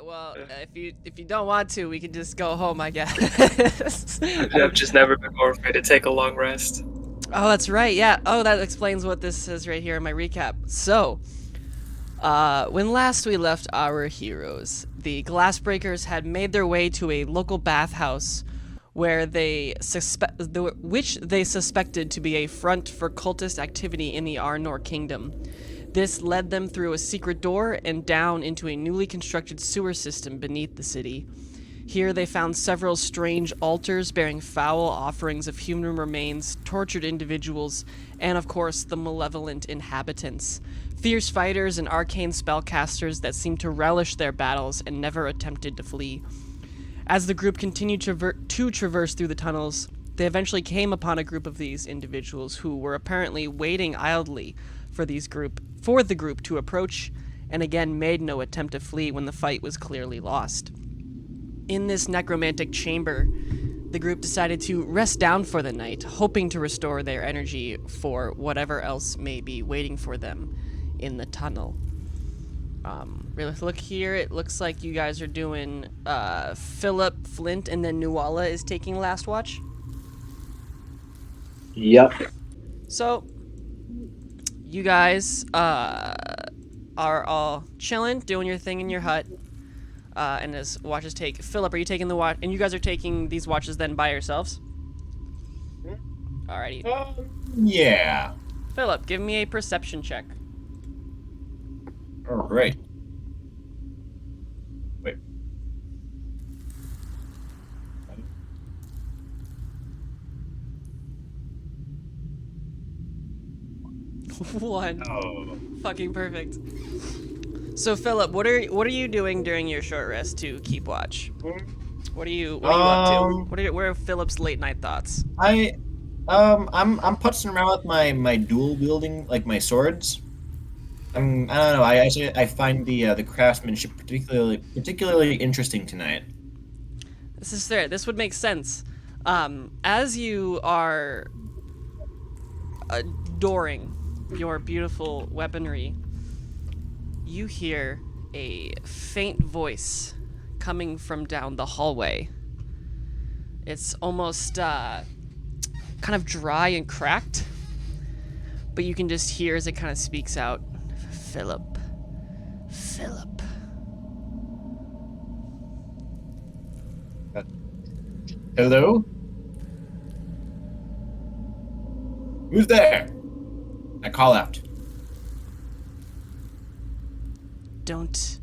right. Well, if you don't want to, we can just go home, I guess. I've just never been more afraid to take a long rest. Oh, that's right. Yeah. Oh, that explains what this says right here in my recap. So, when last we left our heroes, the Glassbreakers had made their way to a local bathhouse where which they suspected to be a front for cultist activity in the Arnor kingdom. This led them through a secret door and down into a newly constructed sewer system beneath the city. Here they found several strange altars bearing foul offerings of human remains, tortured individuals, and of course the malevolent inhabitants. Fierce fighters and arcane spellcasters that seemed to relish their battles and never attempted to flee. As the group continued to traverse through the tunnels, they eventually came upon a group of these individuals who were apparently waiting idly for the group to approach, and again made no attempt to flee when the fight was clearly lost. In this necromantic chamber, the group decided to rest down for the night, hoping to restore their energy for whatever else may be waiting for them in the tunnel. Really look here, it looks like you guys are doing Philip, Flint, and then Nuala is taking last watch. Yep. So, you guys are all chilling, doing your thing in your hut. And as watches take, Philip, are you taking the watch? And you guys are taking these watches then by yourselves? Alrighty. Yeah. Philip, give me a perception check. All right. Wait. One. Oh. Fucking perfect. So Philip, what are you doing during your short rest to keep watch? What are you up to? What are Philip's late night thoughts? I'm putzing around with my dual wielding, like my swords. I don't know. I find the craftsmanship particularly interesting tonight. This is fair. This would make sense. As you are adoring your beautiful weaponry, you hear a faint voice coming from down the hallway. It's almost kind of dry and cracked, but you can just hear as it kind of speaks out, Philip. Hello? Who's there? I call out. Don't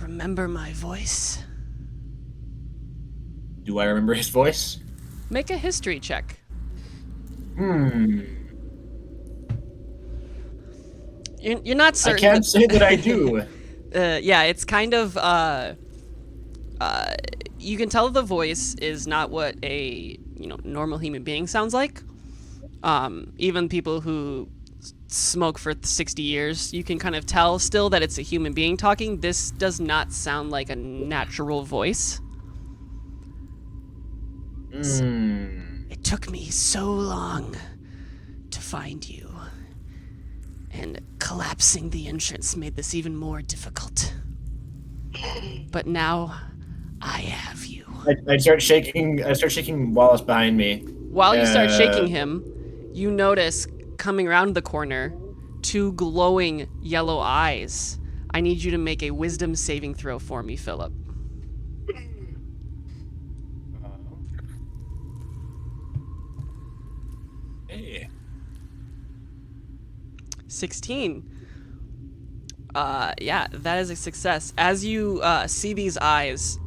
remember my voice? Do I remember his voice? Make a history check. You're not certain. I can't say that I do. Yeah, it's kind of you can tell the voice is not what a normal human being sounds like. Even people who smoke for 60 years, you can kind of tell still that it's a human being talking. This does not sound like a natural voice. It took me so long to find you, and collapsing the entrance made this even more difficult. But now I have you. I start shaking Wallace behind me. While you start shaking him, you notice coming around the corner 2 glowing yellow eyes. I need you to make a wisdom saving throw for me, Philip. Hey. 16. Yeah, that is a success. As you see these eyes,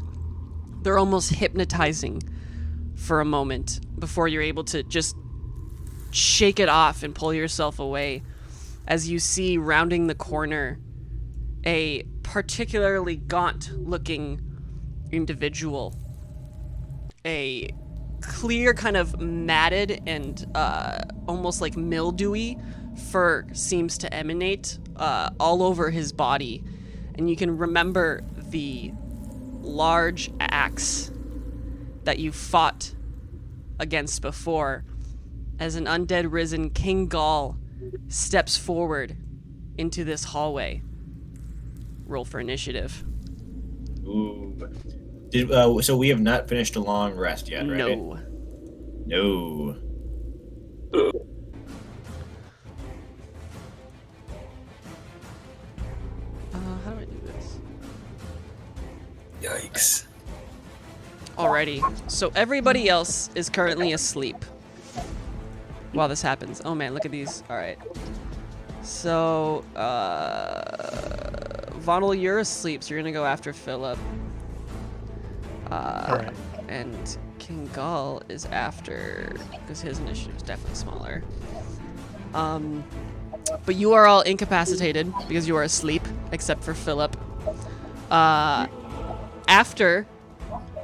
they're almost hypnotizing for a moment before you're able to just shake it off and pull yourself away. As you see rounding the corner a particularly gaunt-looking individual. A clear kind of matted and almost like mildewy fur seems to emanate all over his body, and you can remember the large axe that you fought against before as an undead risen King Gaul steps forward into this hallway. Roll for initiative. Ooh. So we have not finished a long rest yet, right? No. No. How do I do this? Yikes. Alrighty. So everybody else is currently asleep while this happens. Oh man, look at these. Alright. So, Vondel, you're asleep, so you're gonna go after Philip. Alright. And King Gull is after, because his initiative is definitely smaller. But you are all incapacitated because you are asleep, except for Philip. After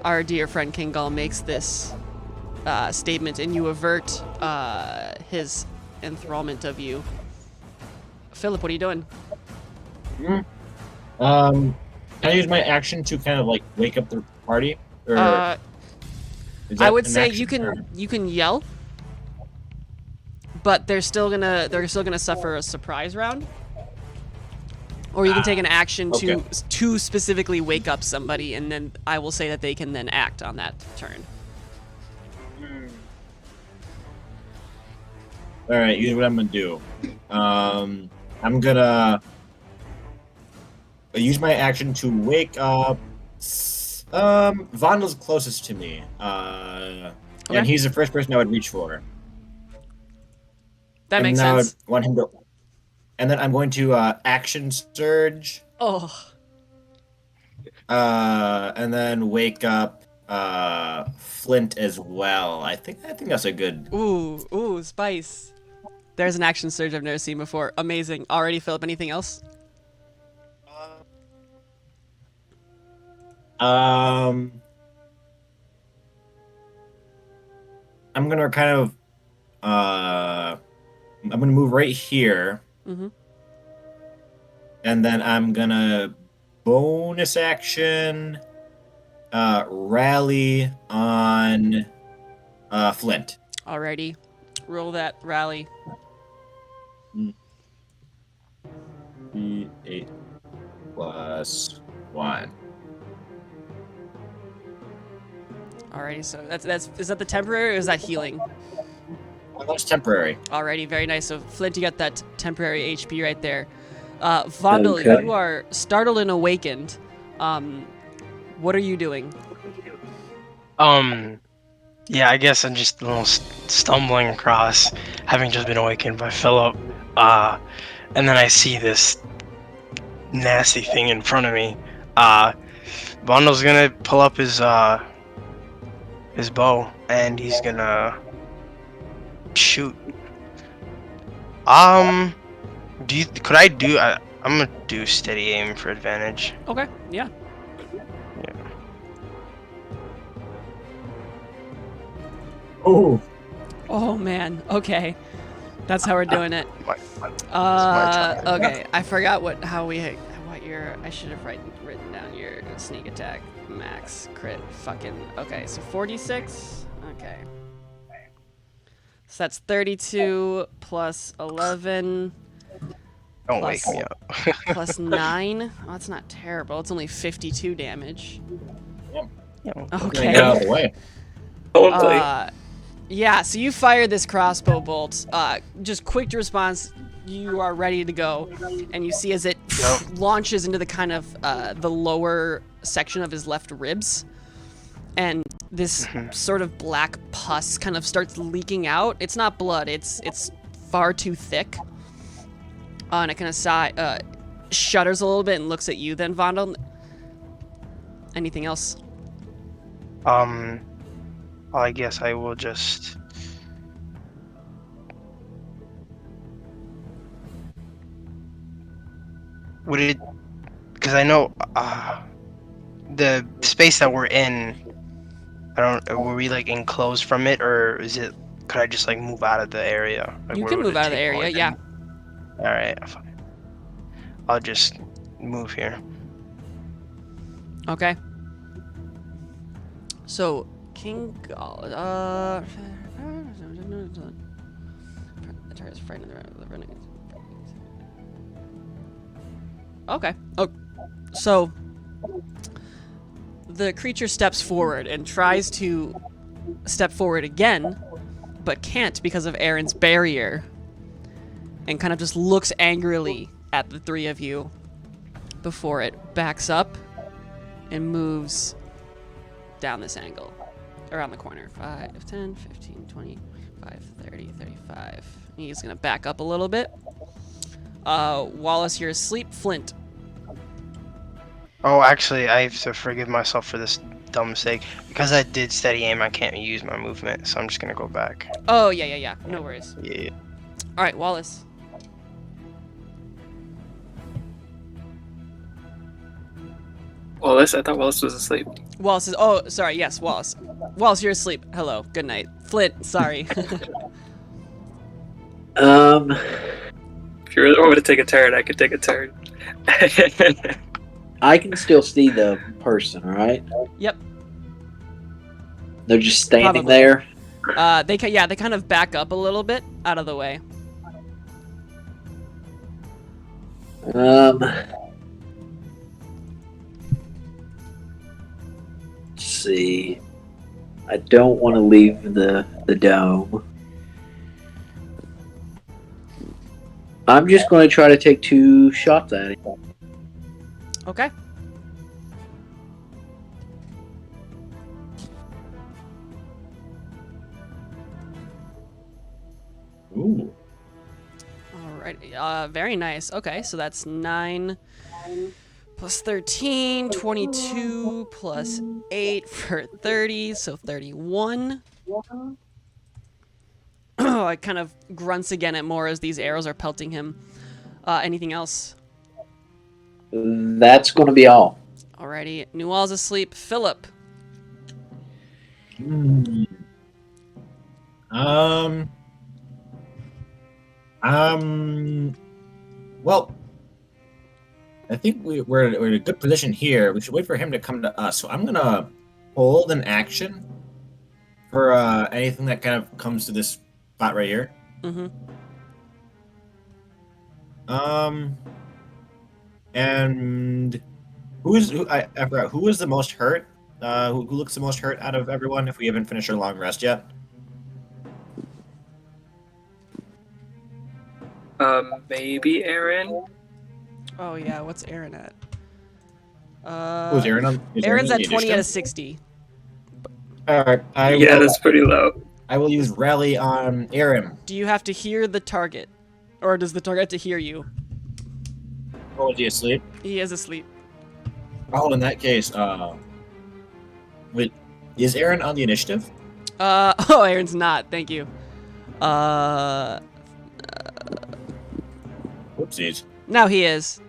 our dear friend King Gull makes this statement and you avert his enthrallment of you, Philip, what are you doing? Can I use my action to kind of like wake up the party? Or is that I would an say action you can yell, but they're still gonna suffer a surprise round. Or you can take an action okay. to specifically wake up somebody, and then I will say that they can then act on that turn. All right, here's what I'm gonna do. I'm gonna use my action to wake up. Vondel's closest to me, Okay. and he's the first person I would reach for. That And makes now sense. I want him to, and then I'm going to action surge, Oh, and then wake up Flint as well. I think that's a good. ooh, spice. There's an action surge I've never seen before. Amazing. Already, Philip. Anything else? I'm gonna kind of I'm gonna move right here, Mm-hmm. and then I'm gonna bonus action rally on Flint. Alrighty. Roll that rally. D8 plus 1. Alrighty. So is that the temporary or is that healing? Well, that's temporary. Alrighty, very nice. So Flint, you got that temporary HP right there. Vondel, Okay. you are startled and awakened. What are you doing? Yeah, I guess I'm just a little stumbling across, having just been awakened by Philip. And then I see this nasty thing in front of me. Bondo's gonna pull up his bow and he's gonna shoot. I'm gonna do steady aim for advantage. Okay, yeah. Yeah. Oh, Oh man. Okay, that's how we're doing it. My turn. Okay. I forgot what your. I should have written down your sneak attack max crit. Fucking. Okay, so 46. Okay. So that's 32 plus 11 Don't plus- wake me up. plus 9. Oh, that's not terrible. It's only 52 damage. Yeah. Okay. get out of the way. Totally. Yeah, so you fire this crossbow bolt. Just quick response. You are ready to go, and you see as it launches into the kind of the lower section of his left ribs, and this sort of black pus kind of starts leaking out. It's not blood. It's far too thick. And it kind of shudders a little bit and looks at you. Then Vondel. Anything else? I guess I will just. Would it? Because I know the space that we're in. I don't. Were we like enclosed from it, or is it? Could I just like move out of the area? Like, You where can would move it out of the take area. more Yeah. All right. Fine. I'll just move here. Okay. So, King Gull, okay. Oh, so, the creature steps forward and tries to step forward again, but can't because of Aaron's barrier, and kind of just looks angrily at the three of you before it backs up and moves down this angle, around the corner. 5, 10, 15, 20, 5, 30, 35. He's going to back up a little bit. Wallace, you're asleep. Flint. Oh, actually, I have to forgive myself for this dumb mistake. Because I did steady aim, I can't use my movement, so I'm just gonna go back. Oh, yeah. No worries. Yeah. All right, Wallace. Wallace? I thought Wallace was asleep. Wallace is... Oh, sorry. Yes, Wallace. Wallace, you're asleep. Hello. Good night. Flint, sorry. If you really want me to take a turn, I could take a turn. I can still see the person, right? Yep. They're just standing Probably. there. They kind of back up a little bit out of the way. Let's see. I don't want to leave the dome. I'm just going to try to take 2 shots at it. Okay. Ooh. Alright. Very nice. Okay, so that's 9 plus 13, 22 plus 8 for 30, so 31. I kind of grunts again at more as these arrows are pelting him. Anything else? That's going to be all. Alrighty. Newall's asleep. Philip. Well, I think we're in a good position here. We should wait for him to come to us. So I'm gonna hold an action for anything that kind of comes to this spot right here. Mm-hmm. And I forgot who was the most hurt? Who looks the most hurt out of everyone? If we haven't finished our long rest yet. Maybe Aaron? Oh, yeah. What's Aaron at? Who's Aaron on? Is Aaron's Aaron at on the 20 out of initiative? 60. Alright, Yeah, that's pretty low. I will use rally on Aaron. Do you have to hear the target? Or does the target have to hear you? Oh, is he asleep? He is asleep. Oh, in that case, wait, is Aaron on the initiative? Oh, Aaron's not. Thank you. Whoopsies. Now he is.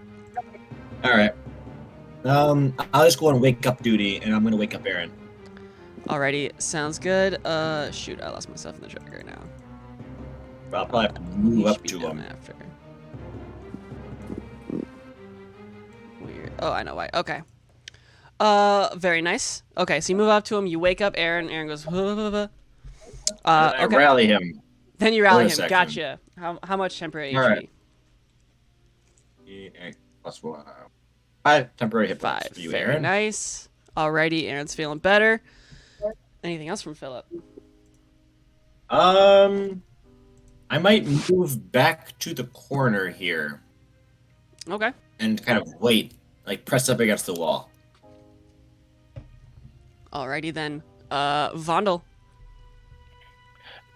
Alright. I'll just go on wake up duty, and I'm gonna wake up Aaron. Alrighty, sounds good. Shoot, I lost myself in the track right now. I'll probably have to move He up should be to down him. after. Weird. Oh, I know why. Okay. Very nice. Okay, so you move up to him, you wake up Aaron. Aaron goes, I okay. rally him. Then you rally Wait a him. second. Gotcha. How much temporary Alright. HP? Plus 1. 5 temporary hit points 5. for you, Very Aaron. nice. Alrighty, Aaron's feeling better. Anything else from Philip? I might move back to the corner here Okay. and kind of wait, like press up against the wall. Alrighty then. Vondel.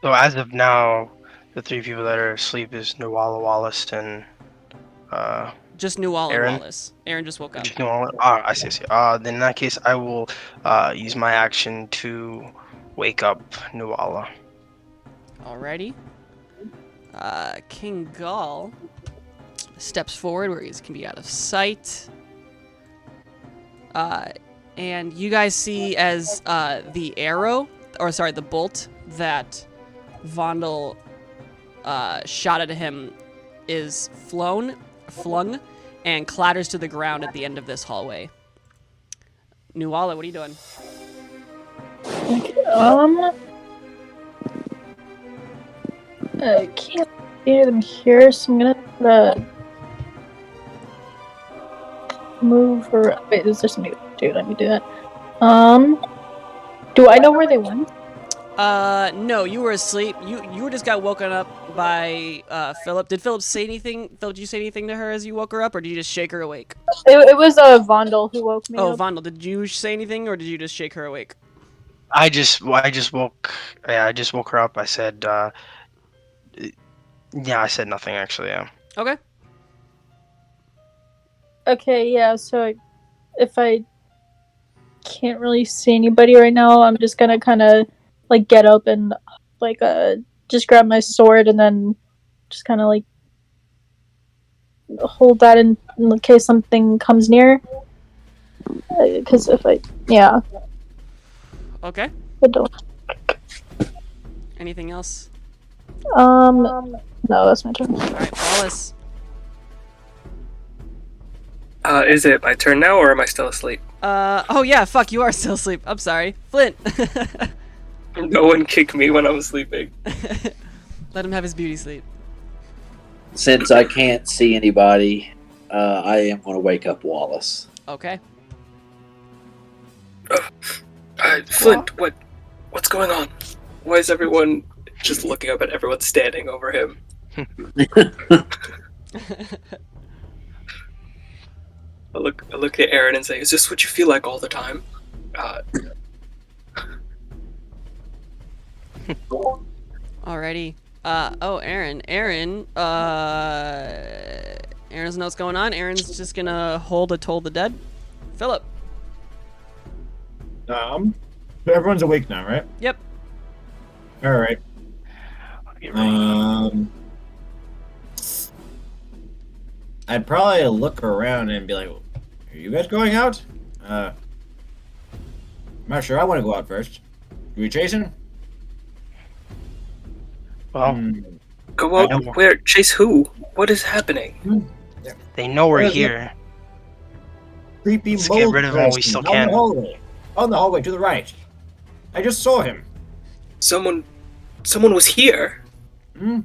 So as of now, the 3 people that are asleep is Nuala, Wallace, and Just Newall and Aaron? Wallace. Aaron just woke up. just Nuala. I see. Then in that case, I will use my action to wake up Nuala. Alrighty. King Gall steps forward where he can be out of sight. And you guys see as the arrow, or sorry, the bolt that Vondel shot at him is flung, and clatters to the ground at the end of this hallway. Nuala, what are you doing? I can't hear them here, so I'm gonna move or wait, is there something to do? Let me do that. Do I know where they went? No, you were asleep. You just got woken up by Philip. Did Philip say anything? Philip, did you say anything to her as you woke her up, or did you just shake her awake? It was Vondel who woke me Oh, up. Vondel, did you say anything, or did you just shake her awake? I just woke her up. I said, yeah, I said nothing actually. Yeah. Okay. Okay, yeah. So if I can't really see anybody right now, I'm just gonna kind of like get up and like just grab my sword and then just kind of like hold that in case something comes near. Because if I Okay. I don't. Anything else? No, that's my turn. All right, Wallace. Is it my turn now, or am I still asleep? Oh yeah, fuck, you are still asleep. I'm sorry. Flint. No one kicked me when I was sleeping. Let him have his beauty sleep. Since I can't see anybody, I am going to wake up Wallace. Okay. Flint, what's going on? Why is everyone just looking up at everyone standing over him? I look at Aaron and say, "Is this what you feel like all the time?" Alrighty. Oh, Aaron. Aaron doesn't know what's going on. Aaron's just gonna hold a Toll the Dead. Philip. Everyone's awake now, right? Yep. All right. I'd probably look around and be like, "Are you guys going out?" I'm not sure. I want to go out first. Are we chasing? Well, Go out where? Chase who? What is happening? they know we're here. Creepy Let's get mold rid of him while we person still on can. the hallway. On the hallway to the right. I just saw him. Someone was here. Right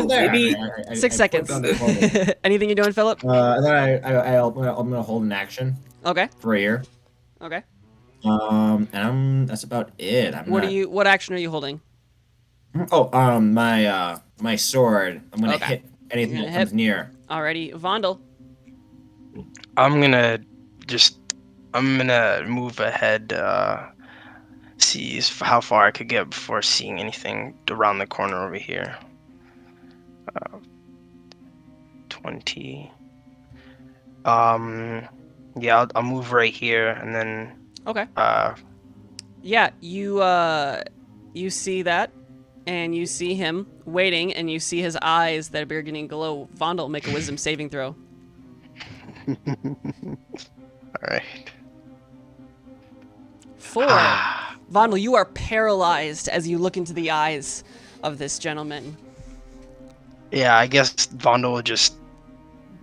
Oh, there. maybe- 6 I seconds. put down the hallway. Anything you're doing, Philip? And then I'm gonna hold an action Okay. for a year. Okay. And that's about it. What action are you holding? Oh, my sword. I'm gonna Okay. hit anything You're that gonna comes near. Alrighty. Vondel. I'm gonna move ahead, see how far I could get before seeing anything around the corner over here. 20. Yeah, I'll move right here, and then Okay. Yeah, you see that, and you see him waiting, and you see his eyes that are beginning to glow. Vondel, make a wisdom saving throw. Alright. 4. Vondel, you are paralyzed as you look into the eyes of this gentleman. Yeah, I guess Vondel will just...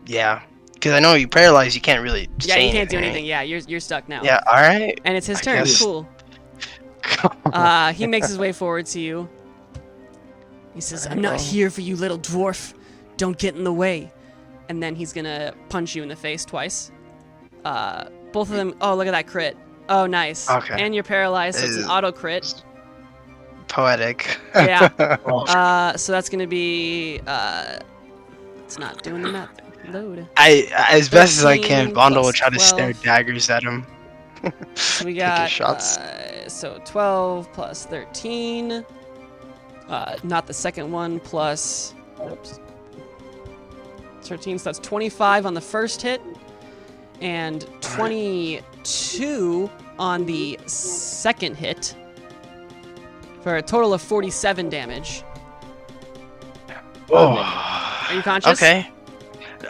Yeah. Because I know you paralyzed, you can't really Yeah, say you can't do right? anything. Yeah, you're stuck now. Yeah, alright. And it's his I turn. guess- Cool. He makes his way forward to you. He says, "I'm not here for you, little dwarf. Don't get in the way." And then he's gonna punch you in the face twice. Both of them. Oh, look at that crit. Oh, nice. Okay. And you're paralyzed, so it's an auto crit. Poetic. Yeah. So that's gonna be. It's not doing the math. Load. As best as I can, 13 Vondel will plus try to stare 12. daggers at him. So we Taking got shots. so 12 plus 13. Not the second one plus. Whoops. 13. So that's 25 on the first hit, and 22 on the second hit, for a total of 47 damage. Oh. Are you conscious? Okay.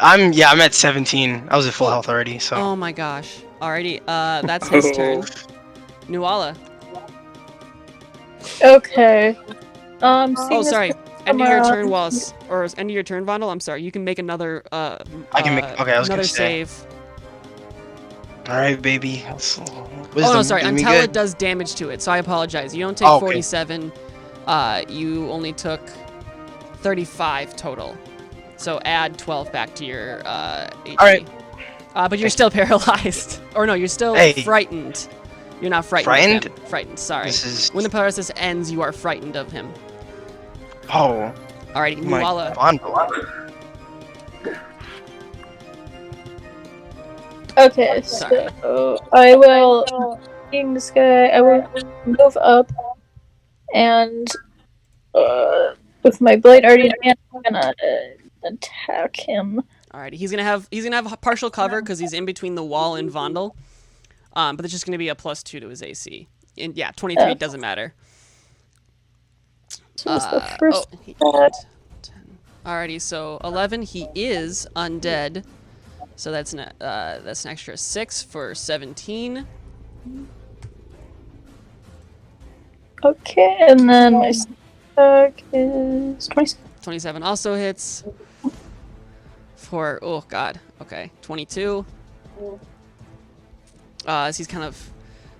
I'm at 17. I was at full health already, so. Oh my gosh. Alrighty. That's his turn. Nuala. Okay. Oh, seeing this sorry. from, End of your turn, Wallace. Or end of your turn, Vondel. I'm sorry. You can make another. I can make. Okay, I was another gonna say. save. All right, baby. Oh no, sorry. Doing me Until good. it does damage to it. So I apologize. You don't take Oh, okay. 47. You only took 35 total. So add 12 back to your HP. All right. But you're still paralyzed. Or no, you're still Hey. frightened. You're not frightened. of Frightened? him. Frightened, sorry. This is... When the paralysis ends, you are frightened of him. Oh, Alrighty, my Nuala. Vondel. Okay, Sorry. so I will, seeing this guy, I will move up and with my blade already in hand, I'm gonna attack him. Alrighty, he's gonna have partial cover because he's in between the wall and Vondel. But it's just gonna be a +2 to his AC. And yeah, 23 doesn't matter. So what's the first? He did 10. Alrighty, so 11. He is undead. So that's an extra 6 for 17. Okay, and then my attack is 27. 27 also hits. For oh god, okay, 22. As he's kind of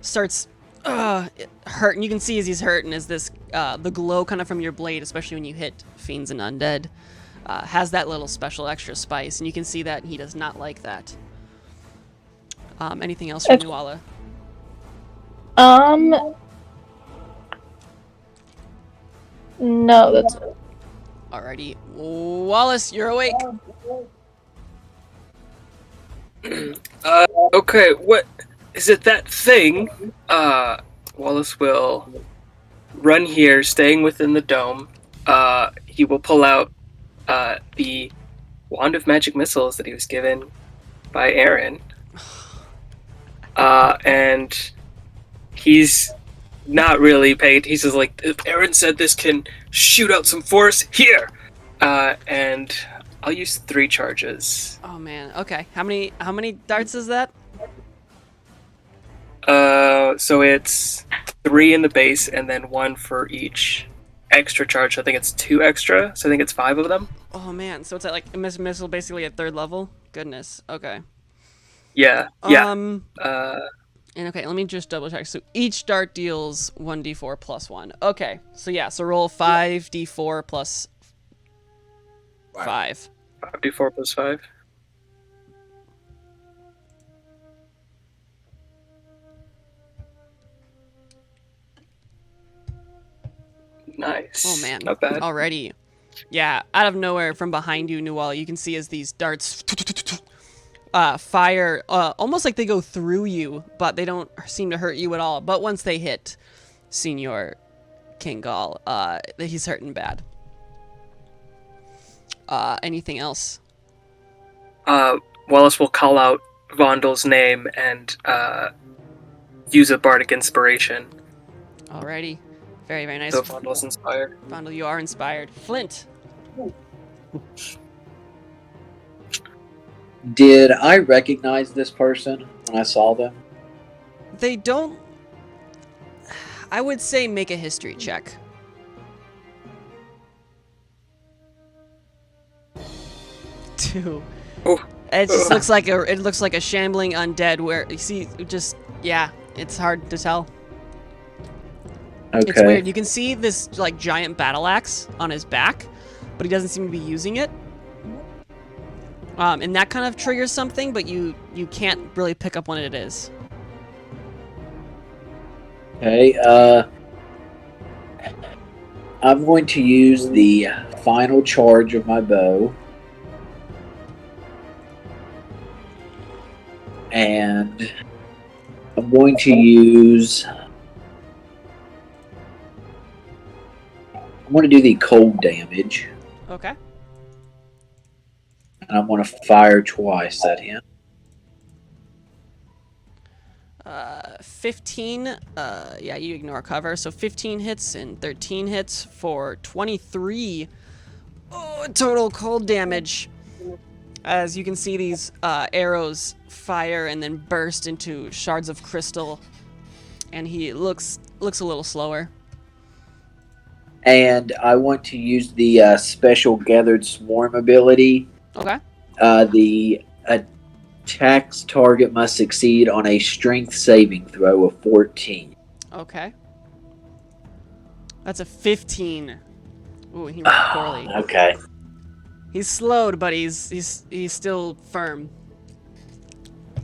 starts hurting, you can see as he's hurting is this the glow kind of from your blade, especially when you hit fiends and undead, has that little special extra spice, and you can see that he does not like that. Anything else from Nuala? No, that's it. Alrighty, Wallace, you're awake. Okay, what is it? That thing? Wallace will run here, staying within the dome. He will pull out the wand of magic missiles that he was given by Aaron. And he's not really paid. He's just like, Aaron said this can shoot out some force here. And I'll use 3 charges. Oh man, okay. How many darts is that? So it's 3 in the base and then 1 for each extra charge. I think it's 2 extra, so I think it's 5 of them. Oh man, so it's at like a missile basically at 3rd level? Goodness, okay. Yeah. And okay, let me just double check. So each dart deals 1d4 plus 1. Okay, so yeah, so roll 5d4 plus 5. 5d4 plus 5. Nice. Oh man, Not bad. already. Yeah, out of nowhere from behind you, Nuala, you can see as these darts fire, almost like they go through you, but they don't seem to hurt you at all. But once they hit Senior King Gall, he's hurting bad. Anything else? Wallace will call out Vondel's name and use a bardic inspiration. Alrighty. Very, very nice. So Vondel's inspired. Vondel, you are inspired. Flint. Did I recognize this person when I saw them? They don't... I would say make a history check. 2. Oh. It just looks like a shambling undead where you see just yeah, it's hard to tell. Okay. It's weird. You can see this like giant battle axe on his back, but he doesn't seem to be using it. And that kind of triggers something, but you can't really pick up what it is. Okay, I'm going to use the final charge of my bow. And I'm going to use... I'm going to do the cold damage. Okay. And I'm going to fire twice at him. 15. Yeah, you ignore cover. So 15 hits and 13 hits for 23 total cold damage. As you can see, these arrows fire and then burst into shards of crystal, and he looks a little slower. And I want to use the special Gathered Swarm ability. Okay. The attack's target must succeed on a strength saving throw of 14. Okay. That's a 15. Ooh, he rolled poorly. Okay. He's slowed, but he's still firm.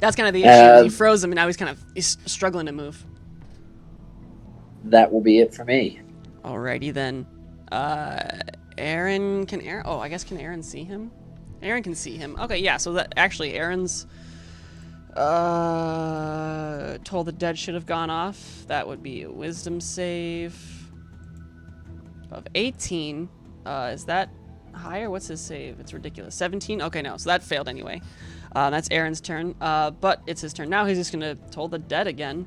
That's kind of the issue. You froze him, and now he's struggling to move. That will be it for me. Alrighty then. Aaron, oh, I guess can Aaron see him? Aaron can see him. Okay, yeah, so that actually Aaron's told the dead should have gone off. That would be a wisdom save of 18. Is that higher? What's his save? It's ridiculous. 17? Okay, no, so that failed anyway. That's Aaron's turn. But it's his turn now. He's just gonna toll the dead again.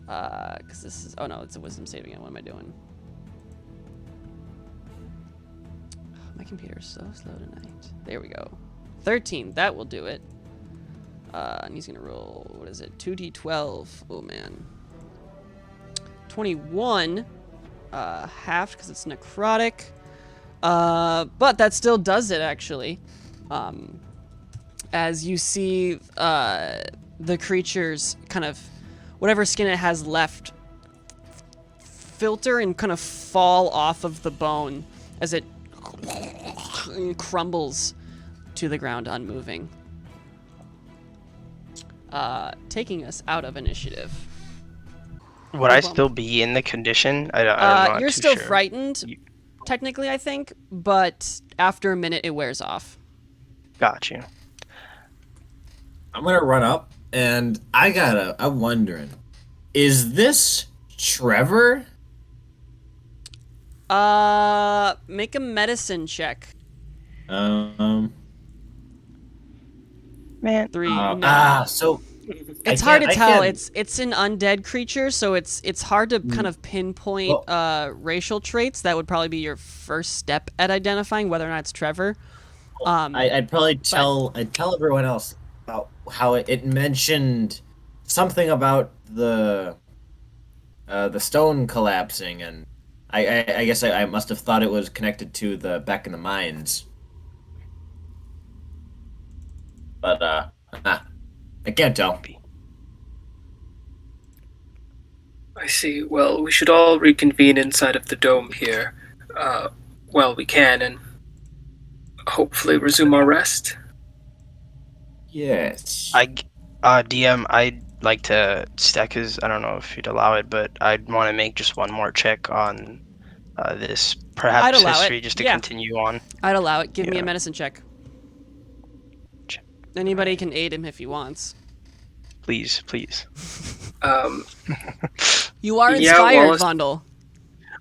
Because this is, oh no, it's a wisdom save again. What am I doing? My computer's so slow tonight. There we go. 13, that will do it. And he's gonna roll, what is it? 2d12. Oh man. 21. Halved because it's necrotic. But that still does it actually. As you see the creature's kind of whatever skin it has left filter and kind of fall off of the bone as it crumbles to the ground unmoving. Taking us out of initiative. Would I still be in the condition? I'm not you're too still sure. frightened, technically, I think, but after a minute it wears off. Got you. I'm gonna run up, and I'm wondering, is this Trevor? Make a medicine check. Man. 3. No. So It's hard to tell. It's an undead creature, so it's hard to kind of pinpoint racial traits. That would probably be your first step at identifying whether or not it's Trevor. I'd probably I'd tell everyone else about how it mentioned something about the stone collapsing, and I guess I must have thought it was connected to the back in the mines. But I can't tell. I see. Well, we should all reconvene inside of the dome here, while we can, and hopefully resume our rest. Yes. DM, I'd like to stack his. I don't know if you'd allow it, but I'd want to make just one more check on this, perhaps I'd allow history, it. just to Yeah. continue on. I'd allow it. Give me a Yeah. medicine check. Anybody can aid him if he wants. Please. You are Yeah, inspired, Wallace- Vondel.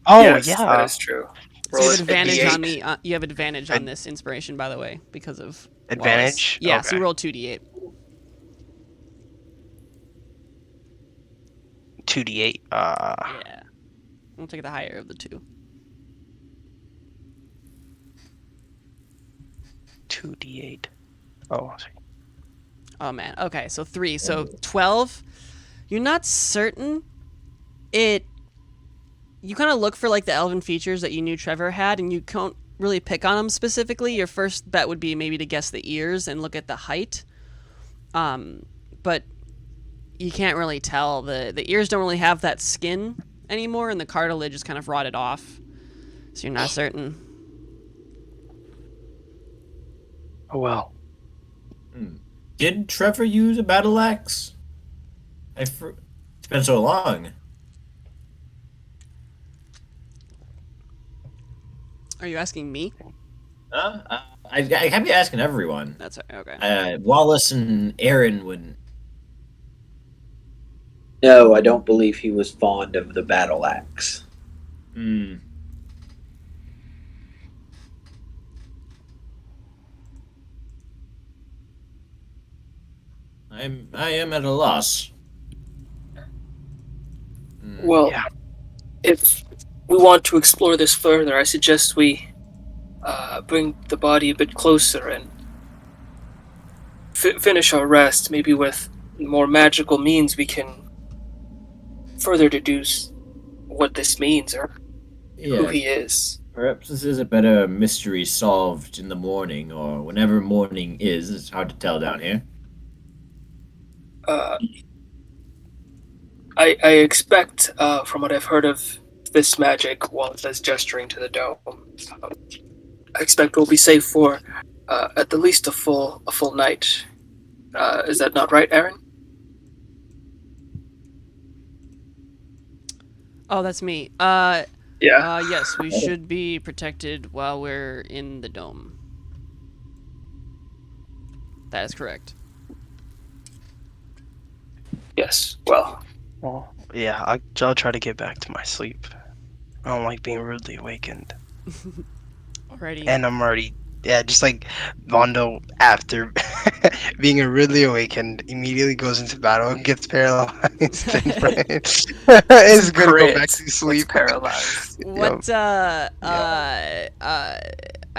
Oh yes, yeah. that is true. So Roll you have it advantage at on D8. the. You have advantage on this inspiration, by the way, because of Advantage? Wallace. Yeah, so Okay. you roll 2d8. 2d8. Yeah. We'll take the higher of the two. 2d8. Oh, sorry. Oh man. Okay, so 3. So 12. You're not certain. You kind of look for like the elven features that you knew Trevor had, and you can't really pick on them specifically. Your first bet would be maybe to guess the ears and look at the height. But you can't really tell. The ears don't really have that skin anymore, and the cartilage is kind of rotted off. So you're not certain. Oh well. Did Trevor use a battle axe? It's been so long. Are you asking me? I can't be asking everyone. That's okay. Wallace and Aaron would. No, I don't believe he was fond of the battle axe. I am at a loss. Well, Yeah. if we want to explore this further, I suggest we bring the body a bit closer and finish our rest. Maybe with more magical means, we can further deduce what this means or who he is. Perhaps this is a better mystery solved in the morning, or whenever morning is. It's hard to tell down here. I expect, from what I've heard of this magic, while it says gesturing to the dome, I expect we'll be safe for at the least a full night. Is that not right, Aaron? Oh, that's me. Yeah. Yes, we should be protected while we're in the dome. That is correct. Yes. Well, Well, yeah, I'll try to get back to my sleep. I don't like being rudely awakened. Alrighty. And I'm already, yeah, just like Vondo, after being rudely awakened, immediately goes into battle and gets paralyzed. And is gonna go back to sleep. It's paralyzed. What, I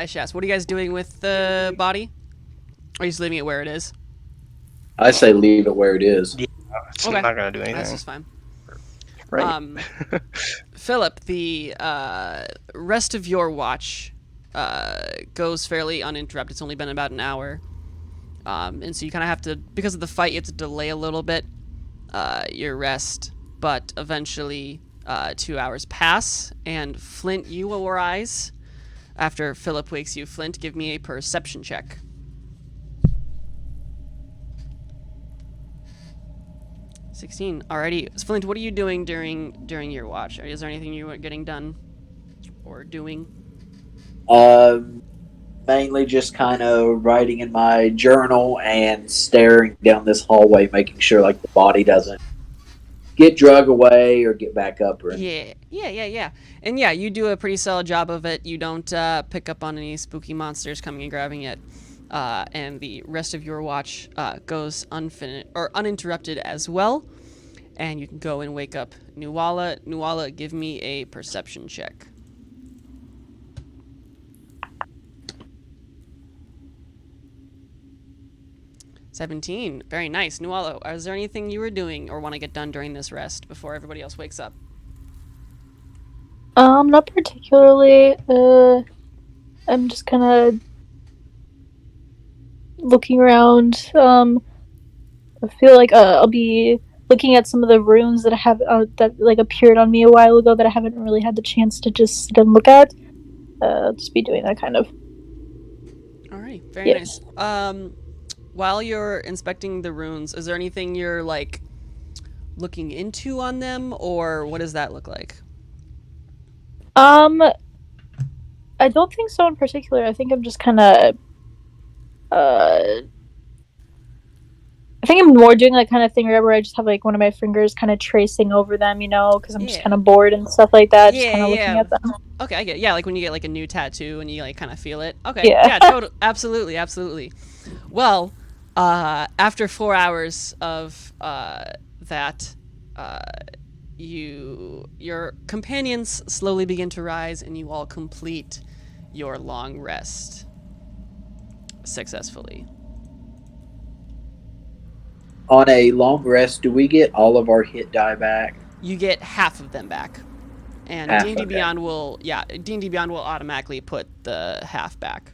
should ask, what are you guys doing with the body? Are you just leaving it where it is? I say leave it where it is. Yeah, it's Okay. not gonna do anything. That's just fine. Right. Philip, the rest of your watch goes fairly uninterrupted. It's only been about an hour. And so you kind of have to, because of the fight, you have to delay a little bit your rest. But eventually, 2 hours pass, and Flint, you will rise. After Philip wakes you, Flint, give me a perception check. 16. Alrighty. So Flint, what are you doing during your watch? Is there anything you were getting done or doing? Mainly just kind of writing in my journal and staring down this hallway, making sure like the body doesn't get drug away or get back up or anything. Yeah. And yeah, you do a pretty solid job of it. You don't pick up on any spooky monsters coming and grabbing it. And the rest of your watch goes uninterrupted as well. And you can go and wake up Nuala. Nuala, give me a perception check. "17. Very nice. Nuala, is there anything you were doing or want to get done during this rest before everybody else wakes up? Not particularly. I'm just kind of looking around. I feel like I'll be looking at some of the runes that I have that like appeared on me a while ago that I haven't really had the chance to just sit and look at. I'll just be doing that kind of. All right. Very nice. While you're inspecting the runes, is there anything you're like looking into on them, or what does that look like? I don't think so in particular. I think I'm just kind of. I think I'm more doing like kind of thing where I just have like one of my fingers kind of tracing over them, because I'm just kind of bored and stuff like that. Just kind of looking at them. Okay, I get. Yeah, like when you get like a new tattoo and you like kind of feel it. Okay. Yeah. Totally. Absolutely. Well, after 4 hours of that, your companions slowly begin to rise, and you all complete your long rest successfully. On a long rest, do we get all of our hit die back? You get half of them back, and Half, D&D okay. Beyond will D&D Beyond will automatically put the half back.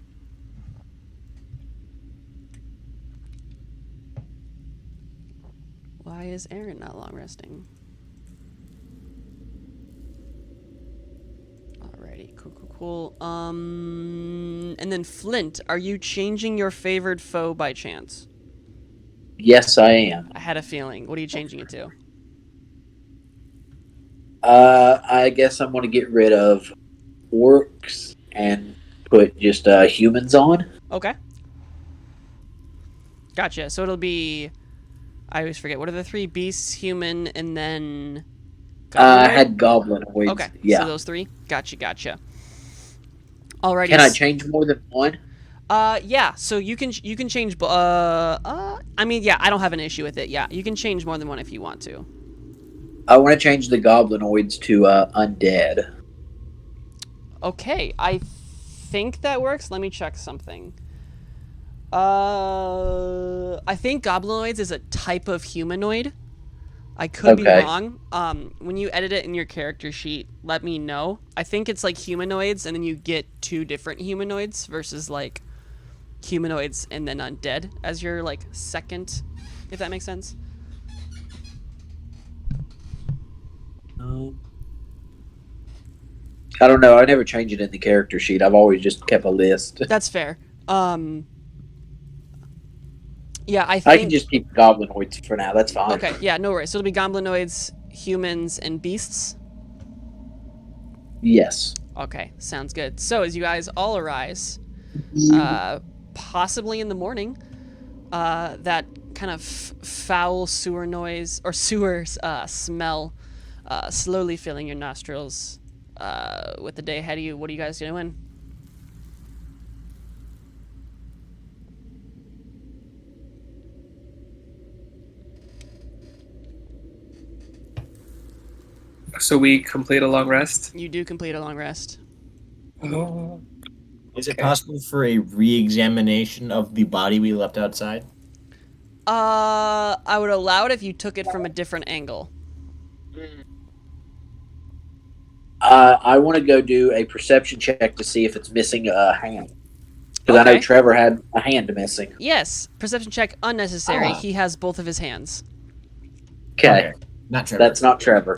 Why is Aaron not long resting? Alrighty, cool. And then Flint, are you changing your favored foe by chance? Yes, I am. I had a feeling. What are you changing it to? I guess I'm going to get rid of orcs and put just humans on. Okay. Gotcha. So it'll be... I always forget. What are the three? Beasts, human, and then... I had goblinoids. Okay. Yeah. So those three? Gotcha. Alrighty. Can I change more than one? Yeah. So you can change... I mean, yeah, I don't have an issue with it. Yeah, you can change more than one if you want to. I want to change the goblinoids to undead. Okay, I think that works. Let me check something. I think goblinoids is a type of humanoid. I could be wrong. When you edit it in your character sheet, let me know. I think it's like humanoids, and then you get two different humanoids versus like humanoids and then undead as your like second, if that makes sense. I don't know. I never change it in the character sheet. I've always just kept a list. That's fair. Yeah, I I think. can just keep goblinoids for now. That's fine. Okay, yeah, no worries. So it'll be goblinoids, humans, and beasts. Yes. Okay, sounds good. So as you guys all arise, possibly in the morning, that kind of foul sewer noise or sewer smell slowly filling your nostrils with the day ahead of you. What are you guys doing? So we complete a long rest. You do complete a long rest. Oh. Is it Okay. possible for a re-examination of the body we left outside? I would allow it if you took it from a different angle. I want to go do a perception check to see if it's missing a hand. Because I know Okay. Trevor had a hand missing. Yes, perception check unnecessary. He has both of his hands. Okay. Not Trevor. That's not Trevor.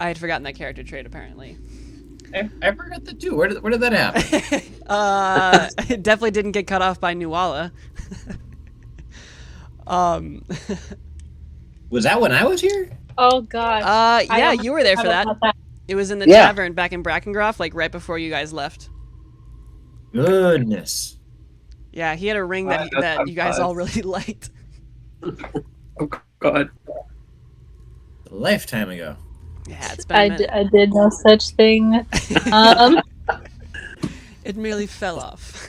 I had forgotten that character trait, apparently. I forgot that too. Where did that happen? It definitely didn't get cut off by Nuala. Was that when I was here? Oh gosh. I yeah, don't you were there for forgot that. about that. It was in the Yeah. tavern back in Brackengroff, like right before you guys left. Goodness. Yeah, he had a ring that that you guys all really liked. Oh God. A lifetime ago. Yeah, it's been a minute. I did no such thing. It merely fell off.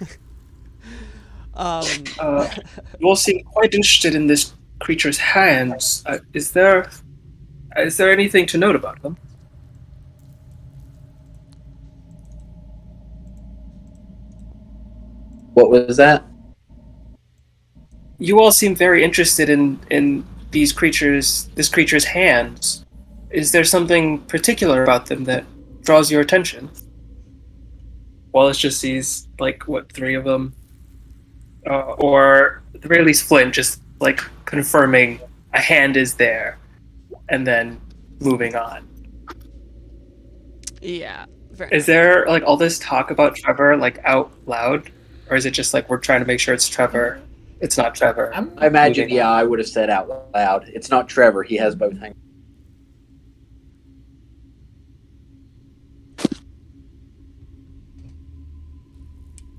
You all seem quite interested in this creature's hands. Is there anything to note about them? What was that? You all seem very interested in this creature's hands. Is there something particular about them that draws your attention? Wallace just sees, like, what, 3 of them? Or at the very least Flynn just, like, confirming a hand is there, and then moving on. Yeah. Very Is there, like, all this talk about Trevor, like, out loud? Or is it just, like, we're trying to make sure it's Trevor? It's not Trevor. I imagine, Moving yeah, on. I would have said out loud. It's not Trevor. He has both hands.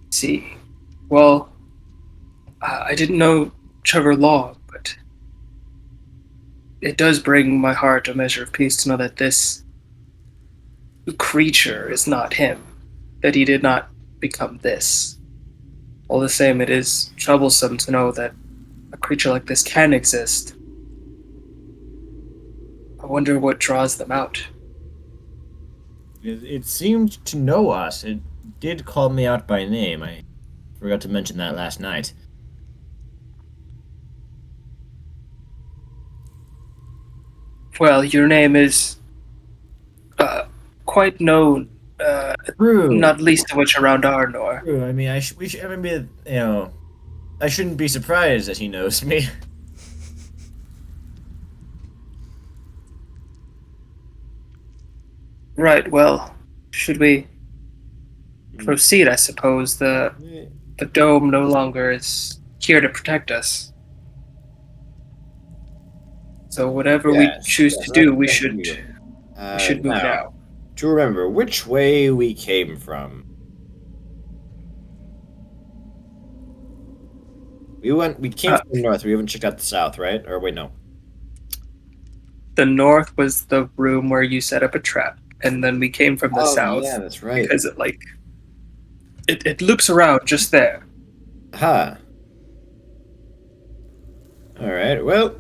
See. Well, I didn't know Trevor long, but it does bring my heart a measure of peace to know that this creature is not him, that he did not become this. All the same, it is troublesome to know that a creature like this can exist. I wonder what draws them out. It seemed to know us. It did call me out by name. I forgot to mention that last night. Well, your name is quite known, True. not least of which around Arnor. True. I mean, we should. I mean, I shouldn't be surprised that he knows me. Right, well, should we proceed, I suppose? The dome no longer is here to protect us. So whatever we choose to do, we should move now. To remember which way we came from. We came from the north. We haven't checked out the south, right? Or wait, no. The north was the room where you set up a trap, and then we came from the south. Yeah, that's right. Because it loops around just there. Huh. All right. Well,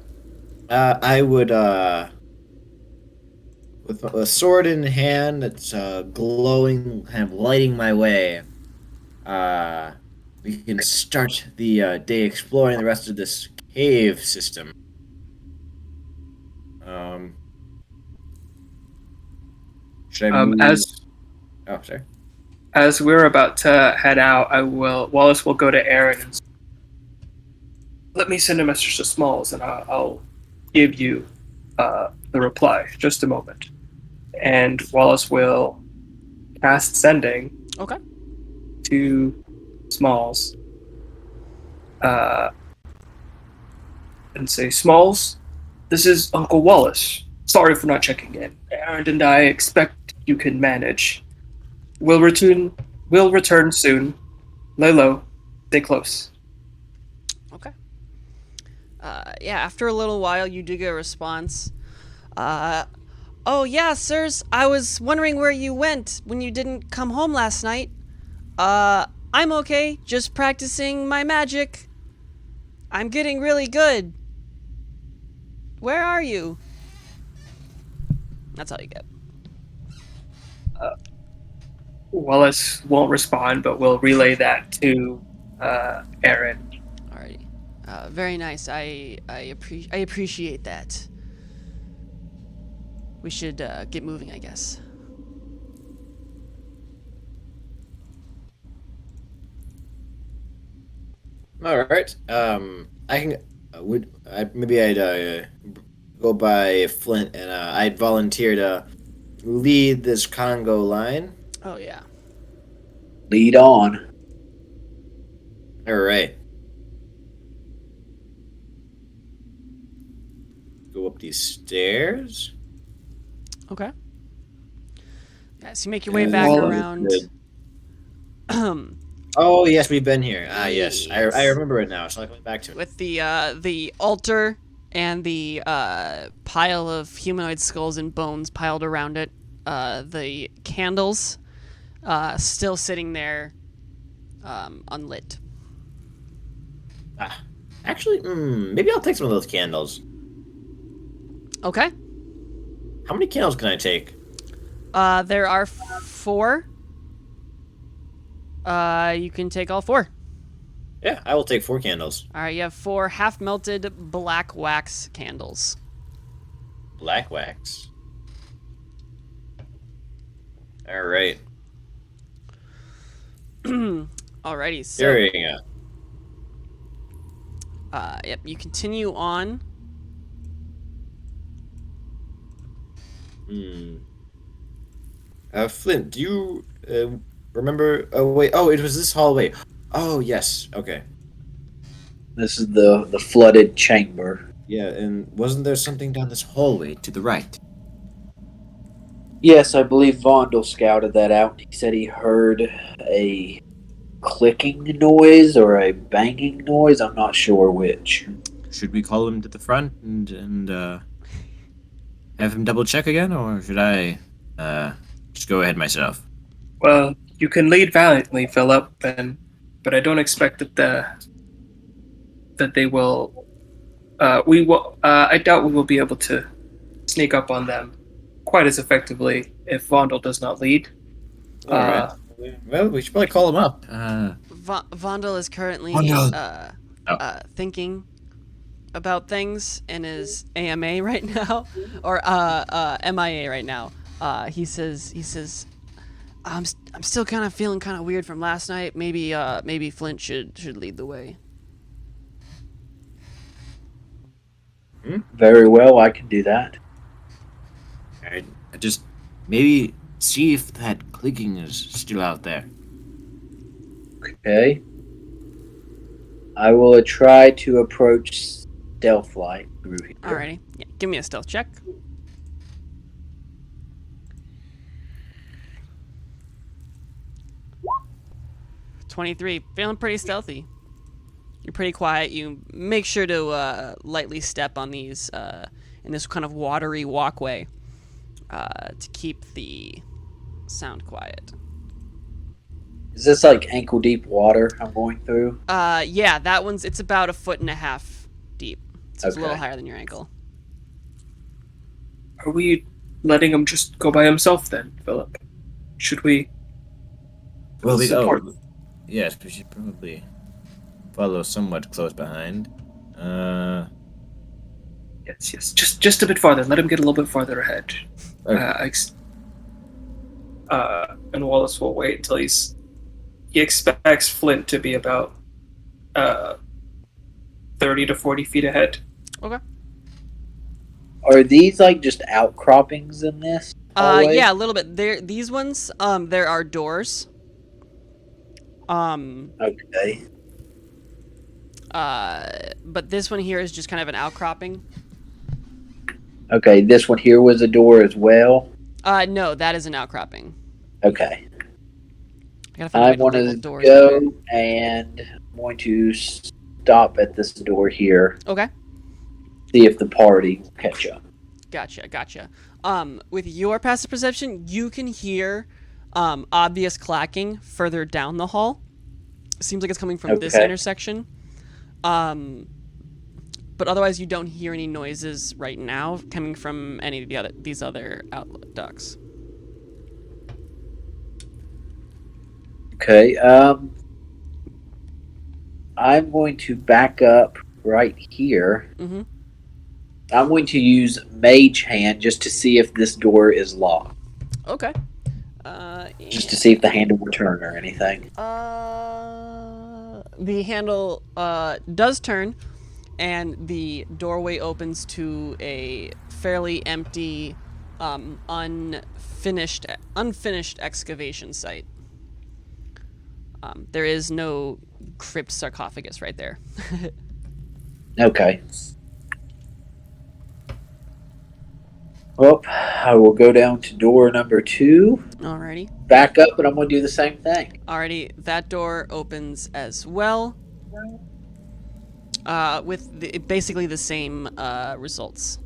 I would with a sword in hand that's glowing, kind of lighting my way. We can start the day exploring the rest of this cave system. Should I move? Oh, sorry. As we're about to head out, Wallace will go to Aaron and let me send a message to Smalls, and I'll give you the reply. Just a moment. And Wallace will cast sending Okay. to Smalls, uh, and say, Smalls, this is Uncle Wallace. Sorry for not checking in. Aaron and I expect you can manage. We'll return soon. Lay low. Stay close. Okay. Yeah, after a little while, you do get a response. Oh yeah, sirs, I was wondering where you went when you didn't come home last night. I'm okay, just practicing my magic. I'm getting really good. Where are you? That's all you get. Wallace won't respond, but will relay that to Aaron. Alrighty. Very nice. I appreciate that. We should get moving, I guess. All right. I can. Maybe I'd go by Flint, and I'd volunteer to lead this Congo line. Oh yeah. Lead on. All right. Go up these stairs. Okay. Yeah, so you make your way back Wallace- around. Oh yes, we've been here. Ah yes, Yes. I remember it now. So I'm coming back to it. With the altar and the pile of humanoid skulls and bones piled around it, the candles still sitting there, unlit. Actually, maybe I'll take some of those candles. Okay. How many candles can I take? There are 4. You can take all 4. Yeah, I will take 4 candles. All right, you have 4 half-melted black wax candles. Black wax. All right. Alrighty, so There you go. yep, you continue on. Flint, do you remember? Oh wait. Oh, it was this hallway. Oh yes. Okay. This is the flooded chamber. Yeah, and wasn't there something down this hallway to the right? Yes, I believe Vondel scouted that out. He said he heard a clicking noise or a banging noise. I'm not sure which. Should we call him to the front and have him double check again, or should I just go ahead myself? Well, you can lead valiantly, Philip, but I don't expect that they will. We will. I doubt we will be able to sneak up on them quite as effectively if Vondel does not lead. All right. Well, we should probably call him up. Vondel is currently Vondel. thinking about things in his AMA right now, or MIA right now. He says, I'm still kind of feeling kind of weird from last night. Maybe Flint should lead the way. Very well, I can do that. I just maybe see if that clicking is still out there. Okay. I will try to approach stealth-like through here. Alrighty, yeah, give me a stealth check. $23, feeling pretty stealthy. You're pretty quiet. You make sure to lightly step on these in this kind of watery walkway to keep the sound quiet. Is this like ankle-deep water I'm going through? Yeah, that one's, it's about 1.5 feet deep. So it's a little Okay. higher than your ankle. Are we letting him just go by himself then, Philip? Should we? Well, This is important. yes, we should probably follow somewhat close behind. Yes. Just a bit farther. Let him get a little bit farther ahead. Okay. And Wallace will wait until he expects Flint to be about 30 to 40 feet ahead. Okay. Are these like just outcroppings in this? hallway? Yeah, a little bit. These ones, there are doors. Okay. But this one here is just kind of an outcropping. Okay, this one here was a door as well. No, that is an outcropping. Okay. I gotta find a I way to want label to doors better. go and I'm going to stop at this door here. Okay. See if the party will catch up. Gotcha. With your passive perception, you can hear obvious clacking further down the hall. Seems like it's coming from this Okay. intersection. But otherwise, you don't hear any noises right now coming from any of these other outlet ducts. Okay. I'm going to back up right here. Mm-hmm. I'm going to use Mage Hand just to see if this door is locked. Okay. Just to see if the handle will turn or anything. The handle does turn, and the doorway opens to a fairly empty, unfinished excavation site. There is no crypt sarcophagus right there. Okay. Well, I will go down to door number 2, Alrighty. back up, and I'm going to do the same thing. Alrighty, that door opens as well. With basically the same results.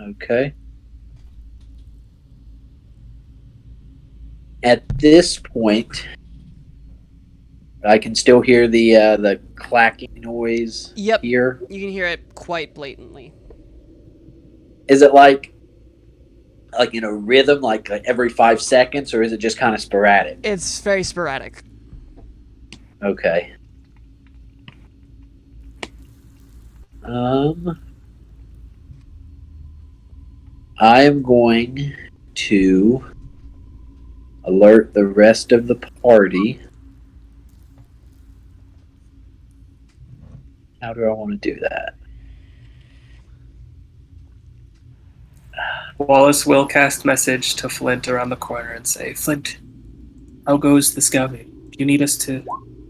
Okay. At this point, I can still hear the clacking noise Yep. here. You can hear it quite blatantly. Is it like in a rhythm, like every 5 seconds, or is it just kind of sporadic? It's very sporadic. Okay. I am going to alert the rest of the party. How do I want to do that? Wallace will cast message to Flint around the corner and say, Flint, how goes the scouting? Do you need us to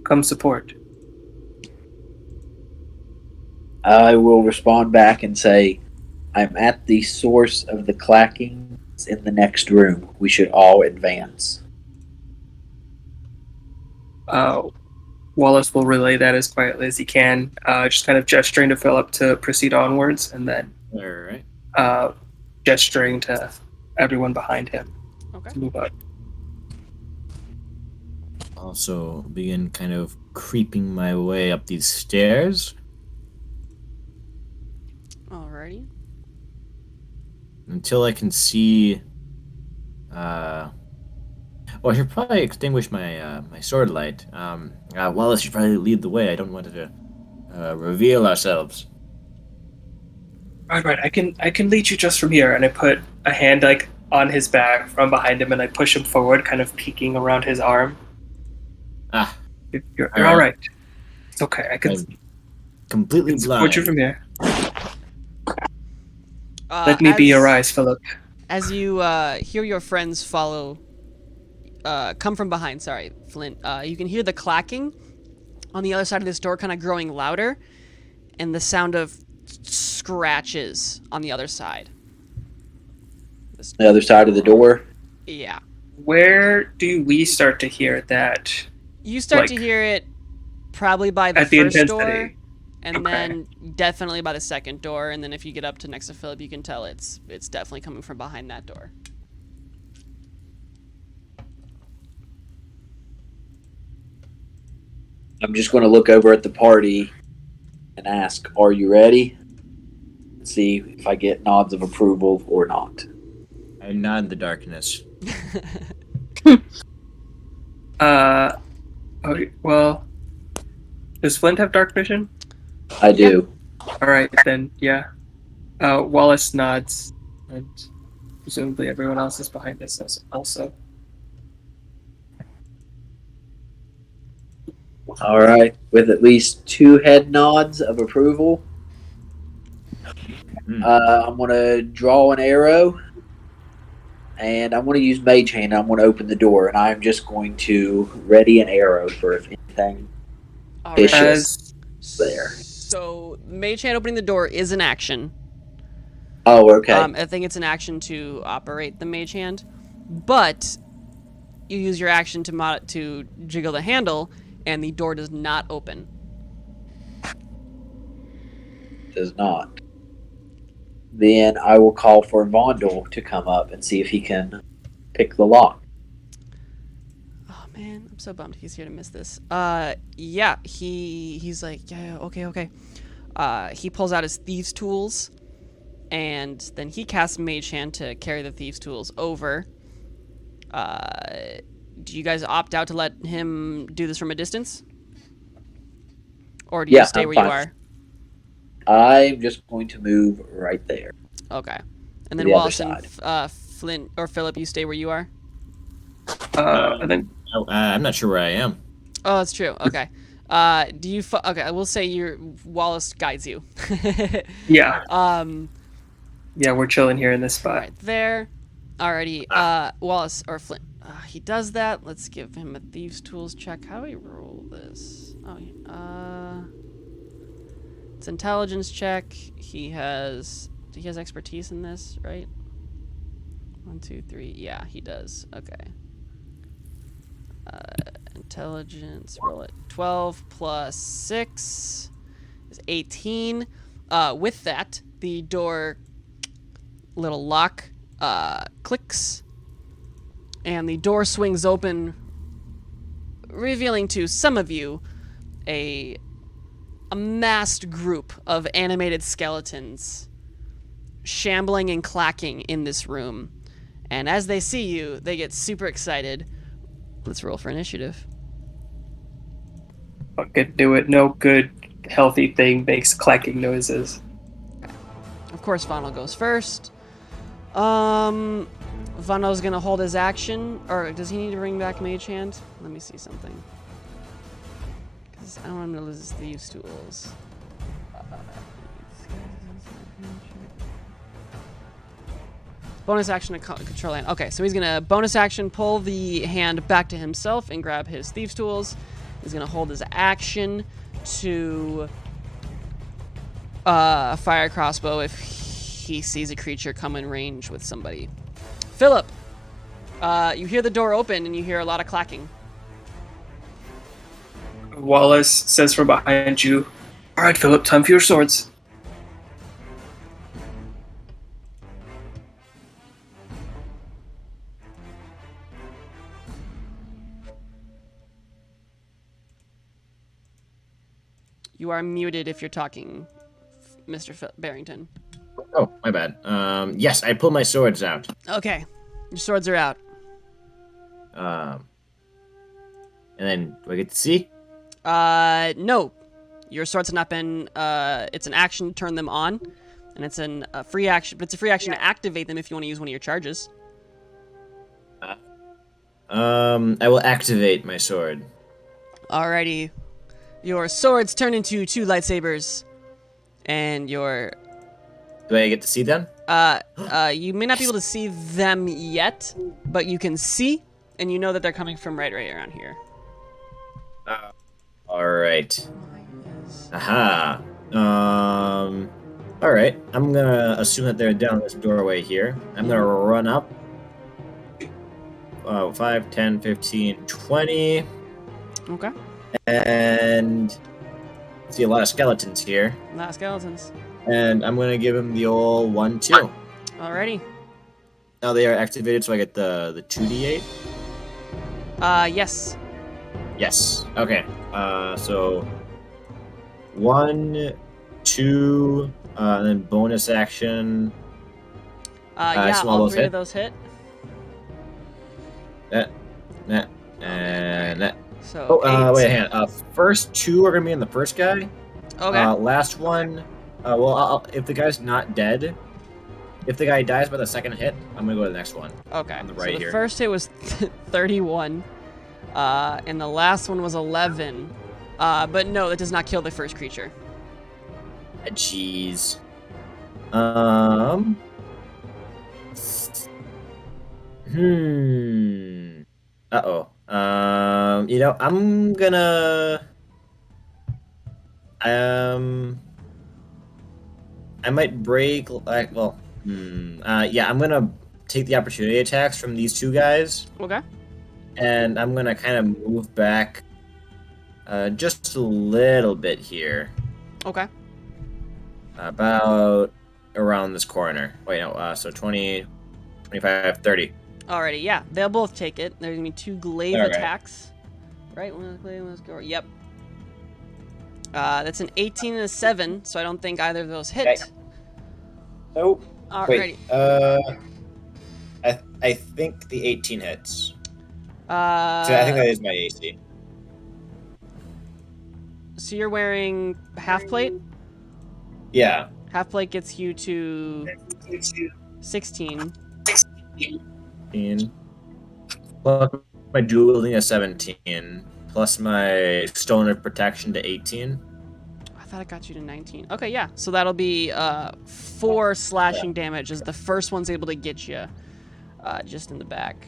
come support? I will respond back and say, I'm at the source of the clacking in the next room. We should all advance. Wallace will relay that as quietly as he can, just kind of gesturing to Philip to proceed onwards, and then All right. gesturing to everyone behind him Okay. to move up. Also begin kind of creeping my way up these stairs Alrighty. until I can see. Well, I should probably extinguish my my sword light. Wallace should probably lead the way. I don't want to reveal ourselves. Right. I can lead you just from here, and I put a hand like on his back from behind him, and I push him forward, kind of peeking around his arm. Ah, You're All all right. right. It's okay. I can I'm completely support blind. you from here. Let me be your eyes, Philip. As you hear your friends come from behind, sorry, Flint, you can hear the clacking on the other side of this door kind of growing louder, and the sound of scratches on the other side. The other side of the door. Yeah. Where do we start to hear that? You start to Like, hear it probably by the at the first door, intensity. and Okay. then definitely by the second door, and then if you get up to next to Philip, you can tell it's definitely coming from behind that door. I'm just going to look over at the party and ask, are you ready? See if I get nods of approval or not. I nod in the darkness. Okay, well, does Flint have dark vision? I do. All right, then, yeah. Wallace nods, and presumably everyone else is behind us also. All right. With at least 2 head nods of approval, I'm going to draw an arrow, and I'm going to use Mage Hand. I'm going to open the door, and I'm just going to ready an arrow for if anything All It's right. just As there. So mage hand opening the door is an action. Oh, okay. I think it's an action to operate the mage hand, but you use your action to jiggle the handle, and the door does not open. Does not. Then I will call for Vondel to come up and see if he can pick the lock. Oh man, I'm so bummed he's here to miss this. Yeah, he's like, yeah, okay. He pulls out his thieves' tools, and then he casts Mage Hand to carry the thieves' tools over. Do you guys opt out to let him do this from a distance, or do you stay I'm where fine. you are? I'm just going to move right there. Okay, and To then the other Wallace and side. Flint or Philip, you stay where you are. and then I'm not sure where I am. Oh, that's true. Okay. Do you? Okay, I will say your Wallace guides you. yeah, Um, yeah, we're chilling here in this spot. right there. Alrighty. Wallace or Flint. He does that. Let's give him a thieves' tools check. How do we roll this? Oh, it's intelligence check. He has expertise in this, right? 1, 2, 3. Yeah, he does. Okay. Intelligence. Roll it. 12 plus 6 is 18. With that, the door little lock clicks, and the door swings open, revealing to some of you a massed group of animated skeletons shambling and clacking in this room. And as they see you, they get super excited. Let's roll for initiative. Fucking do it. No good healthy thing makes clacking noises. Of course, Vano goes first. Vano's gonna hold his action, or does he need to bring back Mage Hand? Let me see something. Because I don't want him to lose his thieves' tools. Bonus action to control hand. Okay, so he's gonna bonus action pull the hand back to himself and grab his thieves' tools. He's gonna hold his action to fire a crossbow if he sees a creature come in range with somebody. Philip, you hear the door open and you hear a lot of clacking. Wallace says from behind you, "All right, Philip, time for your swords." You are muted if you're talking, Mr. Barrington. Oh, my bad. Yes, I pull my swords out. Okay, your swords are out. And then do I get to see? No, your swords have not been. It's an action to turn them on, and it's a free action. But it's a free action to activate them if you want to use one of your charges. I will activate my sword. Alrighty, your swords turn into 2 lightsabers, and your Do I get to see them? you may not be able to see them yet, but you can see, and you know that they're coming from right around here. All right. Aha. All right. I'm gonna assume that they're down this doorway here. I'm gonna run up. 5, 10, 15, 20. Okay. And see a lot of skeletons here. Not skeletons. And I'm gonna give him the old 1, 2. Alrighty. Now they are activated, so I get the 2d8. Yes. Yes. Okay. So 1, 2, and then bonus action. Yeah, so all those 3 hit? of those hit. That, and that. So Oh, 8. wait, hang on. First 2 are gonna be in the first guy. Okay. Last one. If the guy's not dead, if the guy dies by the second hit, I'm gonna go to the next one. Okay. on the So right the here. first hit was 31, and the last one was 11. But no, that does not kill the first creature. Jeez. Uh-oh. I'm gonna I might break. Like, well, yeah, I'm gonna take the opportunity attacks from these two guys, Okay. and I'm gonna kind of move back, just a little bit here, Okay. about around this corner. Wait, no. So 20, 25, 30. Alrighty, yeah. They'll both take it. There's gonna be 2 glaive Alright. attacks. Right, one glaive, one's go. Yep. That's an 18 and a 7, so I don't think either of those hit. Okay. Nope. Alrighty. Wait. I think the 18 hits. So I think that is my AC. So you're wearing half plate? Yeah. Half plate gets you to 16. 15. Plus my dual wielding is 17. Plus my stone of protection to 18. I thought it got you to 19. Okay, yeah. So that'll be 4 slashing damage as the first one's able to get you just in the back.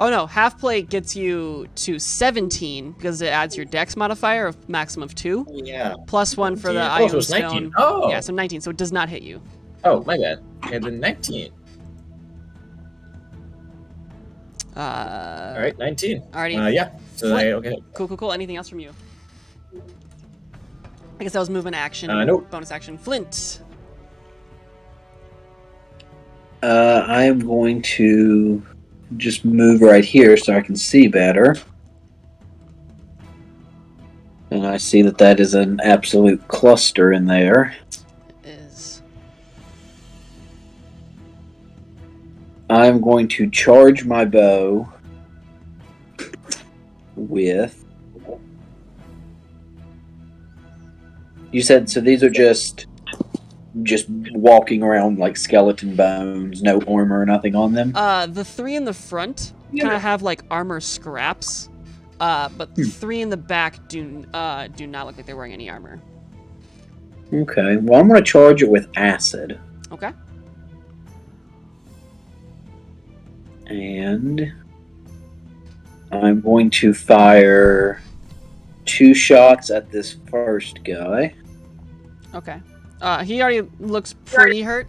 Oh no, half plate gets you to 17 because it adds your dex modifier of maximum of 2. Yeah. Plus 1 for the Oh, iron so it's stone. 19. Oh. Yeah, so 19. So it does not hit you. Oh, my bad. Okay, then 19. All right, 19. Alrighty. Yeah. So okay. Cool. Anything else from you? I guess that was movement action. Nope. Bonus action. Flint. I am going to just move right here so I can see better. And I see that that is an absolute cluster in there. It is. I'm going to charge my bow with... You said, so these are just walking around like skeleton bones, no armor or nothing on them? The 3 in the front kind of have like armor scraps, but the 3 in the back do not look like they're wearing any armor. Okay, well I'm going to charge it with acid. Okay. And I'm going to fire 2 shots at this first guy. Okay. He already looks pretty hurt.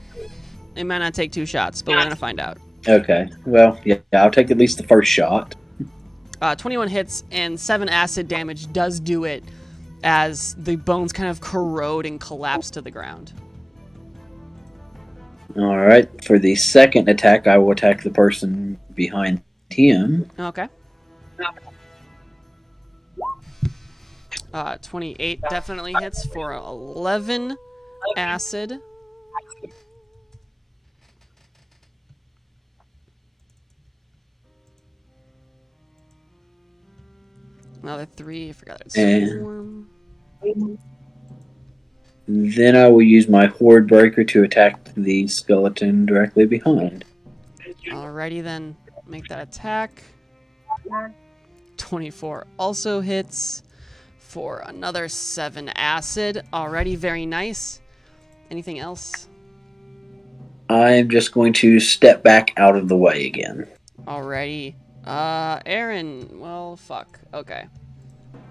It might not take 2 shots, but we're gonna find out. Okay, well, yeah, I'll take at least the first shot. 21 hits and 7 acid damage does do it as the bones kind of corrode and collapse to the ground. Alright, for the second attack, I will attack the person behind him. Okay. 28 definitely hits for 11 acid. Another 3, I forgot it's And then I will use my Horde Breaker to attack the skeleton directly behind. Alrighty then, make that attack. 24 also hits for another 7 acid. Already very nice. Anything else? I'm just going to step back out of the way again. Alrighty. Aaron, well, fuck. Okay.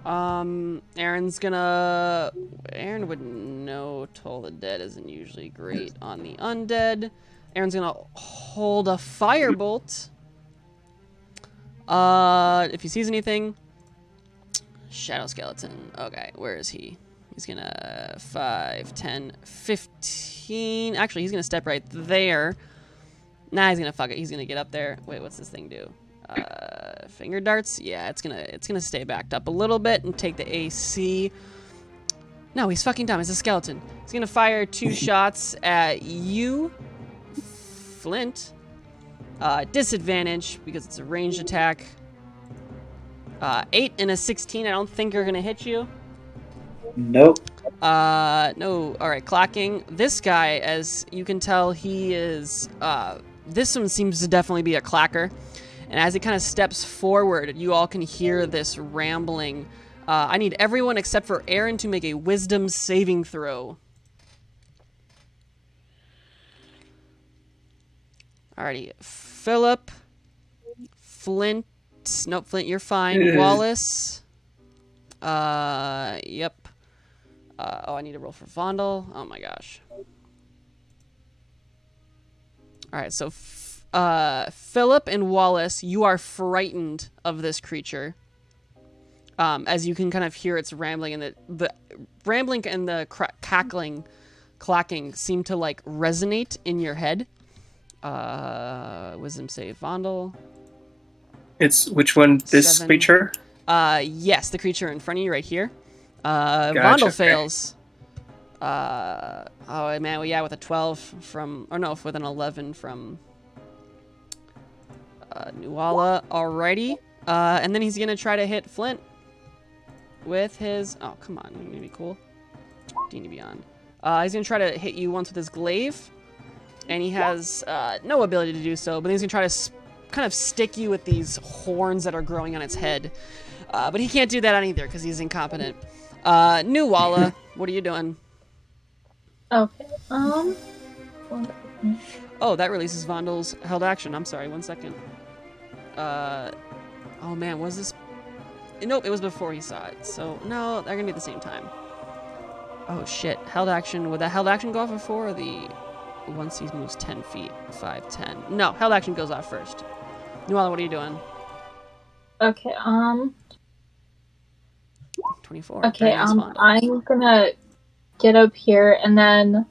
Aaron would know Toll the Dead isn't usually great on the undead. Aaron's gonna hold a firebolt. If he sees anything. Shadow Skeleton. Okay, where is he? He's gonna 5, 10, 15. Actually, he's gonna step right there. Nah, he's gonna fuck it. He's gonna get up there. Wait, what's this thing do? Finger darts? Yeah, it's gonna stay backed up a little bit and take the AC. No, he's fucking dumb. It's a skeleton. He's gonna fire 2 shots at you, Flint. Disadvantage because it's a ranged attack. 8 and a 16. I don't think are gonna hit you. Nope. No. All right, clocking. This guy, as you can tell, he is. This one seems to definitely be a clacker. And as he kind of steps forward, you all can hear this rambling. I need everyone except for Aaron to make a wisdom saving throw. Alrighty. Philip. Flint. Nope, Flint, you're fine. Wallace. Yep. Oh, I need to roll for Vondel. Oh my gosh. All right, so Philip and Wallace, you are frightened of this creature. As you can kind of hear its rambling, and the rambling and the cackling, clacking seem to like resonate in your head. Wisdom save, Vondel. It's which one? This 7. creature? Yes, the creature in front of you right here. Gotcha, Vondel okay. fails. Oh man, well, yeah, with a 12 from, or no, with an 11 from Nuala. Alrighty. And then he's gonna try to hit Flint with his. Oh come on, you need to be cool. D&D Beyond. He's gonna try to hit you once with his glaive, and he has no ability to do so. But he's gonna try to kind of stick you with these horns that are growing on its head. But he can't do that either because he's incompetent. Nuala, what are you doing? Okay. Oh, that releases Vondel's held action. I'm sorry, 1 second. Oh man, was this? Nope, it was before he saw it. So no, they're gonna be at the same time. Oh shit, held action. Would that held action go off before, or the once he moves 10 feet, 5, 10? No, held action goes off first. Nuala, what are you doing? Okay. 24. Okay. Very nice, Vondel. I'm gonna get up here and then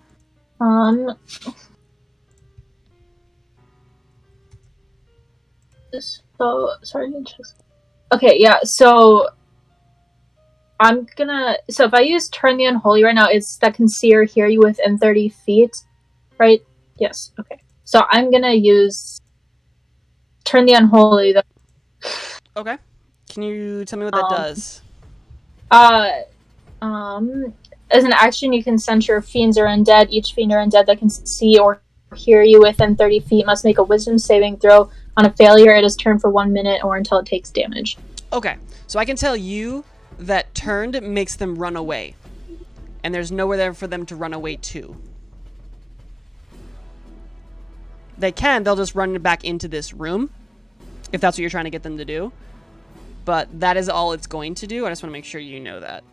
so sorry. Okay. Yeah. So I'm gonna. So if I use Turn the Unholy right now, it's that can see or hear you within 30 feet, right? Yes. Okay. So I'm gonna use Turn the Unholy. Okay. Can you tell me what that does? As an action, you can sense your fiends or undead. Each fiend or undead that can see or hear you within 30 feet must make a wisdom saving throw. On a failure, it is turned for 1 minute or until it takes damage. Okay, so I can tell you that turned makes them run away. And there's nowhere there for them to run away to. They'll just run back into this room, if that's what you're trying to get them to do. But that is all it's going to do. I just want to make sure you know that.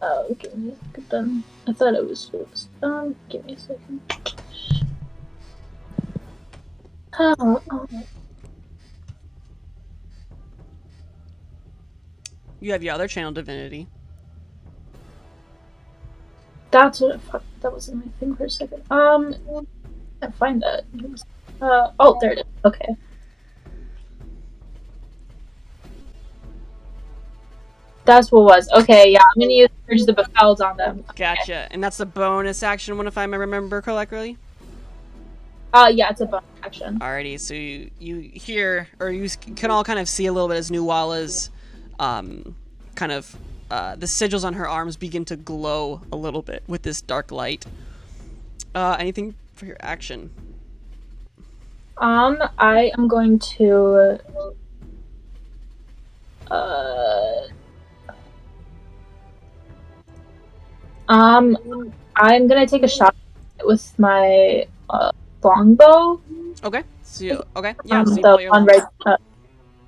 Oh, give me a second. I thought it was fixed. Give me a second. Oh. You have your other channel divinity. That's what. That wasn't my thing for a second. I find that. Oh, there it is. Okay. That's what it was. Okay, yeah, I'm gonna use Urge the Befelled on them. Gotcha. And that's the bonus action one, if I remember correctly? Yeah, it's a bonus action. Alrighty, so you hear, or you can all kind of see a little bit as Nuala's, kind of, the sigils on her arms begin to glow a little bit with this dark light. Anything for your action? I am going to, I'm gonna take a shot with my longbow. Okay. So you, okay. Yeah. So you The pull your one longbow. right,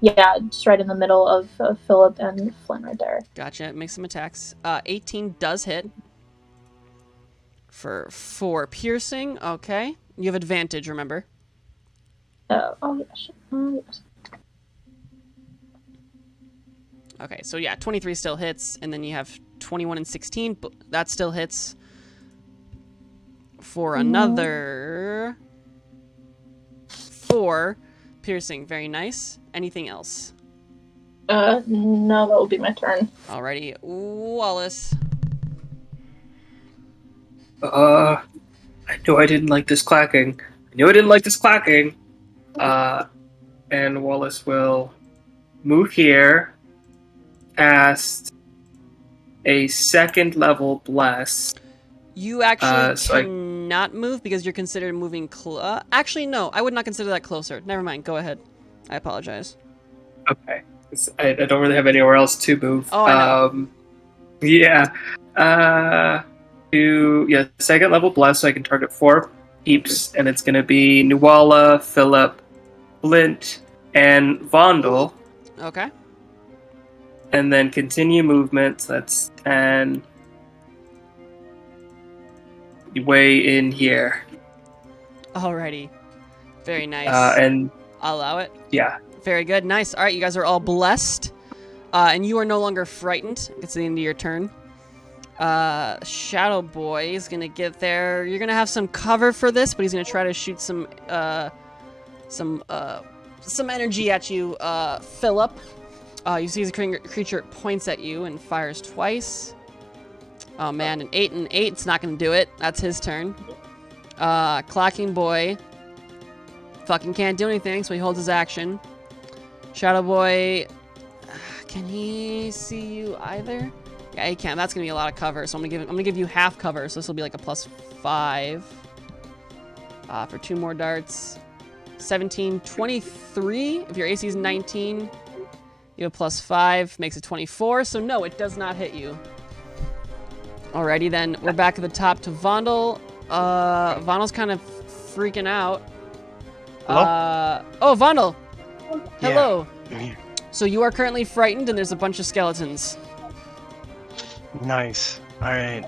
yeah, just right in the middle of Philip and Flynn right there. Gotcha. Make some attacks. 18 does hit for 4 piercing. Okay. You have advantage. Remember. Oh yes. Yes. Okay. So yeah, 23 still hits, and then you have 21 and 16. But that still hits for another 4 piercing. Very nice. Anything else? No, that will be my turn. Alrighty, Wallace. I knew I didn't like this clacking. And Wallace will move here, cast a 2nd level bless. You actually so I- cannot move because you're considered moving. Actually, no, I would not consider that closer. Never mind. Go ahead. I apologize. Okay. I don't really have anywhere else to move. Oh, I know. Yeah. 2nd level bless, so I can target 4 peeps, and it's going to be Nuala, Philip, Flint, and Vondel. Okay. and then continue movement. So that's 10. Way in here. Alrighty. Very nice. And I'll allow it. yeah. Very good. Nice. All right, you guys are all blessed. And you are no longer frightened. It's the end of your turn. Shadow Boy is going to get there. You're going to have some cover for this, but he's going to try to shoot some energy at you, Philip. You see the creature points at you and fires twice. Oh man, an 8 and 8. It's not going to do it. That's his turn. Clacking Boy fucking can't do anything, so he holds his action. Shadow Boy, can he see you either? Yeah, he can. That's gonna be a lot of cover, so I'm gonna give you half cover. So this will be like a +5 for 2 more darts. 17, 23. If your AC is 19, you have +5, makes it 24. So no, it does not hit you. Alrighty then, we're back at the top to Vondel. Vondel's kind of freaking out. Hello? Oh, Vondel. Hello. I'm here. So you are currently frightened, and there's a bunch of skeletons. Nice. Alright,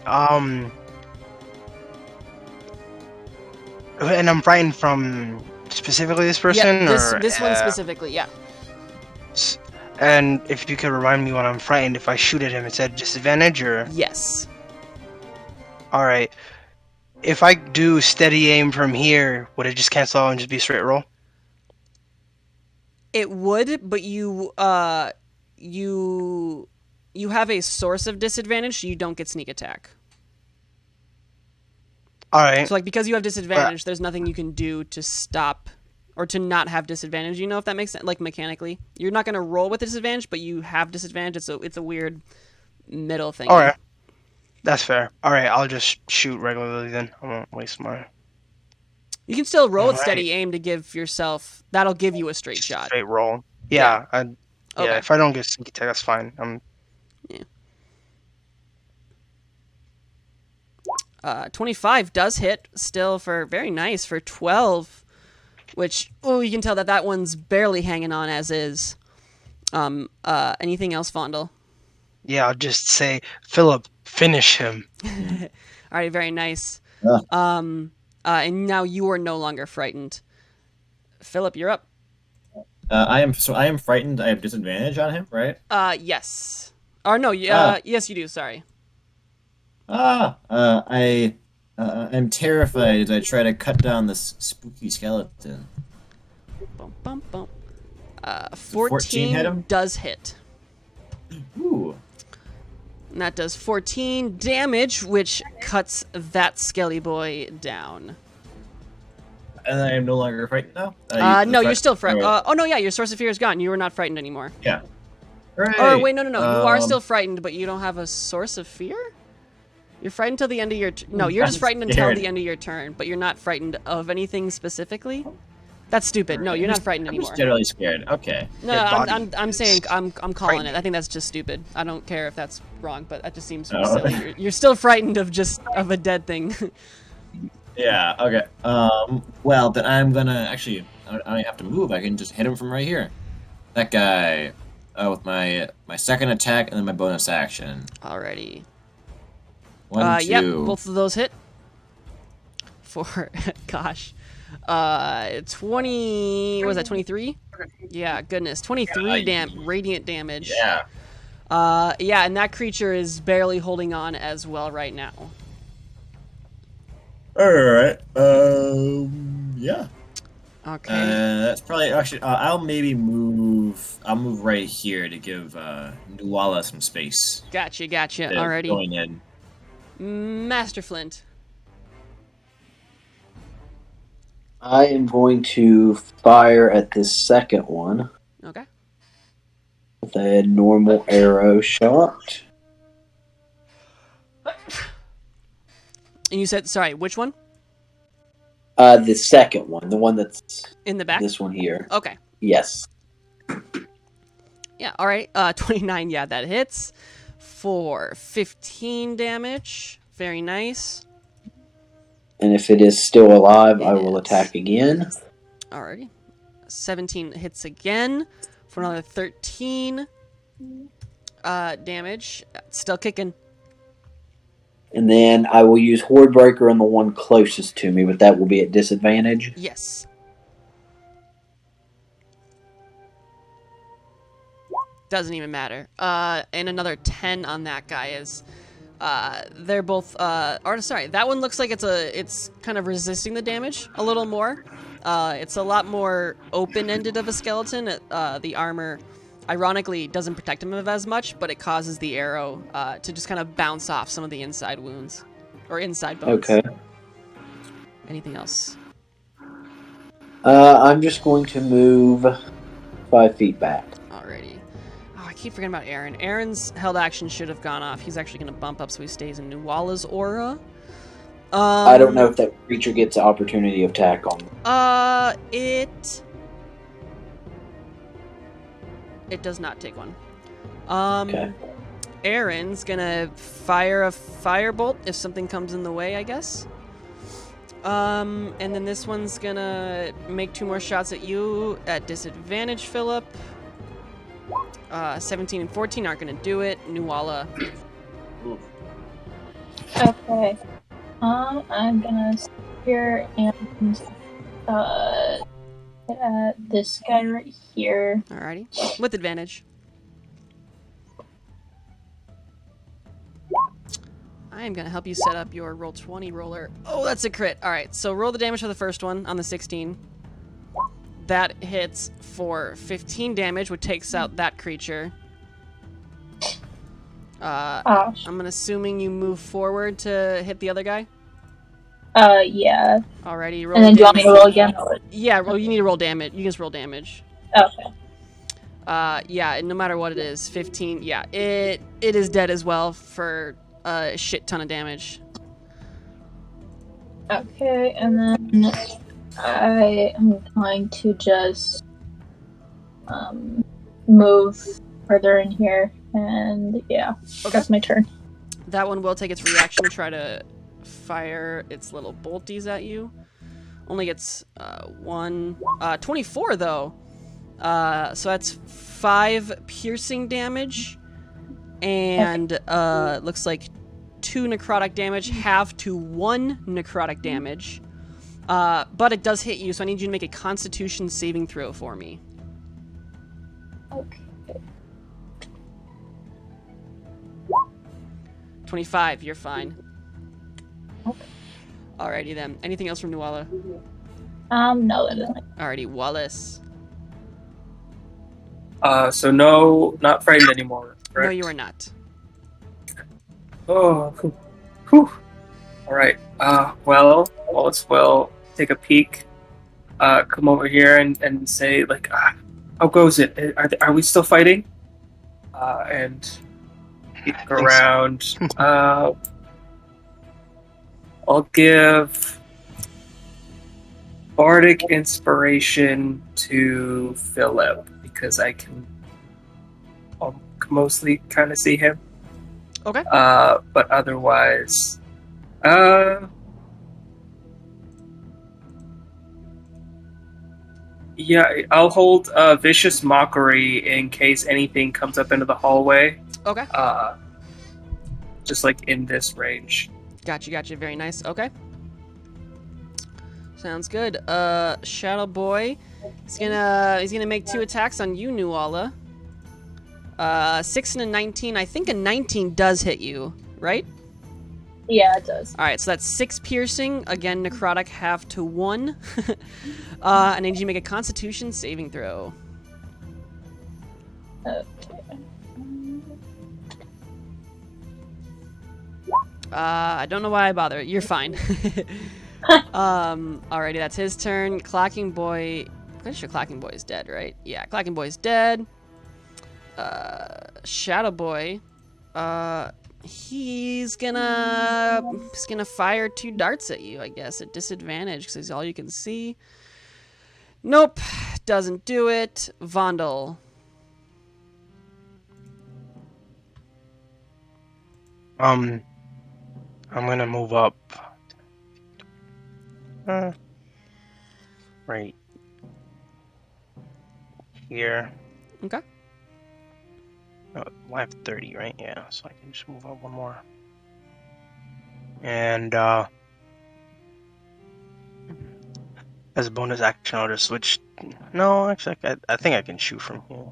and I'm frightened from specifically this person, Yeah, or this one specifically, yeah. And if you could remind me when I'm frightened, if I shoot at him, it's at disadvantage, or? Yes. Alright. If I do steady aim from here, would it just cancel out and just be a straight roll? It would, but you have a source of disadvantage, so you don't get sneak attack. Alright. So, like, because you have disadvantage, there's nothing you can do to stop or to not have disadvantage. You know, if that makes sense, like, mechanically. You're not going to roll with disadvantage, but you have disadvantage. It's a weird middle thing. Alright. That's fair. Alright, I'll just shoot regularly then. I won't waste my... You can still roll with Alright. steady aim to give yourself... That'll give you a straight shot. Straight roll. Yeah, Okay. if I don't get sneak attack, that's fine. 25 does hit still for very nice for 12, which you can tell that one's barely hanging on as is. Anything else, Vondel? Yeah, I'll just say, Philip, finish him. All right, very nice. Yeah. And now you are no longer frightened. Philip, you're up. I am frightened. I have disadvantage on him, right? Yes. Or no, yes you do. Sorry. I am terrified as I try to cut down this spooky skeleton. Bum, bum, bum. 14 hit him? does hit. Ooh. And that does 14 damage, which cuts that Skelly Boy down. And I am no longer frightened now? No, you're still frightened. Oh, no, yeah, your source of fear is gone. You are not frightened anymore. Yeah. Hooray! Or wait, no. You are still frightened, but you don't have a source of fear? You're frightened till the end of your... No, you're just frightened until the end of your turn, but you're not frightened of anything specifically? That's stupid. No, you're not frightened I'm anymore. just generally scared. Okay. No, I'm saying I'm calling it. I think that's just stupid. I don't care if that's wrong, but that just seems silly. You're still frightened of a dead thing. Yeah, okay. Well, then I'm gonna... Actually, I don't have to move. I can just hit him from right here. That guy. With my second attack and then my bonus action. Alrighty. 1, 2. Yep, both of those hit. For, gosh. 20... What was that, 23? Yeah, goodness. 23 radiant damage. Yeah. Yeah, and that creature is barely holding on as well right now. Alright. Yeah. Okay. That's probably... Actually, I'll maybe move... I'll move right here to give Nuala some space. Gotcha. Alrighty. Going in. Master Flint. I am going to fire at this second one Okay. with a normal arrow shot. And you said, sorry, which one? The second one, the one that's In the back? this one here. Okay. Yes. Yeah, alright. 29, yeah, that hits. For 15 damage. Very nice. And if it is still alive, I will Yes. attack again. Alrighty. 17 hits again. For another 13. damage. Still kicking. And then I will use Horde Breaker on the one closest to me, but that will be at disadvantage. Yes. Doesn't even matter. And another 10 on that guy is. They're both. Or sorry, that one looks like it's kind of resisting the damage a little more. It's a lot more open-ended of a skeleton. The armor, ironically, doesn't protect him as much, but it causes the arrow to just kind of bounce off some of the inside wounds or inside bones. Okay. Anything else? I'm just going to move 5 feet back. Alrighty. Oh, I keep forgetting about Aaron. Aaron's held action should have gone off. He's actually going to bump up so he stays in Nuala's aura. I don't know if that creature gets an opportunity of attack on me. It does not take one. Okay. Aaron's gonna fire a firebolt if something comes in the way, I guess. And then this one's gonna make 2 more shots at you at disadvantage, Philip. 17 and 14 aren't gonna do it. Nuala. Okay. I'm gonna sit here and get at this guy right here. Alrighty. With advantage. I am gonna help you set up your roll 20 roller. Oh, that's a crit. Alright, so roll the damage for the first one on the 16. That hits for 15 damage, which takes out that creature. I'm assuming you move forward to hit the other guy. Yeah. Alrighty, roll. And then do you want me to roll again? Yeah, well, you need to roll damage. You can just roll damage. Okay. Yeah, and no matter what it is, 15. Yeah, it is dead as well for a shit ton of damage. Okay, and then I am going to just move further in here, and yeah, that's my turn. That one will take its reaction to try to fire its little bolties at you. Only gets 24 though. So that's 5 piercing damage, and looks like 2 necrotic damage, half to 1 necrotic damage. But it does hit you, so I need you to make a Constitution saving throw for me. Okay. 25, you're fine. Okay. Alrighty then. Anything else from Nuala? No, that isn't. Alrighty, Wallace. So no, not frightened anymore. No, Correct? you are not. Oh, whew. All right. Well, Wallace will take a peek, come over here and say like, how goes it? Are we still fighting? And peek around. I'll give Bardic Inspiration to Philip because I can mostly kind of see him. Okay. But otherwise, yeah, I'll hold Vicious Mockery in case anything comes up into the hallway. Okay. Just like in this range. Gotcha. Very nice. Okay. Sounds good. Shadow Boy, he's gonna make 2 attacks on you, Nuala. 6 and a 19. I think a 19 does hit you, right? Yeah, it does. All right, so that's 6 piercing. Again, necrotic half to 1. I need you to make a Constitution saving throw. Okay. I don't know why I bother. You're fine. Alrighty, that's his turn. Clacking Boy. I'm pretty sure Clacking Boy is dead, right? Yeah, Clacking Boy is dead. Shadow Boy. He's gonna fire 2 darts at you, I guess, at disadvantage because he's all you can see. Nope, doesn't do it. Vondel. I'm gonna move up. Right here. Okay. Oh, I have 30, right? Yeah, so I can just move up one more. And as a bonus action, I'll just switch. No, actually, I think I can shoot from here.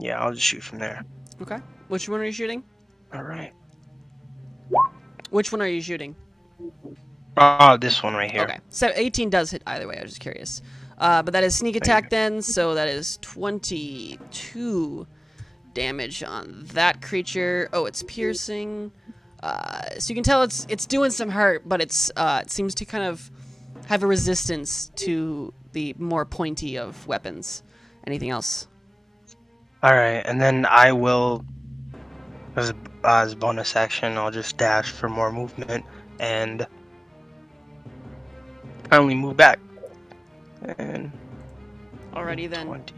Yeah, I'll just shoot from there. Okay. Which one are you shooting? All right. Which one are you shooting? Oh, this one right here. Okay. So 18 does hit either way. I was just curious. But that is sneak attack then, so that is 22 damage on that creature. Oh, it's piercing. So you can tell it's doing some hurt, but it seems to kind of have a resistance to the more pointy of weapons. Anything else? All right, and then I will, as bonus action, I'll just dash for more movement and finally move back. And Alrighty then. 20.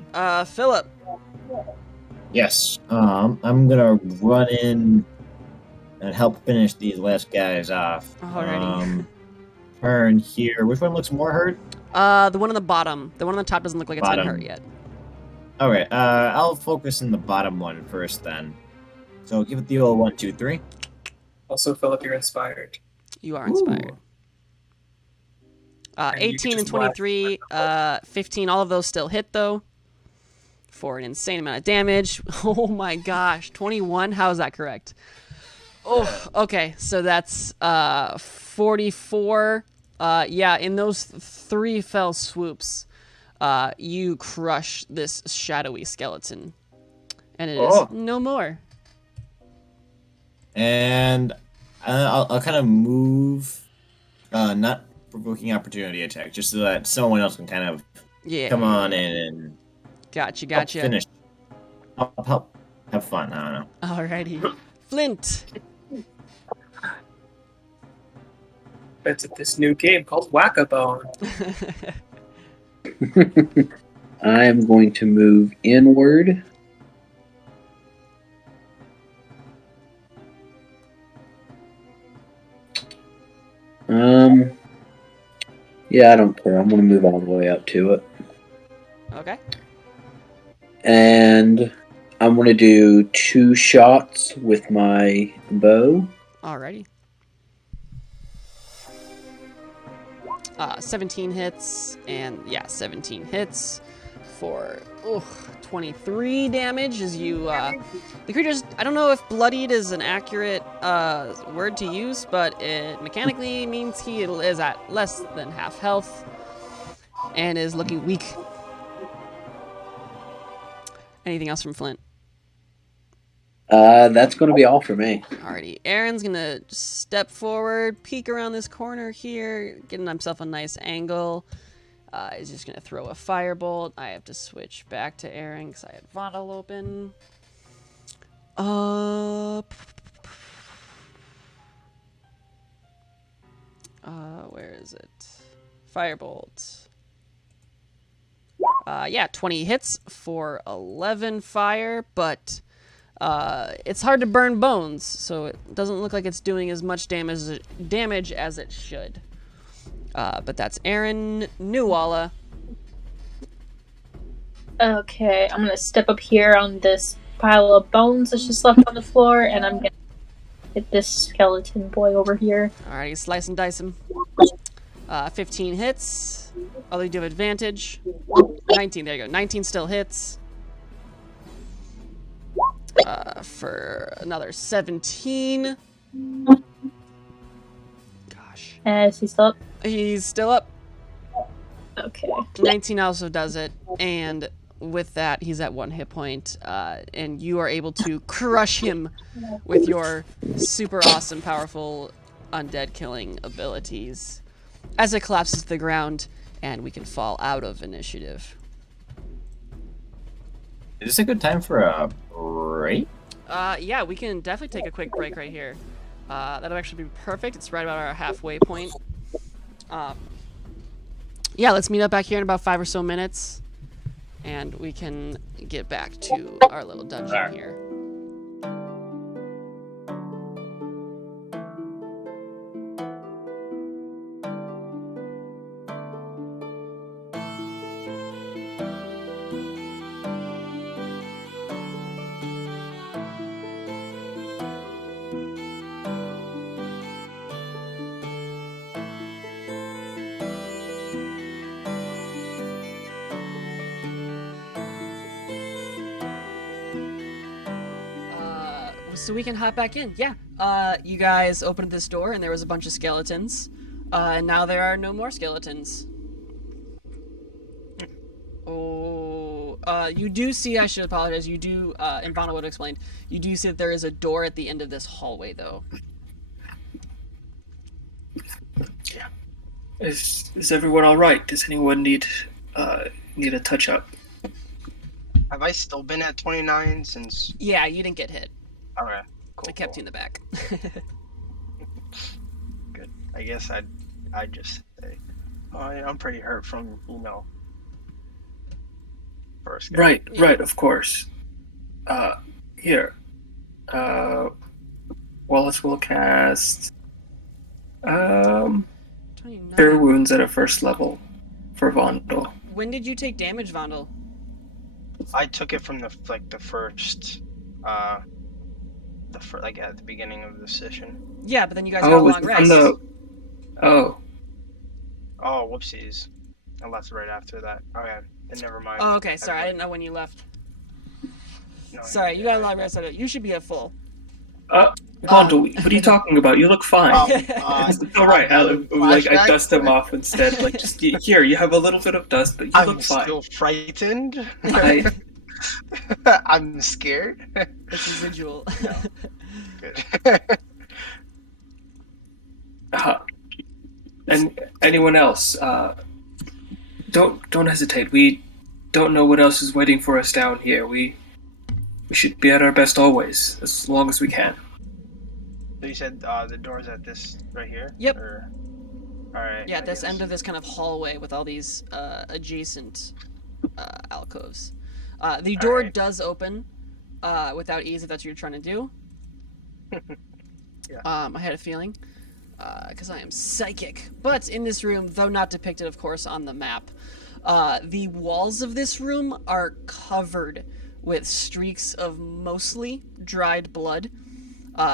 Philip. Yes. I'm gonna run in and help finish these last guys off. Alrighty. Turn here. Which one looks more hurt? The one on the bottom. The one on the top doesn't look like it's been Bottom. hurt yet. Okay. I'll focus on the bottom one first then. So give it the old 1, 2, 3. Also, Philip, you're inspired. You are inspired. And you 18 can and just watch 23, 15, all of those still hit though. For an insane amount of damage. Oh my gosh, 21? How is that correct? Oh, okay, so that's 44. Yeah, in those 3 fell swoops, you crush this shadowy skeleton. And it is no more. And I'll kind of move, not provoking opportunity attack, just so that someone else can kind of come on in and Gotcha. help finish. Help have fun. I don't know. Alrighty. Flint. It's this new game called Whack-A-Bone. I am going to move inward. Yeah, I don't care. I'm going to move all the way up to it. Okay. And I'm going to do 2 shots with my bow. Alrighty. 17 hits, and yeah, 17 hits for 23 damage as you, the creature's, I don't know if bloodied is an accurate word to use, but it mechanically means he is at less than half health and is looking weak. Anything else from Flint? That's going to be all for me. Alrighty, Aaron's gonna step forward, peek around this corner here, getting himself a nice angle. He's just gonna throw a firebolt. I have to switch back to Aaron because I had Vital open. Where is it? Firebolt. Yeah, 20 hits for 11 fire, but it's hard to burn bones, so it doesn't look like it's doing as much damage as it should. But that's Aaron Newalla. Okay, I'm gonna step up here on this pile of bones that's just left on the floor, and I'm gonna hit this skeleton boy over here. Alrighty, slice and dice him. 15 hits. Although you do have advantage. 19, there you go. 19 still hits. For another 17. Gosh. Is he still up? He's still up. Okay. 19 also does it, and with that, he's at 1 hit point, and you are able to crush him with your super awesome, powerful, undead killing abilities as it collapses to the ground, and we can fall out of initiative. Is this a good time for a break? Yeah, we can definitely take a quick break right here. That'll actually be perfect. It's right about our halfway point. Yeah, let's meet up back here in about 5 or so minutes, and we can get back to our little dungeon here. so we can hop back in. Yeah. You guys opened this door and there was a bunch of skeletons. And now there are no more skeletons. Oh, you do see, I should apologize, you do, and Vana would have explained, you do see that there is a door at the end of this hallway, though. Yeah. Is everyone all right? Does anyone need a touch up? Have I still been at 29 since? Yeah, you didn't get hit. Okay, cool. I kept you in the back. Good. I guess I'd just say, I'm pretty hurt from first guy. Right, of course. Here. Wallace will cast 29. Cure Wounds at a first level for Vondel. When did you take damage, Vondel? I took it from the first, like at the beginning of the session. Yeah, but then you guys got a long rest. Oh, whoopsies. I left right after that. Okay, then never mind. Oh, okay, sorry, I didn't know when you left. No, Sorry, you got a long rest out of it. You should be at full. Vondel, what are you talking about? You look fine. It's all right. I dust him off instead. Like, just here, you have a little bit of dust, but you look fine. I'm still frightened. I'm scared. It's residual. Good. And anyone else? Don't hesitate. We don't know what else is waiting for us down here. We should be at our best always, as long as we can. So you said the door's at this right here? Yep. Alright. Yeah, this end of this kind of hallway with all these adjacent alcoves. The door does open without ease if that's what you're trying to do. Yeah. I had a feeling, because I am psychic. But in this room, though not depicted, of course, on the map, the walls of this room are covered with streaks of mostly dried blood.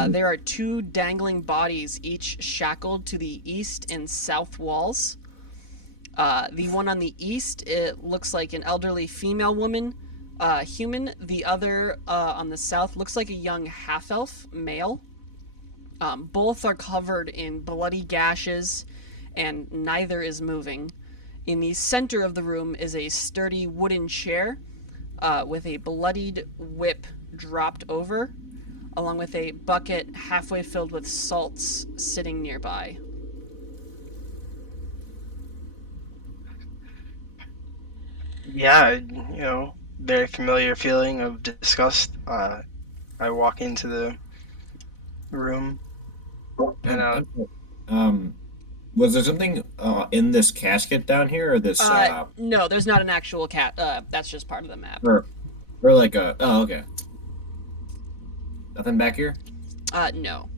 There are two dangling bodies, each shackled to the east and south walls. The one on the east, it looks like an elderly female woman, human. The other on the south looks like a young half-elf male. Both are covered in bloody gashes, and neither is moving. In the center of the room is a sturdy wooden chair with a bloodied whip dropped over, along with a bucket halfway filled with salts sitting nearby. Yeah, very familiar feeling of disgust. I walk into the room. And, was there something in this casket down here, or this? No, there's not an actual cat. That's just part of the map. Or like a. Oh, okay. Nothing back here. No.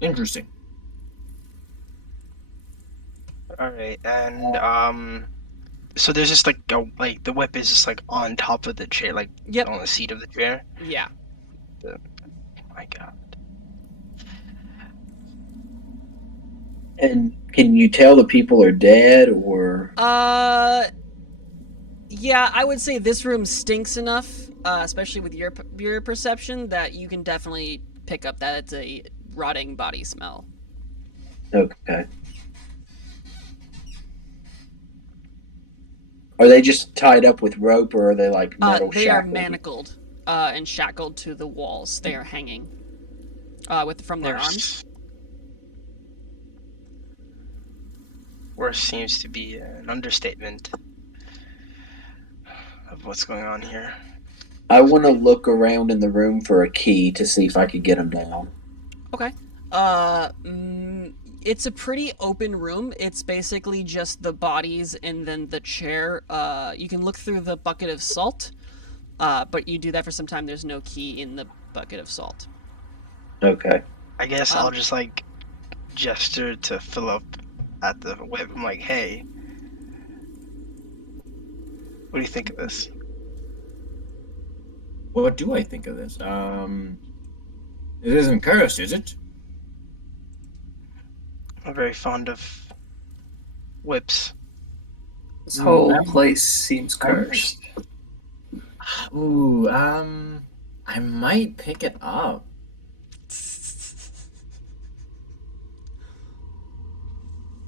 Interesting. All right, and so there's just like the whip is just like on top of the chair, like Yep. on the seat of the chair. Yeah. Oh my God. And can you tell the people are dead, or? Yeah, I would say this room stinks enough, especially with your perception, that you can definitely pick up that it's a rotting body smell. Okay. Are they just tied up with rope, or are they like metal They shackled? are manacled and shackled to the walls. They are hanging from their arms. Worse seems to be an understatement of what's going on here. I want to look around in the room for a key to see if I could get them down. Okay. It's a pretty open room. It's basically just the bodies and then the chair. You can look through the bucket of salt, but you do that for some time. There's no key in the bucket of salt. Okay. I guess I'll just like gesture to Philip at the whip. I'm like, hey, what do you think of this? What do I think of this? It isn't cursed, is it? I'm very fond of whips. This whole place seems cursed. Ooh, I might pick it up.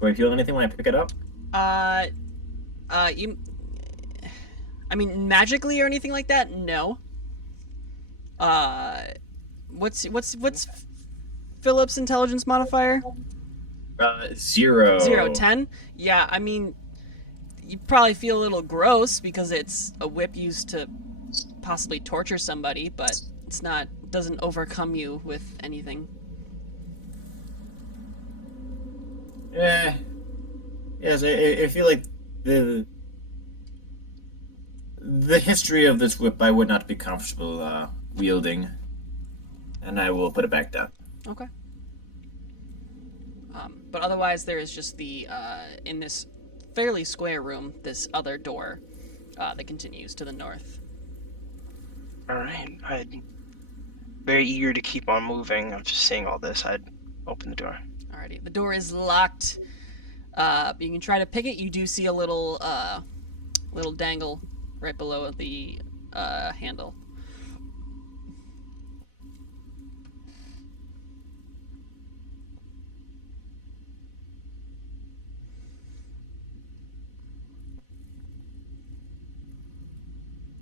Do I feel anything when I pick it up? You. I mean, magically or anything like that? No. What's Philip's intelligence modifier? 0. 0, 10? Yeah, I mean, you probably feel a little gross because it's a whip used to possibly torture somebody, but it's not, doesn't overcome you with anything. Yes, I feel like the history of this whip I would not be comfortable wielding, and I will put it back down. Okay. But otherwise, there is just the, in this fairly square room, this other door that continues to the north. Alright, I'm very eager to keep on moving. I'm just seeing all this. I'd open the door. Alrighty, the door is locked. You can try to pick it. You do see a little, little dangle right below the handle.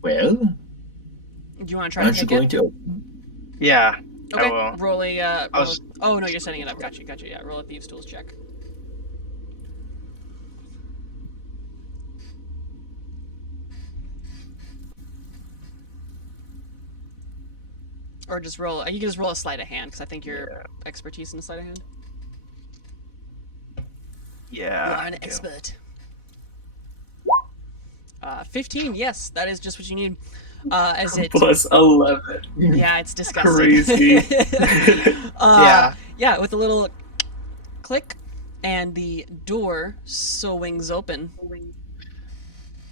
Well, Do you want to try to aren't you pick going it? to? Yeah, Okay, I will. roll a. was- Oh no, you're setting it up. Gotcha. Yeah, roll a thieves' tools check. Or just roll. You can just roll a sleight of hand because I think your Yeah. expertise in the sleight of hand. Yeah. You are an I do. expert. 15. Yes, that is just what you need. As it. Plus 11. Yeah, it's disgusting. Crazy. Yeah. Yeah, with a little click, and the door swings open.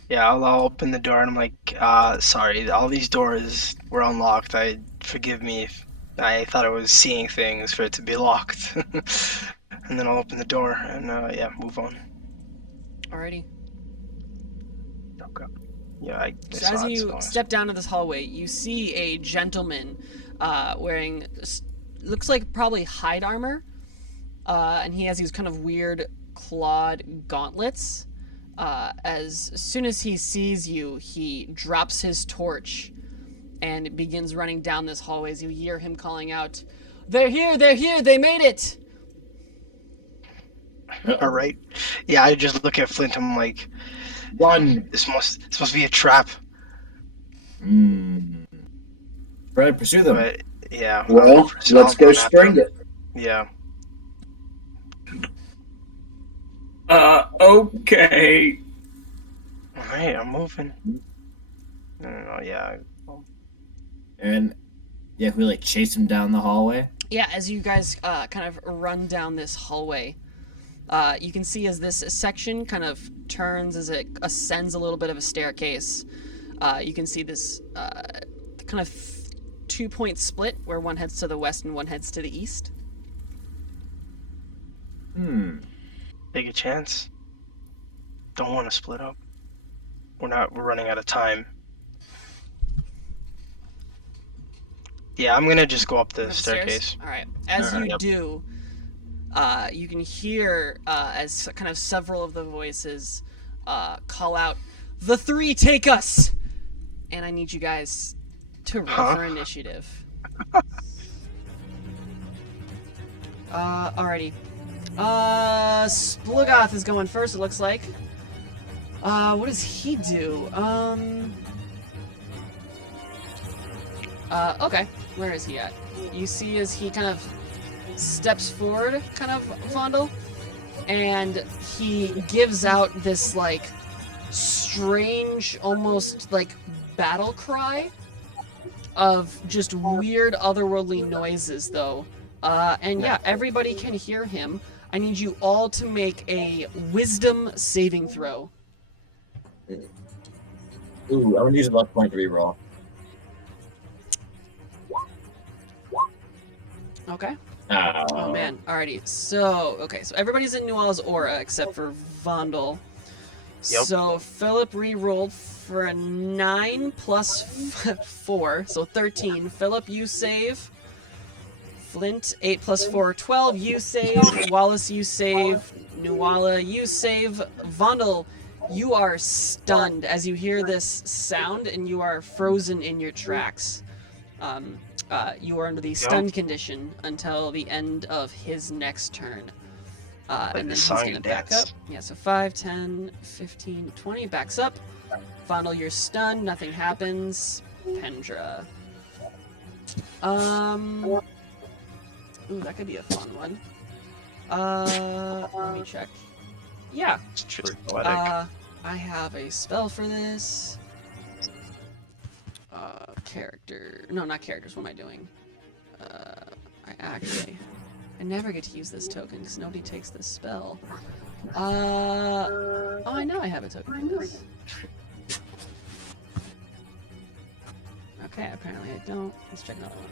Yeah, I'll open the door and I'm like, sorry, all these doors were unlocked. Forgive me if I thought I was seeing things for it to be locked. And then I'll open the door and, yeah, move on. Alrighty. Okay. Yeah, I So saw as it, you so- step down to this hallway, you see a gentleman wearing looks like probably hide armor, and he has these kind of weird clawed gauntlets. As soon as he sees you, he drops his torch and begins running down this hallway. As you hear him calling out, "They're here! They're here! They made it!" All right. Yeah, I just look at Flint. I'm like, One. this must be a trap. Try to pursue them. But yeah. Well, so let's I'll go run after spring him. it. Yeah. Okay. All right, I'm moving. No, yeah. And yeah, we like chase him down the hallway. Yeah, as you guys kind of run down this hallway, you can see as this section kind of turns as it ascends a little bit of a staircase. You can see this kind of 2-point split where one heads to the west and one heads to the east. Take a chance. Don't want to split up. We're running out of time. Yeah, I'm gonna just go up the Upstairs? staircase. All right. As you Yep. do, you can hear as kind of several of the voices call out, "The three take us!" And I need you guys to roll Huh? for initiative. Alrighty. Splugoth is going first, it looks like. What does he do? Okay. Where is he at? You see as he kind of steps forward, kind of, Vondel, and he gives out this, like, strange, almost, like, battle cry of just weird otherworldly noises, though. And yeah, everybody can hear him. I need you all to make a wisdom saving throw. Ooh, I'm gonna use a luck point to reroll. Okay. Oh, Oh man. Alrighty. So, okay. So everybody's in Nual's aura except for Vondel. So Philip re-rolled for a 9 plus 4, so 13. Philip, you save. Flint, 8 plus 4, 12. You save. Wallace, you save. Nuala, you save. Vondel, you are stunned as you hear this sound, and you are frozen in your tracks. You are under the stunned condition until the end of his next turn. And then he's going to back up. Yeah, so 5, 10, 15, 20. Backs up. Vondel, you're stunned. Nothing happens. Pendra. Ooh, that could be a fun one. Let me check. Yeah. It's truly poetic. I have a spell for this. Character. No, not characters. What am I doing? I never get to use this token because nobody takes this spell. Oh, I know I have a token for this. Okay, apparently I don't. Let's check another one.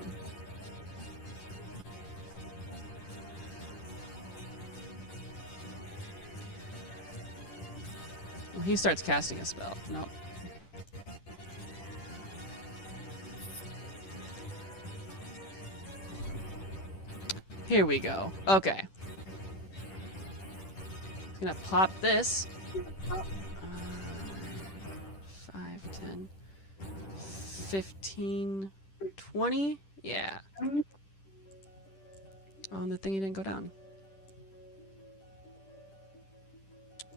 Well, he starts casting a spell. Nope. Here we go. Okay. I'm gonna pop this. 5, 10, 15, 20. Yeah. Oh, the thingy didn't go down.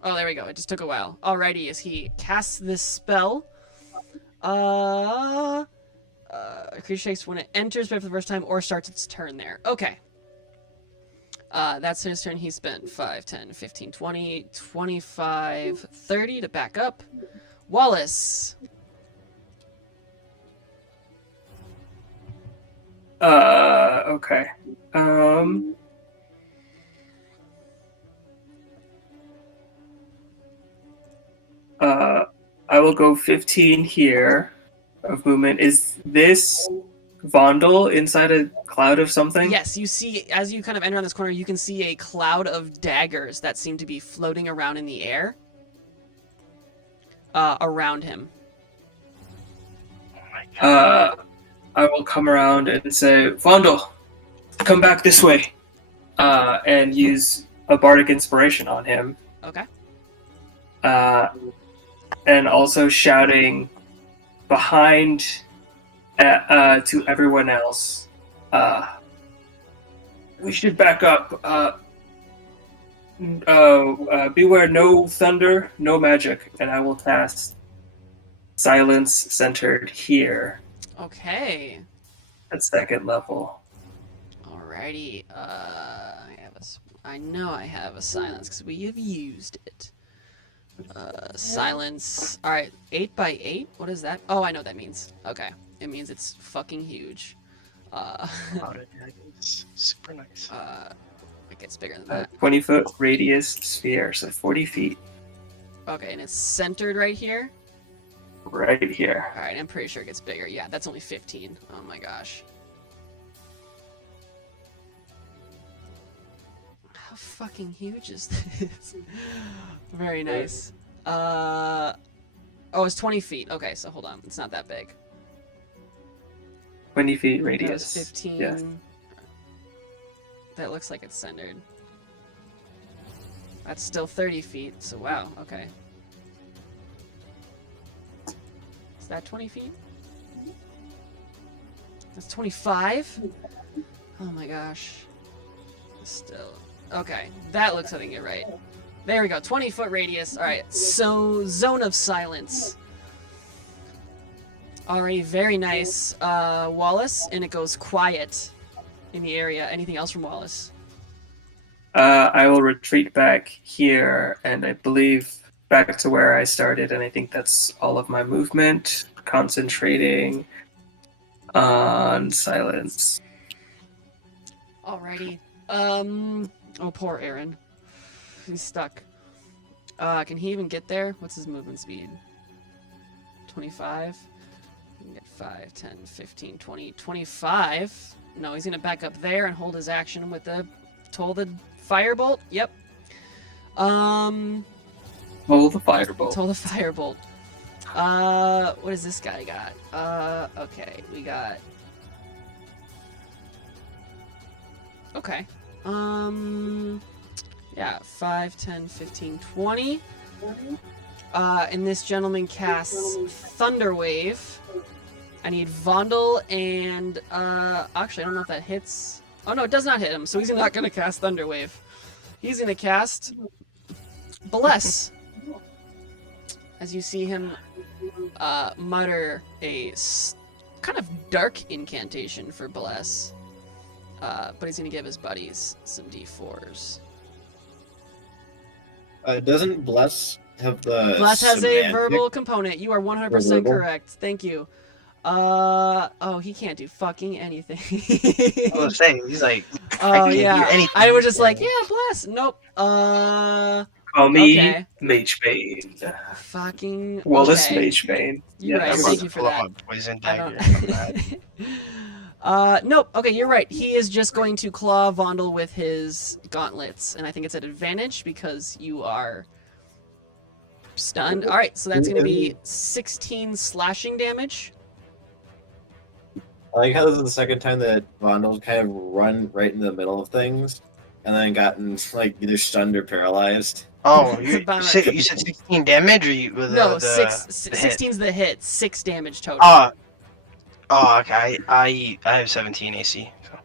Oh, there we go. It just took a while. Alrighty, as he casts this spell. A creature shakes when it enters for the first time or starts its turn there. Okay. That's his turn. He spent 5, 10, 15, 20, 25, 30 to back up. Wallace. Okay. I will go 15 here of movement. Is this Vondel inside a cloud of something? Yes, you see, as you kind of enter on this corner, you can see a cloud of daggers that seem to be floating around in the air. Around him. I will come around and say, Vondel, come back this way. And use a bardic inspiration on him. Okay. And also shouting behind to everyone else. We should back up. Beware, no thunder, no magic, and I will cast Silence Centered here. Okay. At second level. Alrighty. I know I have a silence because we have used it. Silence. Alright, 8 by 8? What is that? Oh, I know what that means. Okay. It means it's fucking huge. It's super nice. It gets bigger than that. 20-foot radius sphere, so 40 feet. Okay, and it's centered right here? Right here. Alright, I'm pretty sure it gets bigger. Yeah, that's only 15. Oh my gosh. How fucking huge is this? Very nice. Oh, it's 20 feet. Okay, so hold on. It's not that big. 20 feet That radius. was 15. Yes. That looks like it's centered. That's still 30 feet, so wow, okay. Is that 20 feet? That's 25? Oh my gosh. Still. Okay, that looks like I get right. There we go, 20-foot radius. Alright, so Zone of Silence. Alright, very nice. Wallace, and it goes quiet in the area. Anything else from Wallace? I will retreat back here, and I believe back to where I started, and I think that's all of my movement. Concentrating on silence. Alrighty. Oh, poor Aaron. He's stuck. Can he even get there? What's his movement speed? 25? He can get 5, 10, 15, 20, 25. No, he's gonna back up there and hold his action with the Toll the Firebolt. Yep. Well, Toll the firebolt. Toll the firebolt. What does this guy got? Okay, we got. Okay. Yeah, 5, 10, 15, 20. And this gentleman casts Thunder Wave. I need Vondel and, actually, I don't know if that hits. Oh, no, it does not hit him, so he's not going to cast Thunder Wave. He's going to cast Bless. As you see him, mutter a kind of dark incantation for Bless. But he's going to give his buddies some D4s. Doesn't Bless have the Bless has a semantic? verbal component. You are 100% Verbal? correct. Thank you. Oh, he can't do fucking anything. I was saying, he's like, Oh, can't yeah. hear anything. I was just like, yeah, Bless. Nope. Call me Okay. Magebane. Fucking. Wallace okay. Magebane. You're right. Yes. Thank you for that. Poison I dagger. don't. Nope. Okay, you're right. He is just going to claw Vondel with his gauntlets, and I think it's at advantage because you are stunned. All right, so that's going to be 16 slashing damage. I like how this is the second time that Vondel's kind of run right in the middle of things, and then gotten like either stunned or paralyzed. Oh, It's you about said, right. you said 16 damage, or you with No, the 16's the hit. 6 damage total. Oh, okay. I have 17 AC. So.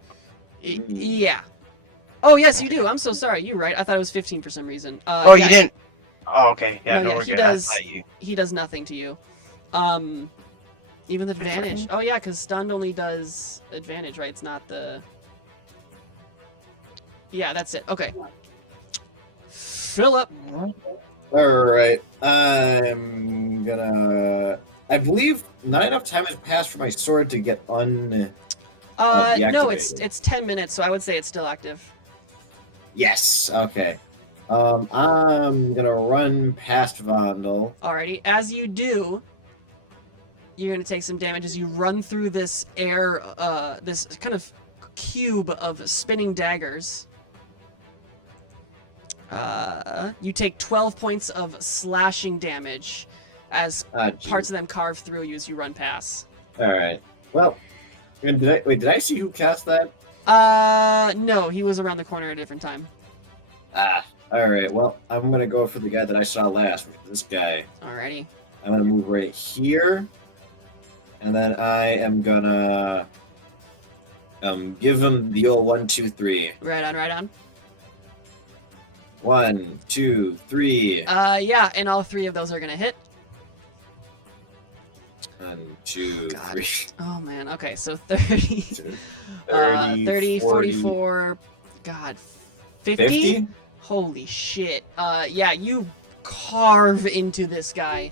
Yeah. Oh, yes, you do. I'm so sorry. You're right. I thought it was 15 for some reason. Oh, yeah, you didn't. Oh, okay. Yeah, No, no, yeah, we're he good. does- I thought you. He does nothing to you. Even the advantage. Oh, yeah, because stunned only does advantage, right? It's not the... Yeah, that's it. Okay. Philip. Alright, I'm gonna... I believe not enough time has passed for my sword to get No, deactivated. it's 10 minutes, so I would say it's still active. Yes, okay. I'm gonna run past Vondel. Alrighty. As you do, you're going to take some damage as you run through this air, this kind of cube of spinning daggers. You take 12 points of slashing damage as parts of them carve through you as you run past. Alright. Well, did I see who cast that? No, he was around the corner at a different time. Alright, well, I'm gonna go for the guy that I saw last, which is this guy. Alrighty. I'm gonna move right here. And then I am gonna give him the old 1, 2, 3. Right on, right on. 1, 2, 3. Yeah, and all 3 of those are going to hit. 1, 2, God. 3. Oh, man. Okay, so 30, 30, 44, God, 50? 50? Holy shit. Yeah, you carve into this guy,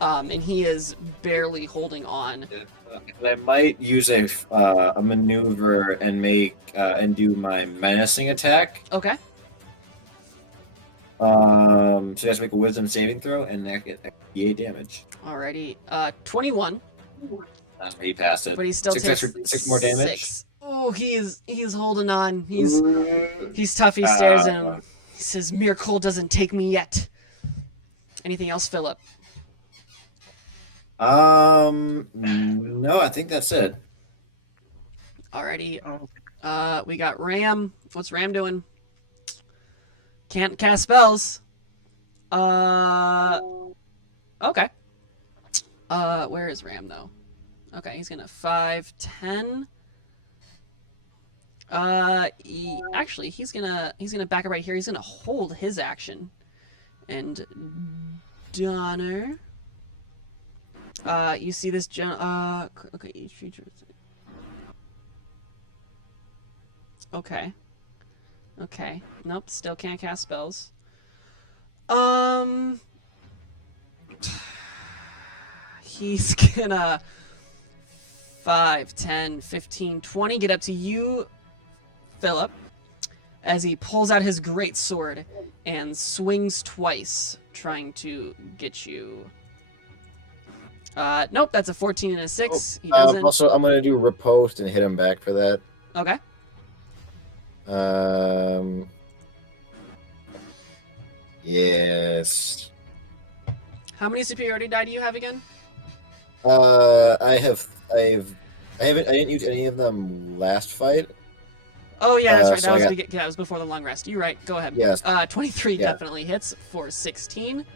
and he is barely holding on. And I might use a maneuver and and do my menacing attack. Okay. So you have to make a wisdom saving throw and that get 8 damage. Alrighty. 21, He passed it. but he still takes 6 more damage. 6. Oh, he's holding on. He's tough. He stares at him. He says, "Miracle doesn't take me yet." Anything else, Philip? No, I think that's it. Alrighty. We got Ram. What's Ram doing? Can't cast spells. Okay. Where is Ram though? Okay, he's gonna 5, 10. Actually, he's gonna back up right here. He's gonna hold his action, and Donner. You see this okay, each feature. Okay. Okay. Nope, still can't cast spells. He's gonna 5, 10, 15, 20 get up to you, Philip, as he pulls out his great sword and swings twice, trying to get you. Nope, that's a 14 and a 6. He doesn't. Also, I'm gonna do riposte and hit him back for that. Okay. Yes. How many superiority die do you have again? I didn't use any of them last fight. Oh yeah, that's right. So I got, That was before the long rest. You're right. Go ahead. yes. 23 Yeah. definitely hits for 16.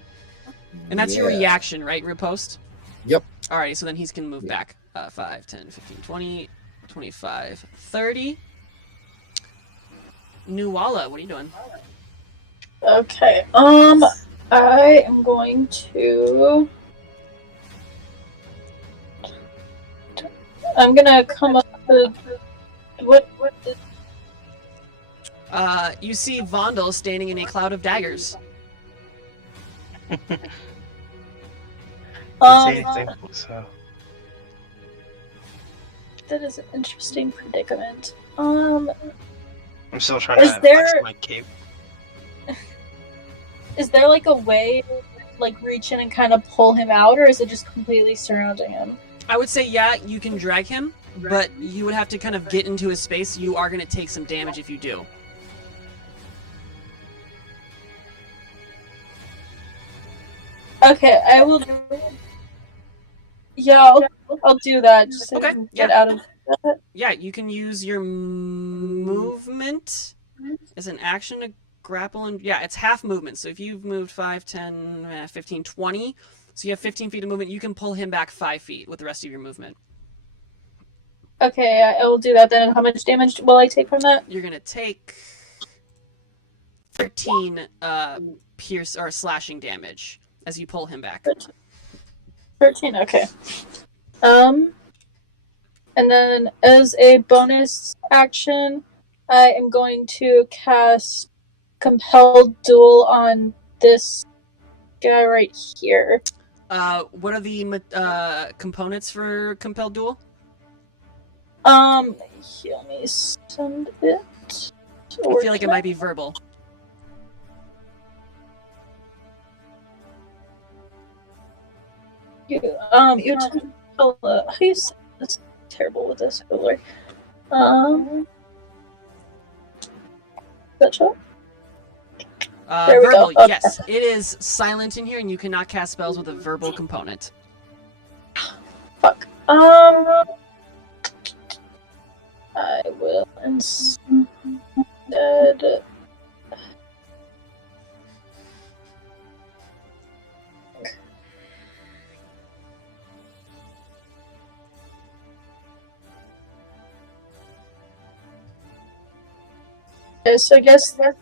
And that's your Yeah. reaction, right, Riposte? Yep. Alrighty, so then he can move Yeah. back. 5, 10, 15, 20, 25, 30. Nuala, what are you doing? Okay. I am going to. I'm gonna come up with what is You see Vondel standing in a cloud of daggers. Say anything, so. that is an interesting predicament. I'm still trying Is to there- flex my cape. Is there like a way, like reach in and kind of pull him out, or is it just completely surrounding him? I would say, yeah, you can drag him, but you would have to kind of get into his space. You are going to take some damage if you do. Okay, I will. Yeah, I'll do that. Just so I Okay, can get yeah. out of. Yeah, you can use your movement as an action to grapple. And yeah, it's half movement. So if you've moved 5, 10, 15, 20, so you have 15 feet of movement, you can pull him back 5 feet with the rest of your movement. Okay, I will do that then. How much damage will I take from that? You're going to take 13 pierce or slashing damage as you pull him back. 13. Okay. And then as a bonus action, I am going to cast Compelled Duel on this guy right here. What are the components for Compelled Duel? Here, let me send it. I feel like it might be verbal. You tell, how do you say this? Terrible with this. Ruler. Gotcha. There we Verbal, go. Okay. yes. It is silent in here, and you cannot cast spells with a verbal component. Fuck. I will instead. Okay, so I guess that.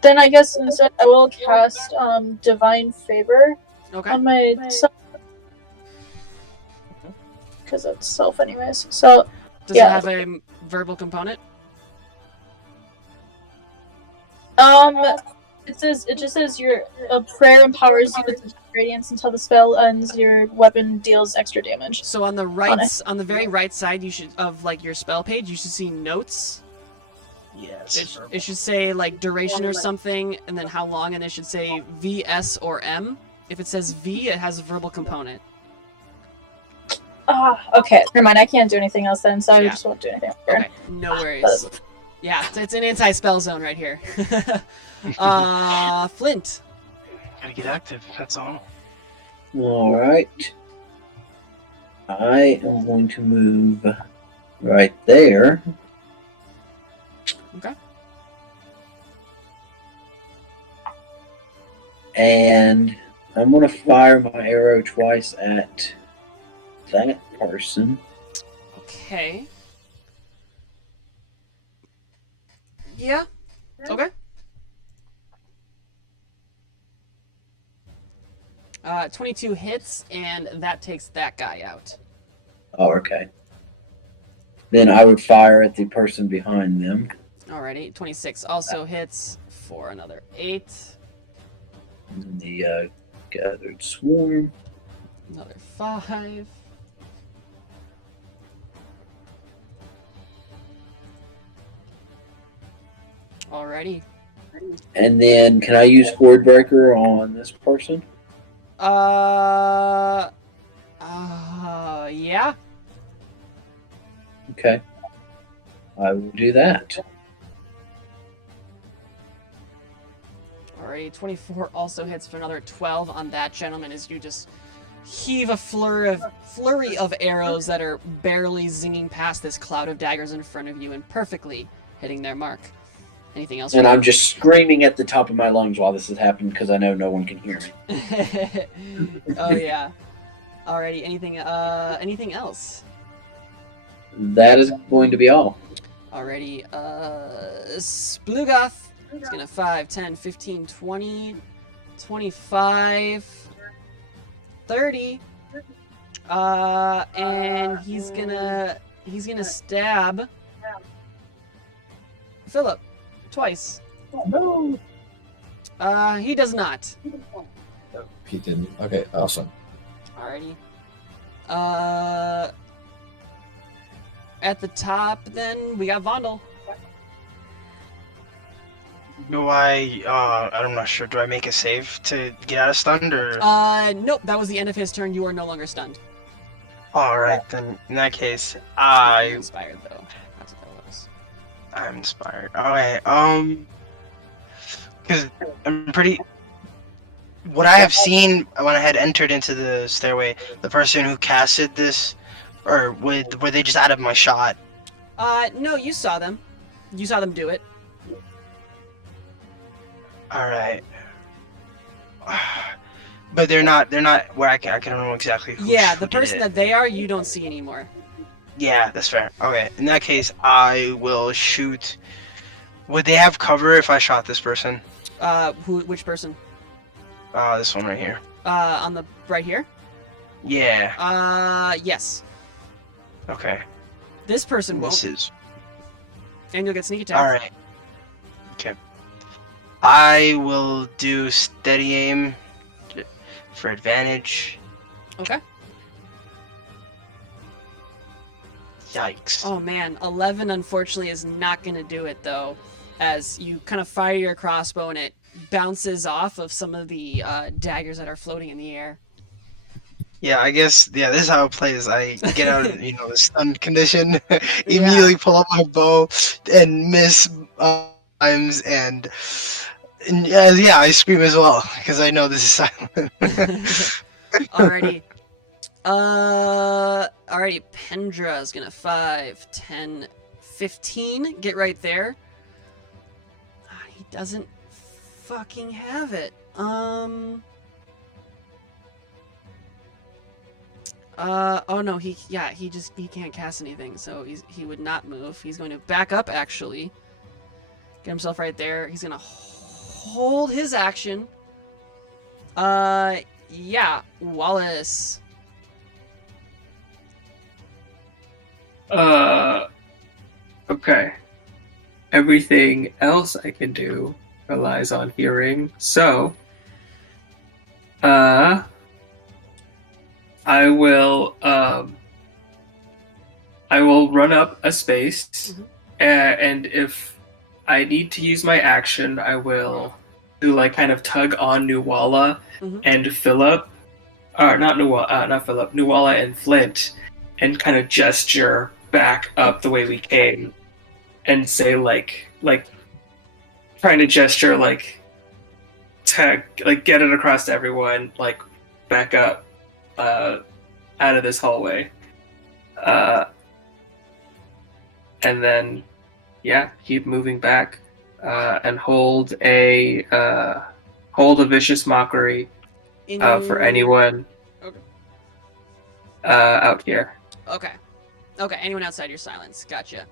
Then I guess instead I will cast Divine Favor Okay. on myself. Because it's self anyways. So Does yeah. it have a verbal component? it just says your prayer empowers you with radiance until the spell ends. Your weapon deals extra damage. So on the the very right side, you should of like your spell page, you should see notes. Yes. It should say like duration or something, and then how long, and it should say V, S, or M. If it says V, it has a verbal component. Okay. Never mind. I can't do anything else then, so I Yeah. just won't do anything. Okay, no worries. Yeah, it's an anti-spell zone right here. Flint. Gotta get active, that's all. Alright. I am going to move right there. Okay. And I'm going to fire my arrow twice at that person. Okay. Yeah. Okay. 22 hits, and that takes that guy out. Oh, okay. Then I would fire at the person behind them. Alrighty, 26 also hits for another 8. And then the gathered swarm. Another 5. Alrighty. And then can I use Wordbreaker on this person? Yeah. Okay. I will do that. Alrighty, 24 also hits for another 12 on that gentleman as you just heave a flurry of arrows that are barely zinging past this cloud of daggers in front of you and perfectly hitting their mark. Anything else? And I'm just screaming at the top of my lungs while this is happening because I know no one can hear me. Oh yeah. Alrighty, anything else? That is going to be all. Alrighty, Splugoth is gonna 5, 10, 15, 20, 25, 30. And he's gonna stab Philip twice. No. He does not. He didn't. Okay, awesome. Alrighty. At the top, then we got Vondel. Do I'm not sure. Do I make a save to get out of stunned or? Nope. That was the end of his turn. You are no longer stunned. All right, then. In that case, You're I inspired though. That's what that was. I'm inspired. Okay. Because I'm pretty. What I have seen when I had entered into the stairway, the person who casted this, or were they just out of my shot? No, you saw them. You saw them do it. All right. But they're not where I can know exactly who. Yeah, who the did person it. that they are, you don't see anymore. Yeah, that's fair. Okay, in that case, I will shoot. Would they have cover if I shot this person? Which person? This one right here. On the right here? Yeah. Yes. Okay. This person won't. This is. And you'll get sneak attack. All right. Okay. I will do steady aim for advantage. Okay. Yikes. Oh man, 11 unfortunately is not going to do it though, as you kind of fire your crossbow and it bounces off of some of the daggers that are floating in the air. Yeah, I guess. Yeah, this is how it plays. I get out of the stunned condition, immediately pull up my bow, and miss times, and yeah, I scream as well because I know this is silent. Alrighty. Alrighty, Pendra is gonna 5, 10, 15. Get right there. He doesn't fucking have it. Oh no, he can't cast anything, so he would not move. He's going to back up actually. Get himself right there. He's gonna hold his action. Yeah, Wallace. Okay. Everything else I can do relies on hearing. So, I will run up a space, and if I need to use my action, I will do kind of tug on Nuwala and Philip, or not Philip, Nuwala and Flint, and kind of gesture back up the way we came, and say trying to gesture to get it across to everyone, back up out of this hallway, and then keep moving back, and hold a vicious mockery for anyone out here. Okay, anyone outside your silence. Gotcha.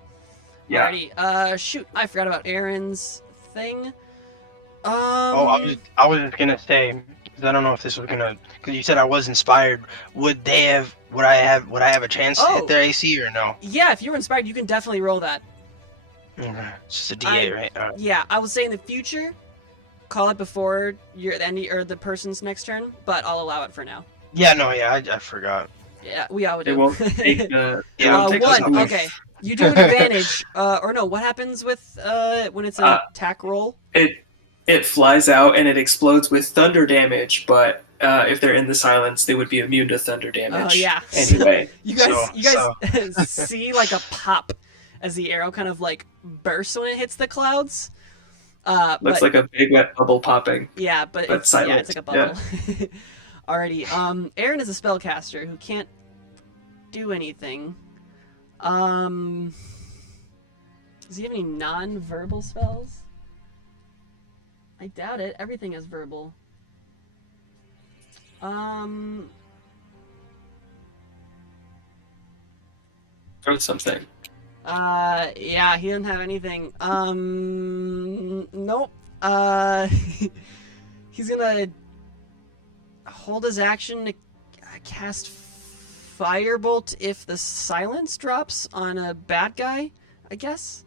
Yeah. Alrighty, shoot, I forgot about Aaron's thing. I was just gonna say, because I don't know if this was gonna, because you said I was inspired. Would I have a chance to hit their AC or no? Yeah, if you're inspired, you can definitely roll that. It's just a D8, right? Yeah, I would say in the future, call it before the person's next turn, but I'll allow it for now. Yeah, no, yeah, I forgot. Yeah, we all do. It won't take the. One. Okay, you do an advantage. Or no, what happens with when it's an attack roll? It flies out and it explodes with thunder damage, but if they're in the silence, they would be immune to thunder damage. Oh yeah. Anyway, you guys see a pop as the arrow kind of bursts when it hits the clouds. Looks but like a big wet bubble popping. yeah, but but it's silent. yeah, it's like a bubble. Alrighty. Aaron is a spellcaster who can't do anything. Does he have any non-verbal spells? I doubt it. Everything is verbal. Throw something. Yeah, he doesn't have anything. Nope. He's gonna hold his action to cast Firebolt if the silence drops on a bad guy, I guess.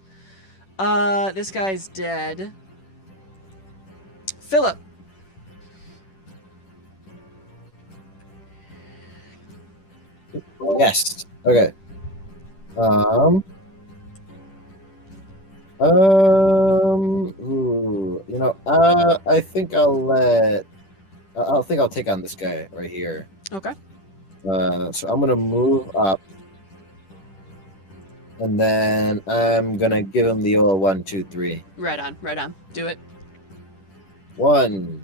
This guy's dead. Philip. Yes. Okay. Ooh, I think I'll take on this guy right here. Okay. So I'm gonna move up, and then I'm gonna give him the old 1, 2, 3. Right on. Do it. 1,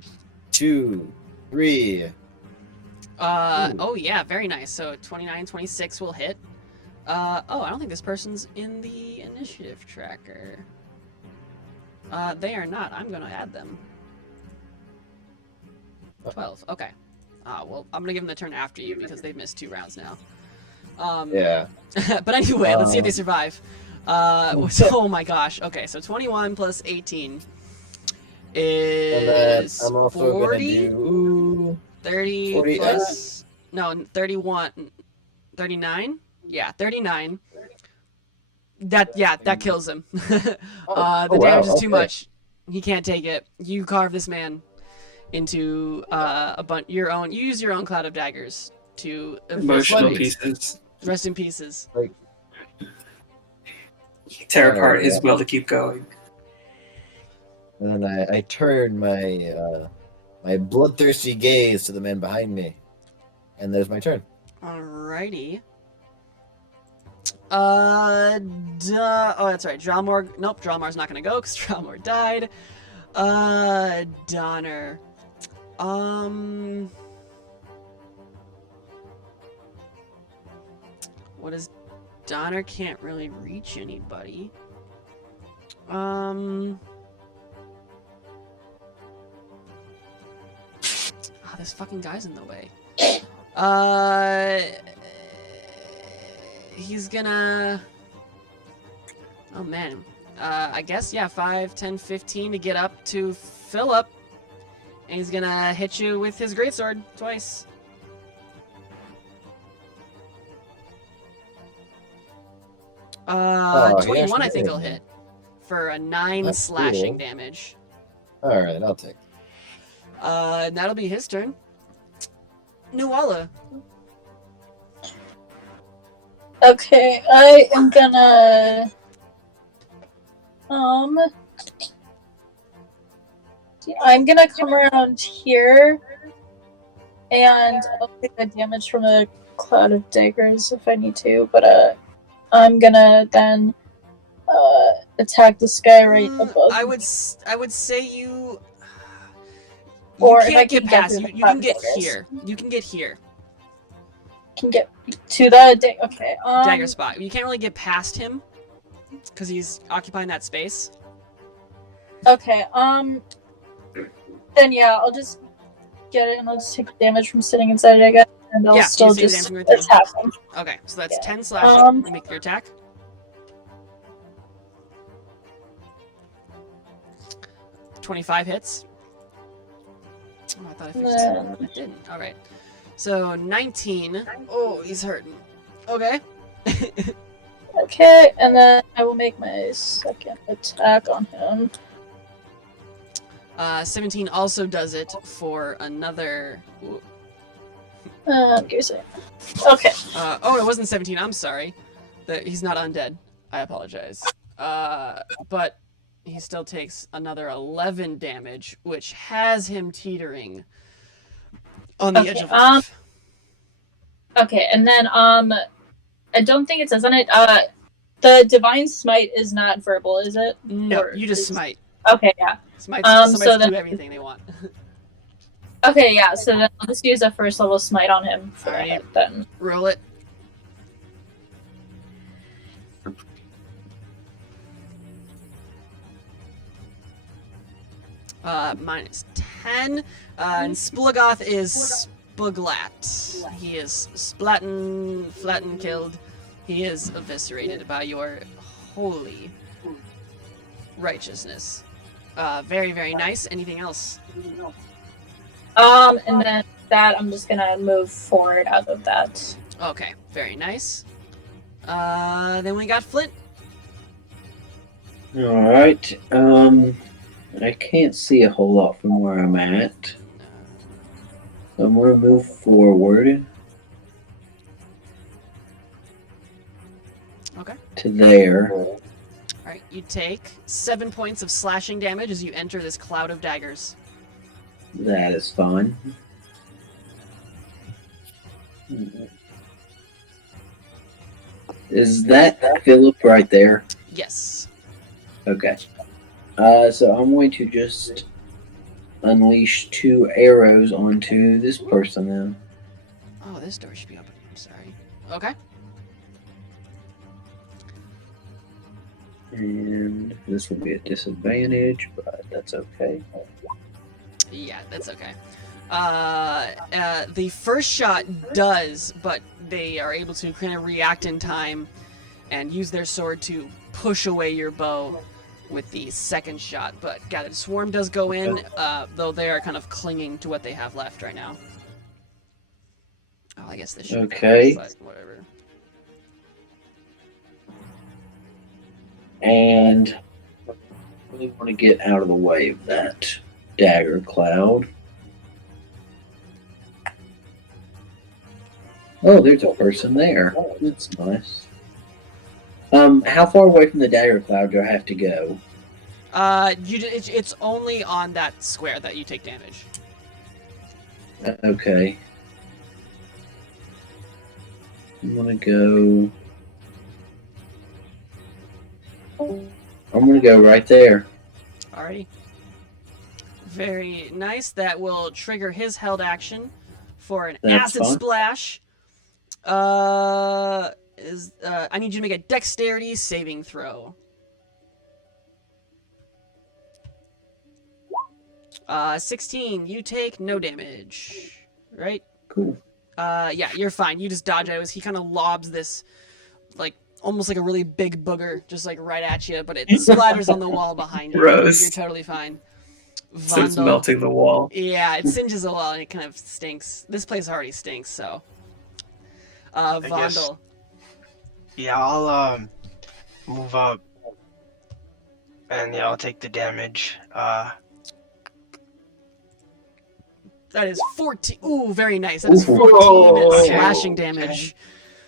2, 3. Oh yeah, very nice. So 29, 26 will hit. Oh, I don't think this person's in the initiative tracker. They are not. I'm gonna add them. 12. Okay. Well, I'm gonna give them the turn after you because they've missed 2 rounds now. Yeah. But anyway, let's see if they survive. Oh my gosh. Okay, so 21 plus 18 And then is I'm also 40. gonna do 30 40, plus no 31 39. Yeah, 39. That kills him. The damage is too much. He can't take it. You carve this man into your own. You use your own cloud of daggers to Emotional pieces. Rest in pieces. Tear apart his will to keep going. And then I turn my my bloodthirsty gaze to the man behind me, and there's my turn. Alrighty. Oh, that's right. Dralmor. Nope, Dralmor's not gonna go because Dralmor died. Donner. What is Donner? Can't really reach anybody. This fucking guy's in the way. He's gonna... Oh, man. I guess, yeah, 5, 10, 15 to get up to Philip. And he's gonna hit you with his greatsword twice. Oh, 21, I think did. he'll hit. For a 9 That's slashing cool. damage. Alright, I'll take it. And that'll be his turn. Nuala. Okay, I am gonna I'm gonna come around here and I'll take the damage from the cloud of daggers if I need to, but I'm gonna then attack this guy right above. I would say you Or if I can't can get get past. through You the can get daggers. here. You can get here. Can get to the okay. Dagger spot. You can't really get past him because he's occupying that space. Okay. Then yeah, I'll just get it and I'll just take the damage from sitting inside it, I guess, and I'll Yeah, still you see the just damage from attack him. Okay, so that's Yeah. 10 slashing. Make your attack. 25 hits. Oh, I thought I fixed it. It didn't. All right. So 19. Oh, he's hurting. Okay. Okay, and then I will make my second attack on him. 17 also does it for another. Ooh. Give me a second. Okay. Oh, it wasn't 17. I'm sorry. He's not undead. I apologize. But he still takes another 11 damage, which has him teetering on the edge of life. Okay, and then I don't think it says on it. The divine smite is not verbal, is it? No, Or you just is- smite. Okay, yeah. Smites, So smites then- do everything they want. Okay, yeah. So then I'll just use a first level smite on him for Alright. it then. Roll it. -10. And Spluggoth is Spuglat. He is flattened, killed. He is eviscerated by your holy righteousness. Very, very nice. Anything else? And then that I'm just gonna move forward out of that. Okay, very nice. Then we got Flint. Alright. I can't see a whole lot from where I'm at. So I'm gonna move forward. Okay. To there. Alright, you take 7 points of slashing damage as you enter this cloud of daggers. That is fun. Is that Philip right there? Yes. Okay. So I'm going to just unleash 2 arrows onto this person then. Oh, this door should be open. I'm sorry. Okay. And this will be a disadvantage, but that's okay. Yeah, that's okay. The first shot does, but they are able to kind of react in time and use their sword to push away your bow with the second shot. But yeah, the swarm does go in, though they are kind of clinging to what they have left right now. Oh, I guess this should Okay. but whatever. And I really want to get out of the way of that dagger cloud. Oh, there's a person there. That's nice. How far away from the dagger cloud do I have to go? It's only on that square that you take damage. Okay. I'm gonna go right there. Alrighty. Very nice. That will trigger his held action for an That's acid fun. splash. I need you to make a dexterity saving throw. 16. You take no damage. Right? Cool. Yeah, you're fine. You just dodge it. He kind of lobs this, like, almost like a really big booger, just like right at you, but it splatters on the wall behind you. Gross. You're totally fine. So it's Vondel- melting the wall. Yeah, it singes a wall and it kind of stinks. This place already stinks, so. guess- Vondel. Yeah, I'll move up, and yeah, I'll take the damage. That is 14. Ooh, very nice. That is Ooh. 14 Oh, slashing damage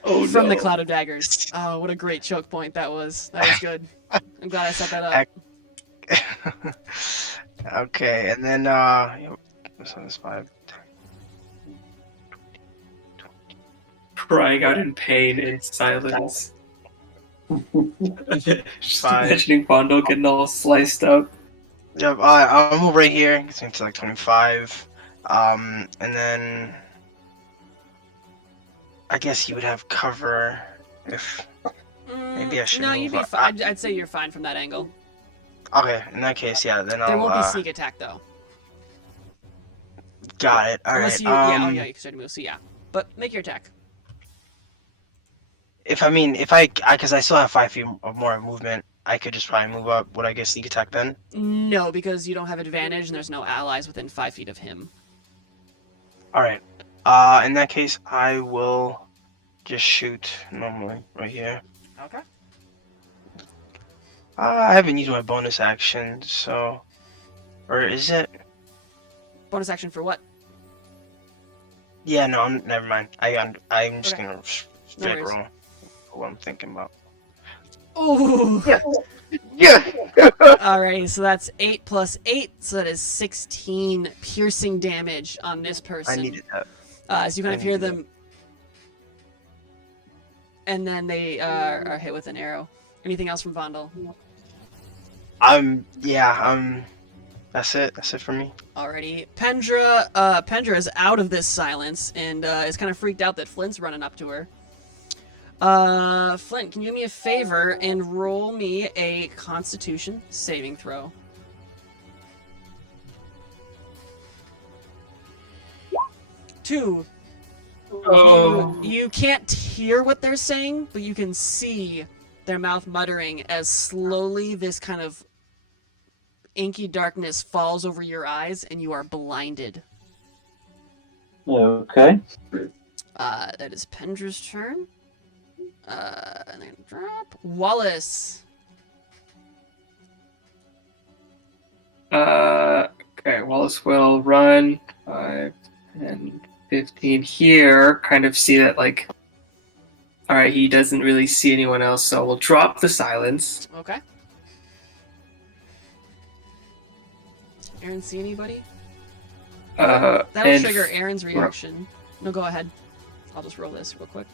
Oh, from no. the cloud of daggers. Oh, what a great choke point that was. That was good. I'm glad I set that up. Okay, and then this one's 5. Crying out in pain in silence. Just Fine. imagining Bondo getting all sliced up. Yep, I'll move right here. Gets me to like 25. And then I guess you would have cover if. Maybe I should No, move you'd be up. fine. I'd say you're fine from that angle. Okay, in that case, yeah, then There I'll. won't be sneak attack though. Got it. All right. Unless you, yeah, oh yeah, you can start to move. So yeah, but make your attack. If because I still have 5 feet of more movement, I could just probably move up. Would I get sneak attack then? No, because you don't have advantage and there's no allies within 5 feet of him. All right. In that case, I will just shoot normally right here. Okay. I haven't used my bonus action, so, or is it? Bonus action for what? Yeah, no, never mind. I'm just Okay. gonna No straight worries. roll for what I'm thinking about. Ooh. Yeah. Alrighty, so that's 8 plus 8, so that is 16 piercing damage on this I person. needed that. So you kind of I hear needed them, and then they are hit with an arrow. Anything else from Vondel? That's it. That's it for me. Alrighty. Pendra is out of this silence and is kind of freaked out that Flint's running up to her. Flint, can you do me a favor and roll me a Constitution saving throw? Two. Oh. You can't hear what they're saying, but you can see their mouth muttering as slowly this kind of inky darkness falls over your eyes and you are blinded. Okay. That is Pendra's turn. And then drop. Wallace. Okay, Wallace will run 5, 10, 15 here. Kind of see that, like... Alright, he doesn't really see anyone else, so we'll drop the silence. Okay. Aaron, see anybody? That'll and trigger Aaron's reaction. No, go ahead. I'll just roll this real quick.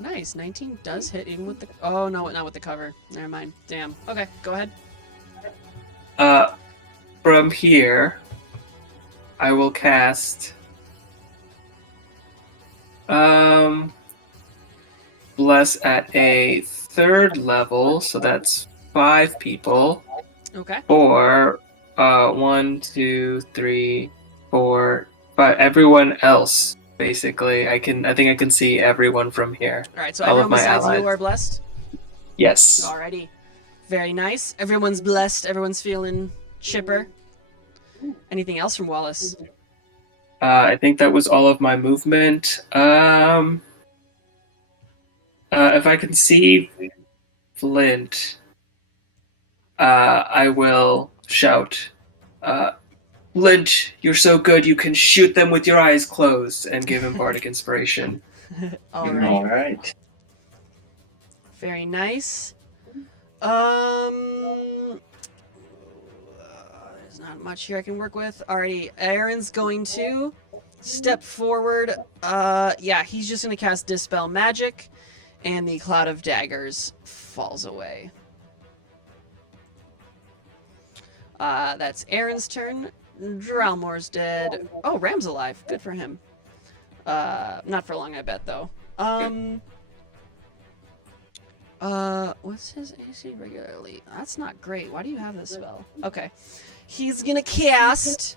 Nice, 19 does hit even with the... Oh, no, not with the cover. Never mind. Damn. Okay, go ahead. From here, I will cast... Bless at a 3rd level, so that's 5 people. Okay. For 1, 2, 3, 4, 5. Everyone else, basically. I think I can see everyone from here. Alright, so All of everyone my besides allies. you are blessed? Yes. Alrighty. Very nice. Everyone's blessed. Everyone's feeling chipper. Anything else from Wallace? I think that was all of my movement. If I can see Flint, I will shout, Flint, you're so good you can shoot them with your eyes closed, and give him bardic inspiration. Alright. All right. Very nice. There's not much here I can work with. Alrighty, Aaron's going to step forward. Yeah, he's just going to cast Dispel Magic, and the Cloud of Daggers falls away. That's Aaron's turn. Dralmore's dead. Oh, Ram's alive. Good for him. Not for long, I bet, though. What's his AC regularly? That's not great. Why do you have this spell? Okay. He's gonna cast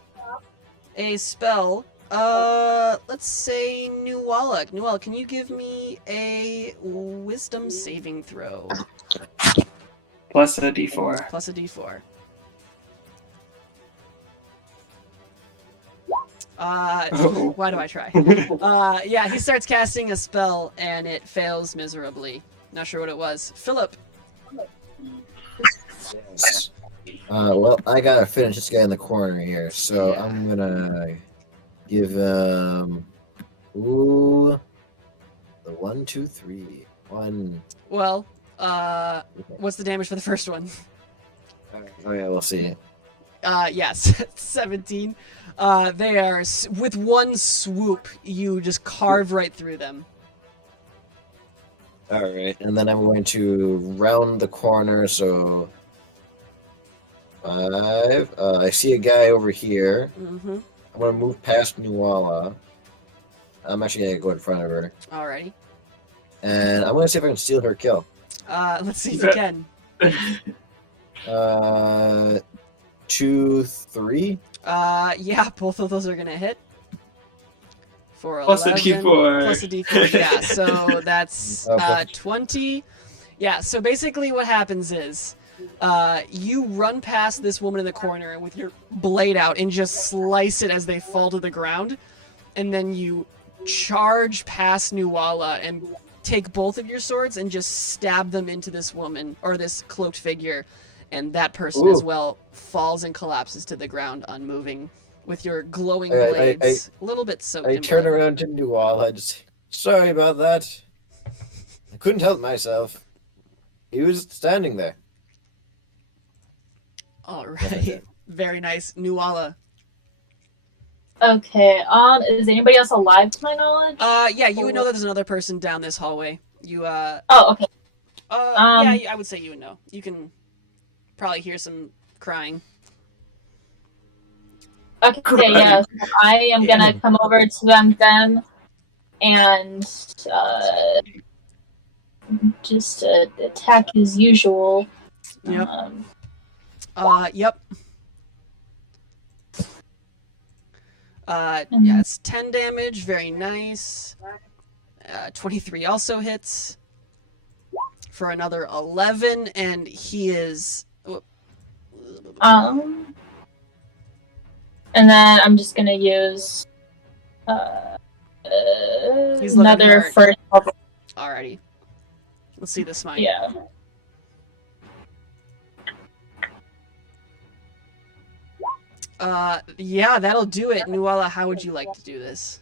a spell. Let's say Nuala. Nuala, can you give me a wisdom saving throw? Plus a d4. Plus a d4. Why do I try? Yeah, he starts casting a spell and it fails miserably. Not sure what it was. Philip. Yes. Well, I gotta finish this guy in the corner here, so Yeah. I'm gonna give him. Ooh. The 1, 2, 3. 1. Well, what's the damage for the first one? Oh, yeah, we'll see. Yes, 17. They are, with one swoop, you just carve right through them. Alright, and then I'm going to round the corner, so 5. I see a guy over here. Mm-hmm. I'm gonna move past Nuala. I'm actually gonna go in front of her. Alrighty. And I'm gonna see if I can steal her kill. Let's see if you can. 2, 3. Yeah, both of those are gonna hit. For Plus a 11, d4. Plus a d4, yeah. So that's Okay. 20. Yeah, so basically what happens is you run past this woman in the corner with your blade out and just slice it as they fall to the ground. And then you charge past Nuala and take both of your swords and just stab them into this woman, or this cloaked figure. And that person as Ooh. well falls and collapses to the ground, unmoving, with your glowing I- blades a little bit soaked I in turn blood. around to Nuala. I just sorry about that. I couldn't help myself. He was standing there. All right, very nice, Nuala. Okay. Is anybody else alive to my knowledge? Yeah, you would know that there's another person down this hallway. You Oh, okay. Yeah, I would say you would know. You can probably hear some crying. Okay, yeah. So I am gonna come over to them then, and just attack as usual. Yep. Um, Yep. Yeah, it's 10 damage. Very nice. 23 also hits for another 11, and he is. and then I'm just gonna use He's looking another hurt. first level. Alrighty. Let's see the smite. Yeah. Yeah, that'll do it. Nuala, how would you like to do this?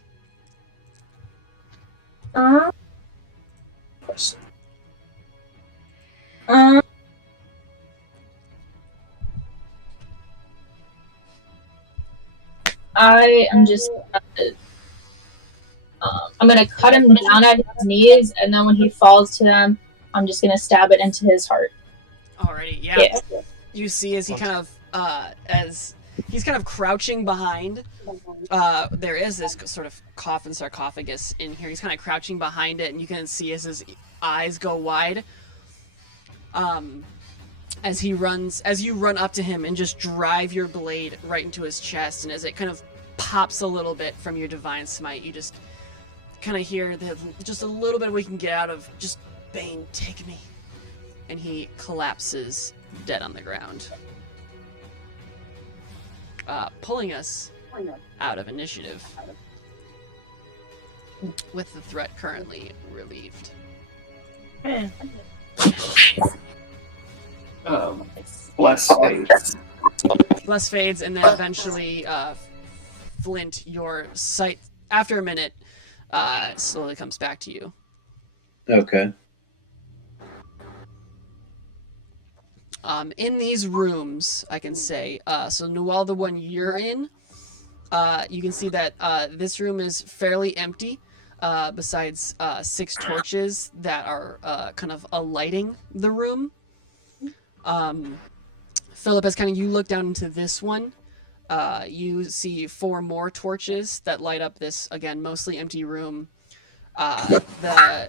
I am just. I'm gonna cut him down at his knees, and then when he falls to them, I'm just gonna stab it into his heart. Alrighty, yeah. You see as he kind of, as he's kind of crouching behind, there is this sort of coffin sarcophagus in here. He's kind of crouching behind it, and you can see as his eyes go wide, as you run up to him and just drive your blade right into his chest, and as it kind of pops a little bit from your divine smite, you just kind of hear just a little bit we can get out of, just, Bane, take me. And he collapses dead on the ground. Pulling us out of initiative, with the threat currently relieved. Bless fades. Bless fades, and then eventually, Flint, your sight, after a minute, slowly comes back to you. Okay. In these rooms, I can say, so Nual, the one you're in, you can see that this room is fairly empty, besides 6 torches that are kind of alighting the room. Philip, as kind of you look down into this one, you see 4 more torches that light up this, again, mostly empty room. The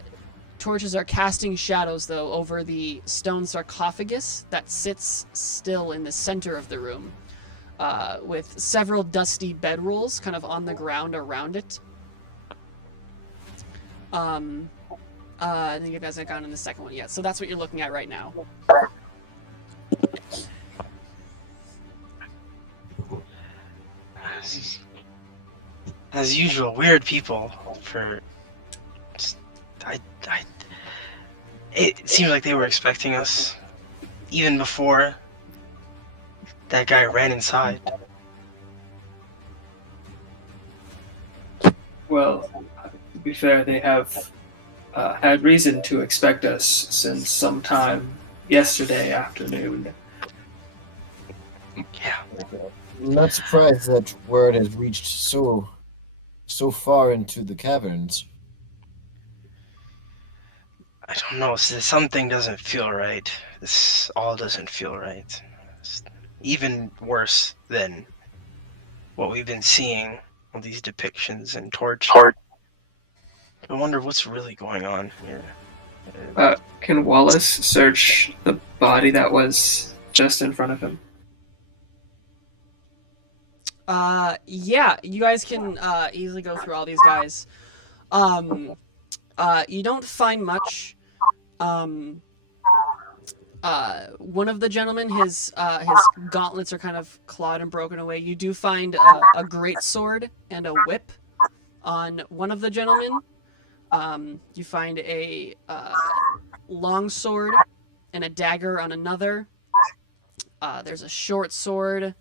torches are casting shadows, though, over the stone sarcophagus that sits still in the center of the room, with several dusty bedrolls kind of on the ground around it. I think you guys haven't gone in the second one yet, so that's what you're looking at right now. As usual, weird people. It seems like they were expecting us, even before that guy ran inside. Well, to be fair, they have had reason to expect us since sometime yesterday afternoon. Yeah. I'm not surprised that word has reached so far into the caverns. I don't know. Something doesn't feel right. This all doesn't feel right. It's even worse than what we've been seeing, all these depictions and torture. I wonder what's really going on here. Can Wallace search the body that was just in front of him? Yeah, you guys can easily go through all these guys. You don't find much. One of the gentlemen, his gauntlets are kind of clawed and broken away. You do find a great sword and a whip on one of the gentlemen. You find a long sword and a dagger on another. There's a short sword,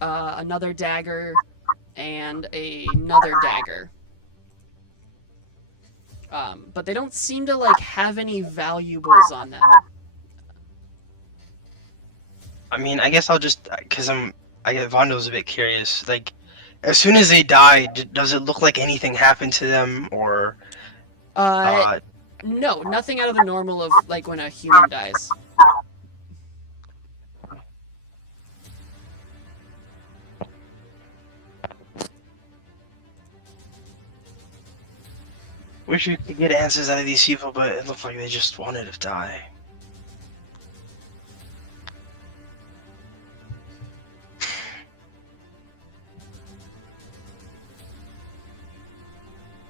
another dagger, and another dagger. But they don't seem to have any valuables on them. I mean, I guess I'll just, because Vondo's a bit curious. Like, as soon as they die, does it look like anything happened to them, or? No, nothing out of the normal of like when a human dies. Wish we could get answers out of these people, but it looked like they just wanted to die.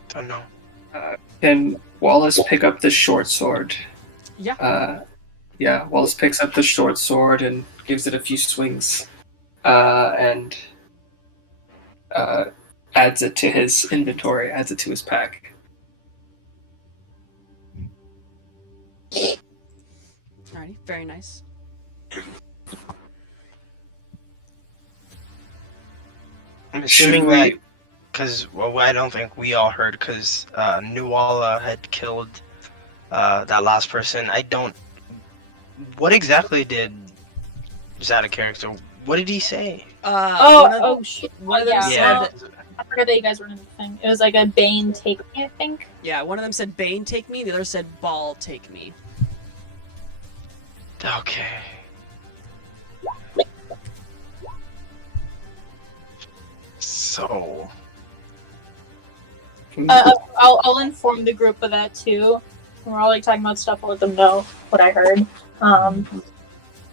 Don't know. Can Wallace pick up the short sword? Yeah. Yeah, Wallace picks up the short sword and gives it a few swings, and adds it to his inventory, adds it to his pack. Alrighty, very nice. I'm Should assuming we? that because I don't think we all heard because Nuala had killed that last person. I don't. What exactly did just out of character? What did he say? Shit. One of them Yeah. said, I forgot that you guys were in the thing. It was like a Bane take me, I think. yeah, one of them said Bane take me, the other said Ball take me. Okay. So. I'll inform the group of that too. When we're all like talking about stuff, I'll let them know what I heard.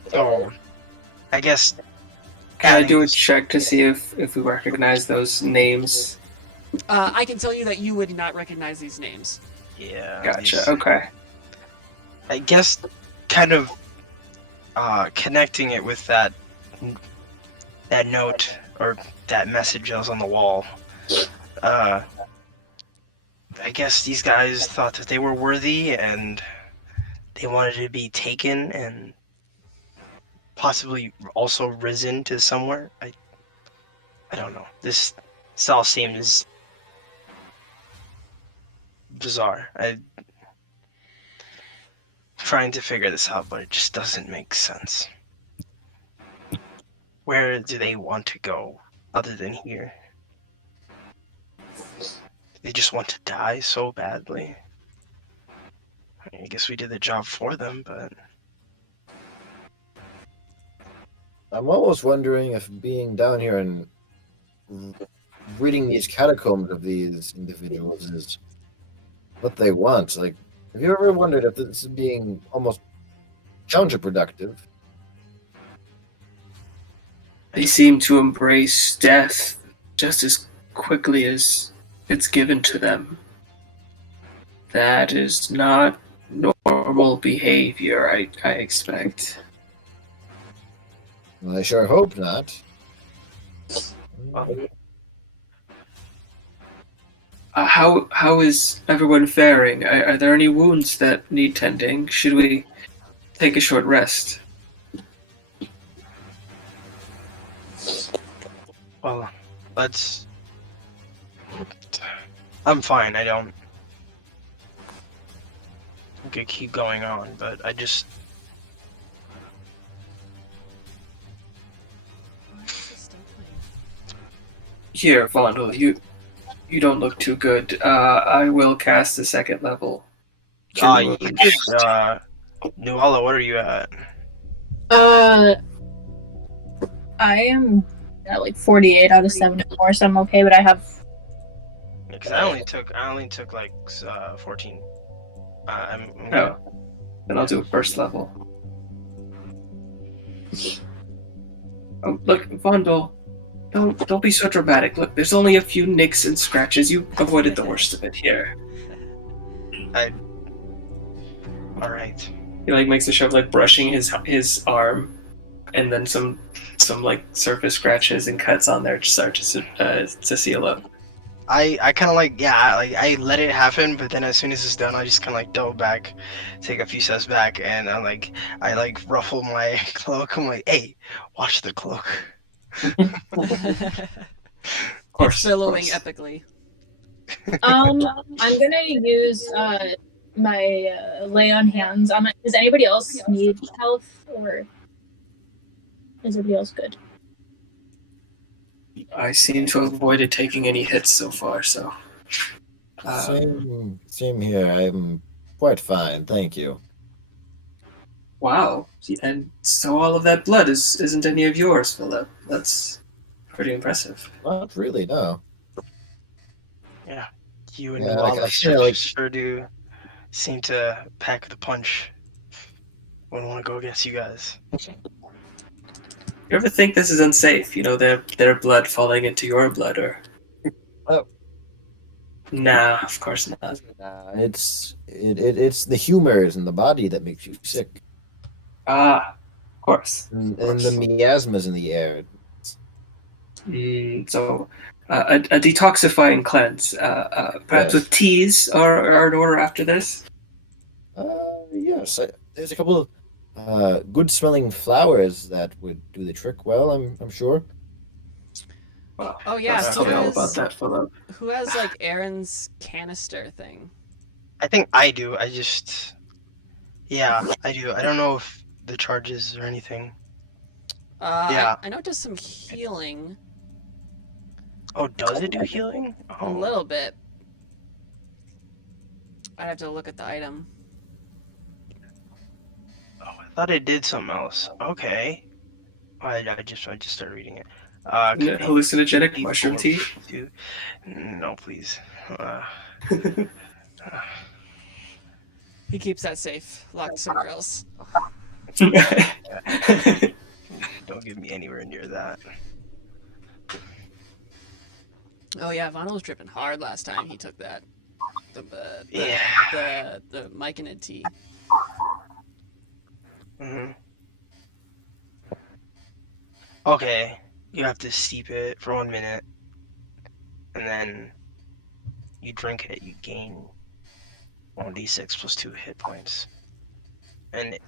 So. I guess. Can I do a check to see if we recognize those names? I can tell you that you would not recognize these names. Yeah. Gotcha. Okay. I guess kind of connecting it with that note or that message that was on the wall. I guess these guys thought that they were worthy and they wanted to be taken and possibly also risen to somewhere. I don't know. This all seems bizarre. I'm trying to figure this out, but it just doesn't make sense. Where do they want to go other than here? They just want to die so badly. I guess we did the job for them, but I'm almost wondering if being down here and reading these catacombs of these individuals is what they want. Like, have you ever wondered if this is being almost counterproductive? They seem to embrace death just as quickly as it's given to them. That is not normal behavior, I expect. Well, I sure hope not. How is everyone faring? Are there any wounds that need tending? Should we take a short rest? well, let's. I'm fine. I don't. We could keep going on, but I just. Here, Vondel, you don't look too good. I will cast a second level. You could. Nuala, what are you at? I am at like 48 out of 74, so I'm okay. But I have. Because I only took like 14. I'm Oh, then I'll do a first level. Oh, look, Vondel, don't be so dramatic. Look, there's only a few nicks and scratches. You avoided the worst of it here. all right. He like makes a show of like brushing his arm, and then some like surface scratches and cuts on there to start to seal up. I kind of like I let it happen, but then as soon as it's done, I just kind of like double back, take a few steps back, and I ruffle my cloak. I'm like, hey, watch the cloak. Of course, Billowing of course. epically. I'm gonna use my lay on hands. Does anybody else need health, or is everybody else good? I seem to have avoided taking any hits so far, so. Same here. I'm quite fine, thank you. Wow. And so all of that blood isn't any of yours, Philip. That's pretty impressive. Not really, no. Yeah. You and Yeah, Wallace feel like sure do seem to pack the punch when I want to go against you guys. You ever think this is unsafe? You know, their blood falling into your blood, or? Oh. Nah, of course not. It's the humors in the body that makes you sick, Ah, of course. and the miasmas in the air. So, a detoxifying cleanse, perhaps Yes. with teas or in order after this. Yes, there's a couple of good smelling flowers that would do the trick well. I'm sure. Well, Oh, yeah, let's who tell me all has- about that, Philip. Who has like Aaron's canister thing? I think I do. Yeah, I do. I don't know if the charges or anything. Yeah. I know it does some healing. Oh, does it do healing? A Oh, little bit. I'd have to look at the item. I thought it did something else. Okay. I just started reading it. Hallucinogenic mushroom tea. No, please. He keeps that safe, locked somewhere else. Don't get me anywhere near that. Oh yeah, Vano was tripping hard last time he took that. The myconid tea. hmm Okay, you have to steep it for 1 minute, and then you drink it. You gain 1d6 plus 2 hit points, and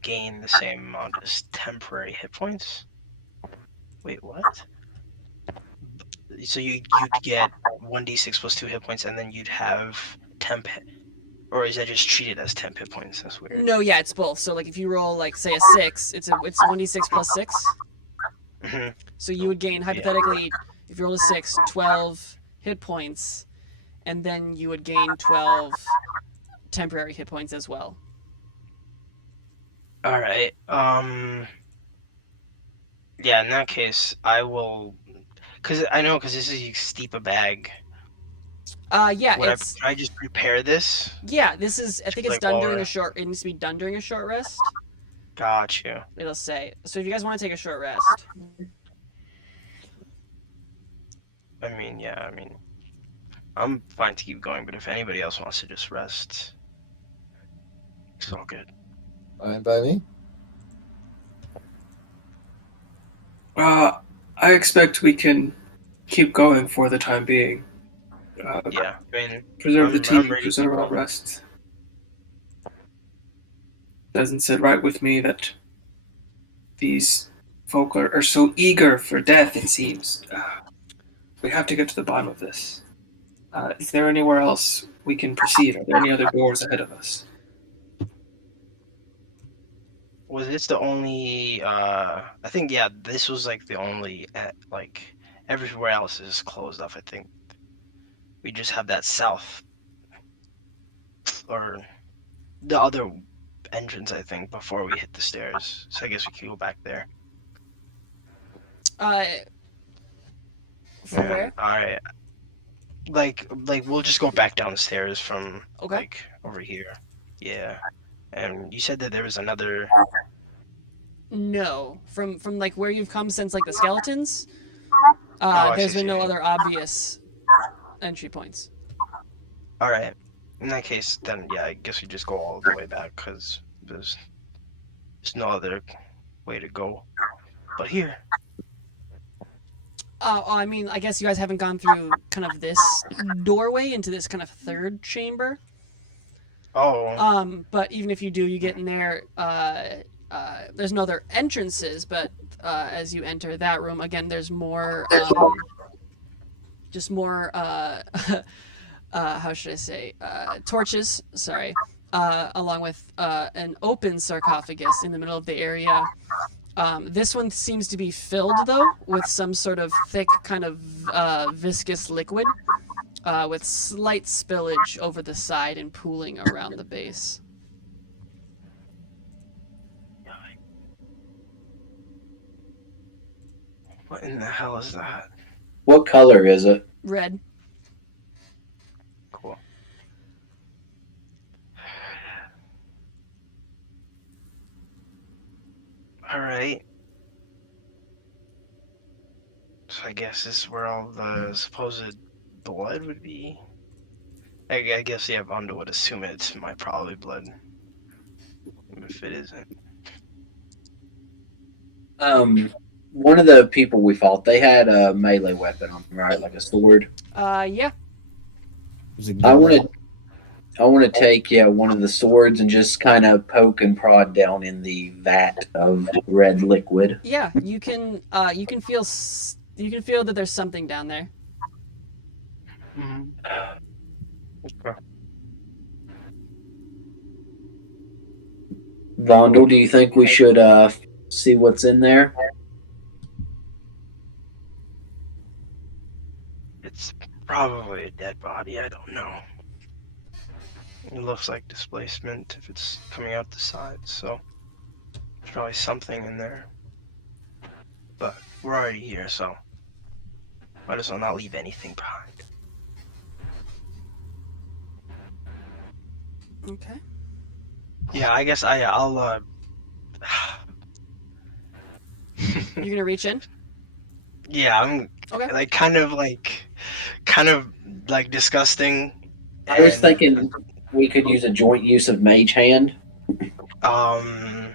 gain the same amount as temporary hit points. Wait, what? So you'd get 1d6 plus 2 hit points, and then you'd have temp. Or is that just treated as temp hit points? That's weird. No, yeah, it's both. So like if you roll like say a 6, it's 1d6 plus 6. hmm So you would gain hypothetically, if you roll a 6, 12 hit points, and then you would gain 12 temporary hit points as well. All right. Yeah. In that case, I will, because this is you steep a bag. Yeah, Would it's I just prepare this? this is. I think it's Like done while during we're- a short. It needs to be done during a short rest. Got you. It'll say. So if you guys want to take a short rest, I mean, I'm fine to keep going, but if anybody else wants to just rest, it's all good. Fine by me. I expect we can keep going for the time being. Yeah, I mean, Preserve the tea, I'm ready to preserve keep our going. rest. Doesn't sit right with me that these folk are so eager for death, it seems. We have to get to the bottom of this. Is there anywhere else we can proceed? Are there any other doors ahead of us? Was this the only? I think this was like the only. Like everywhere else is closed off. I think we just have that south or the other entrance. I think before we hit the stairs. So I guess we can go back there. from where? All right. Like we'll just go back down the stairs from Okay. like over here. Yeah. And you said that there was another. No, from like where you've come since like the skeletons. I There's see, been no see. other obvious entry points. All right. In that case, then I guess we just go all the way back because there's no other way to go but here. I mean, I guess you guys haven't gone through kind of this doorway into this kind of third chamber. Oh. But even if you do, you get in there. There's no other entrances, but as you enter that room, again, there's more, just more, how should I say, torches, sorry, along with an open sarcophagus in the middle of the area. This one seems to be filled, though, with some sort of thick, kind of viscous liquid. with slight spillage over the side and pooling around the base. What in the hell is that? What color is it? Red. Cool. Alright. So I guess this is where all the supposed blood would be. I guess, yeah, Vondo would assume it's my probably blood. If it isn't. One of the people we fought, they had a melee weapon on them, right? Like a sword. Yeah. Was it I good? want to take one of the swords and just kind of poke and prod down in the vat of red liquid. Yeah, you can feel that there's something down there. Okay. Vondel, do you think we should see what's in there? It's probably a dead body, I don't know. It looks like displacement if it's coming out the side, so there's probably something in there. But we're already here, so might as well not leave anything behind. Okay. Yeah, I guess I'll You're gonna reach in? yeah, I'm Okay. kind of like disgusting. I was and, thinking we could use a joint use of Mage Hand. Can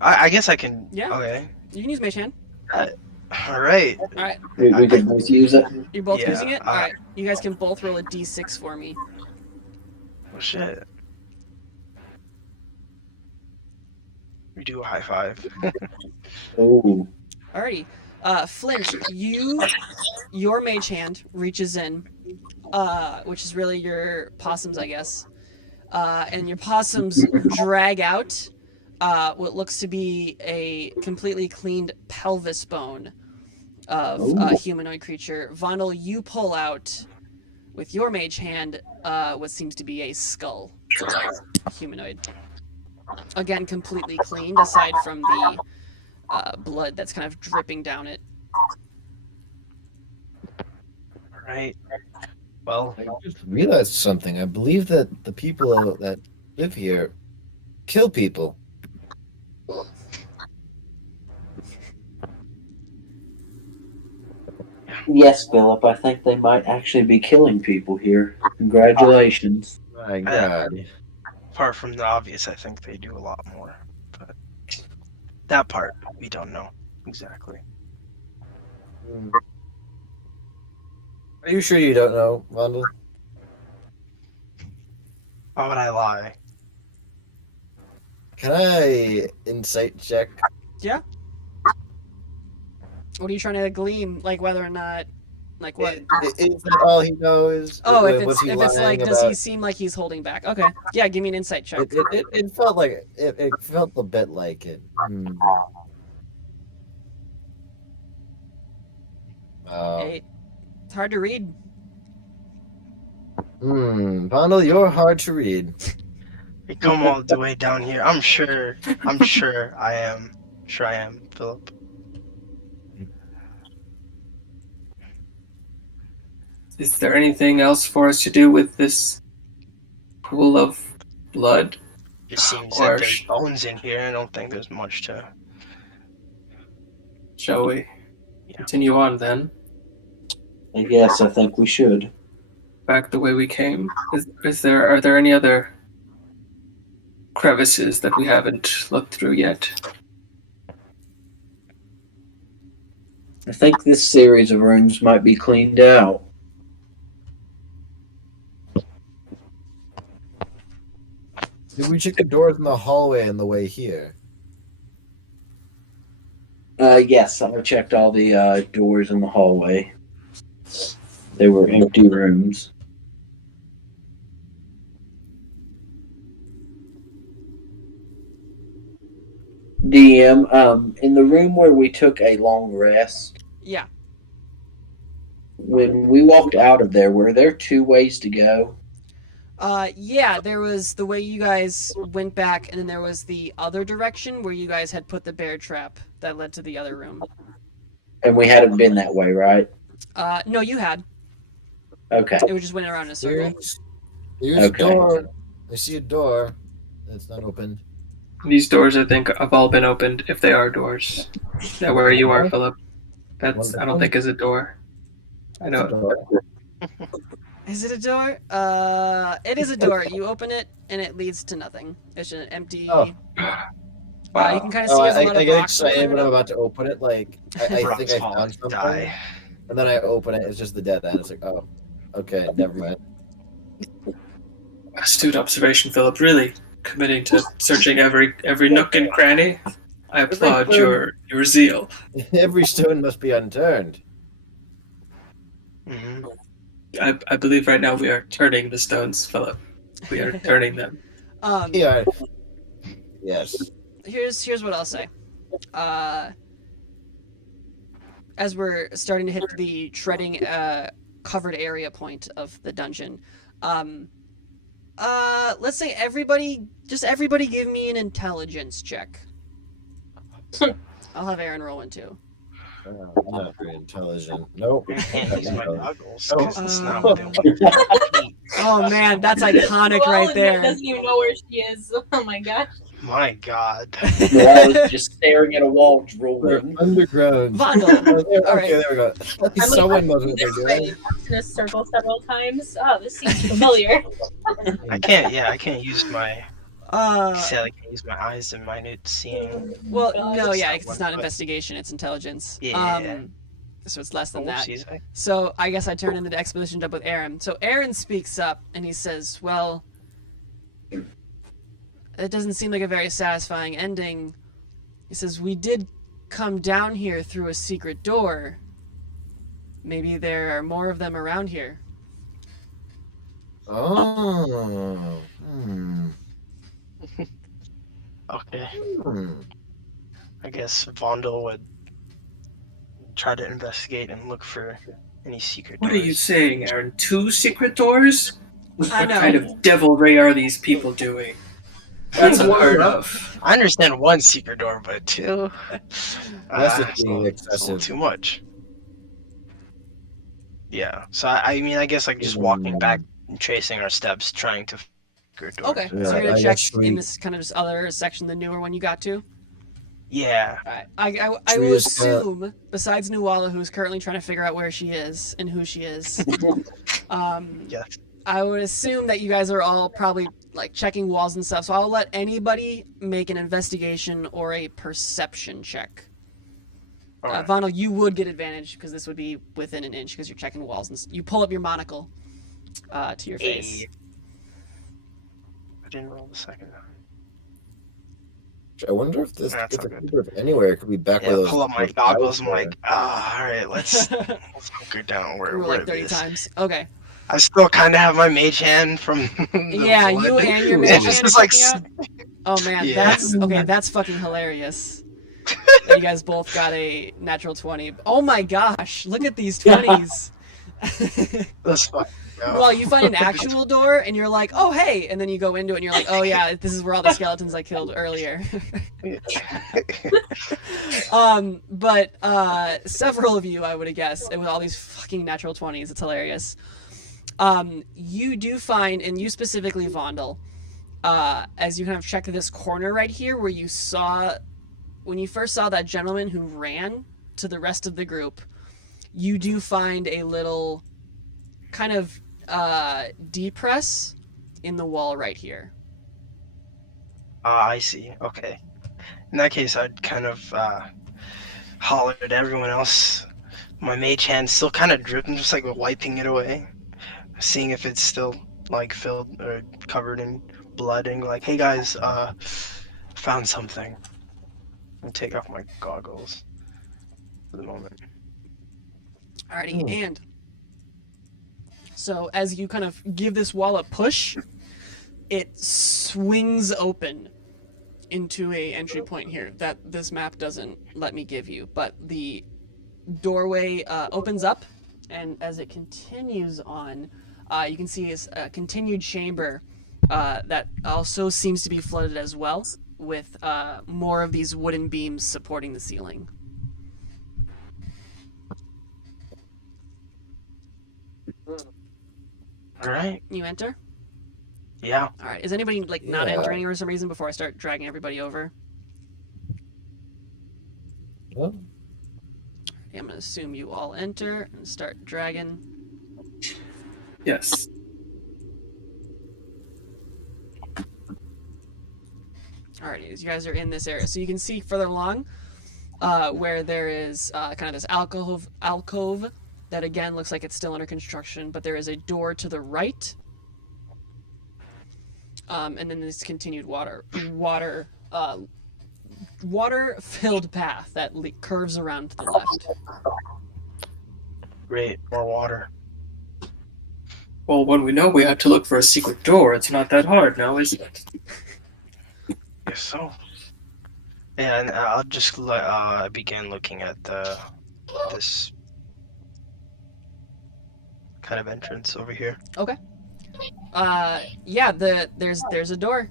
I guess I can. Yeah. Okay. You can use Mage Hand. All right. Alright. We could both use it. You're both Yeah, using it? Alright. You guys can both roll a d6 for me. Oh shit. We do a high five. Ooh. Alrighty. Flint, your mage hand reaches in, which is really your possums, I guess. And your possums drag out what looks to be a completely cleaned pelvis bone of a humanoid creature. Vondel, you pull out, with your mage hand, what seems to be a skull humanoid. Again, completely cleaned, aside from the blood that's kind of dripping down it. Right. Well, I just realized something. I believe that the people that live here kill people. Yes, Philip, I think they might actually be killing people here. Congratulations. My God. apart from the obvious, I think they do a lot more. But that part, we don't know exactly. Are you sure you don't know, Wanda? Why would I lie? Can I insight check? Yeah. What are you trying to glean? Like whether or not, like what? Is that all he knows? Oh, if Was it's he if it's lying like, does he about- seem like he's holding back? Okay. Yeah, give me an insight check. It felt like it felt a bit like it. Eight. It's hard to read. Vondel, you're hard to read. We come all the way down here. I'm sure I am. Sure I am, Philip. Is there anything else for us to do with this pool of blood? Just seems Or that there's bones in here. I don't think there's much to. Shall we Yeah. continue on then? Yes, I think we should. Back the way we came? Are there any other crevices that we haven't looked through yet? I think this series of rooms might be cleaned out. Did we check the doors in the hallway on the way here? Yes, I checked all the doors in the hallway. They were empty rooms. DM, in the room where we took a long rest, Yeah. when we walked out of there, were there two ways to go? Yeah, there was the way you guys went back, and then there was the other direction where you guys had put the bear trap that led to the other room. And we hadn't been that way, right? No, you had. Okay. It was just went around in a circle. Here's Okay. a door. I see a door. That's not open. These doors, I think, have all been opened, if they are doors. That where you are, Philip. That's, I don't think, is a door. I It's a know. door. Is it a door? It is a door. You open it, and it leads to nothing. It's an empty. Oh. You can kind of see Oh, there's a I lot of get rocks excited over when it. I'm about to open it. Like, I think Rocks I fall found and something. die. And then I open it, it's just the dead end. It's like, oh, okay, never mind. Astute observation, Philip. Really committing to searching every nook and cranny. I applaud your zeal. Every stone must be unturned. Hmm. I believe right now we are turning the stones, Philip. We are turning them. Yeah. Yes. Here's what I'll say. As we're starting to hit the treading covered area point of the dungeon, let's say everybody give me an intelligence check. I'll have Aaron roll one too. I'm not very intelligent. Nope. I can't use my goggles Oh. because it's not what they want. Oh man, that's iconic right Noelle there. doesn't even know where she is. Oh my gosh. My God. I was just staring at a wall, We're drooling. underground. Vondel. Oh, there, All okay, right. there we go. I'm Someone like, knows what this they're way. doing. I'm in a circle several times. Oh, this seems familiar. I can't use my. Uh, Say I can't use my eyes and minute seeing. well, God. no, yeah, 'cause it's not But- investigation; it's intelligence. Yeah. So it's less than that. Oopsies. So I guess I turn into the exposition dump with Aaron. So Aaron speaks up and he says, "Well, it doesn't seem like a very satisfying ending." He says, "We did come down here through a secret door. Maybe there are more of them around here." Oh. Okay. Hmm. I guess Vondel would try to investigate and look for any secret What are doors. you saying, Aaron? 2 secret doors? I What know. kind of devilry are these people doing? That's unheard of. I understand one secret door, but two? That's just it's being a little excessive. too much. Yeah, so I mean, I guess like just walking back and tracing our steps, trying to secret doors. Okay, Yeah, so you're I gonna check guess in we- this kind of just other section, the newer one you got to. Yeah. Alright. I Should we will just, assume, besides Nuala, who's currently trying to figure out where she is and who she is, Yes. I would assume that you guys are all probably like checking walls and stuff. So I'll let anybody make an investigation or a perception check. Alright. Vondel, you would get advantage because this would be within an inch because you're checking walls and you pull up your monocle to your face. Hey. I didn't roll the second one. I wonder if this, That's if all it good. could have anywhere, it could be back Yeah, where those. pull up my those goggles. I'm eyes like, all right, let's hunker down where Roll like it 30 is. times. Okay. I still kind of have my mage hand from. the Yeah, blood. you and your It's mage It's hand just are like checking out? Oh man, Yeah. that's okay. That's fucking hilarious. That you guys both got a natural 20. Oh my gosh, look at these 20s. That's fine. No. Well, you find an actual door and you're like, oh hey, and then you go into it and you're like, oh yeah, this is where all the skeletons I killed earlier. But several of you, I would have guessed, with all these fucking natural 20s, it's hilarious. You do find, and you specifically, Vondel, as you kind of check this corner right here where you saw, when you first saw that gentleman who ran to the rest of the group, you do find a little kind of depress in the wall right here. I see. Okay. In that case, I'd kind of holler at everyone else. My mage hand still kind of dripping, just like wiping it away, seeing if it's still like filled or covered in blood, and like, hey guys, found something. And take off my goggles for the moment. Alrighty, and so as you kind of give this wall a push, it swings open into a entry point here that this map doesn't let me give you, but the doorway opens up and as it continues on, you can see a continued chamber that also seems to be flooded as well, with more of these wooden beams supporting the ceiling. All right. You enter? Yeah. All right. Is anybody not Yeah. entering for some reason before I start dragging everybody over? Well, I'm gonna assume you all enter and start dragging. Yes. Alrighty, you guys are in this area, so you can see further along where there is kind of this alcove that again looks like it's still under construction, but there is a door to the right, and then this continued water-filled path that curves around to the left. Great. More water. Well, when we know we have to look for a secret door, it's not that hard now, is it? Guess so. Yeah, and I'll just begin looking at this kind of entrance over here. Okay. Yeah, there's a door.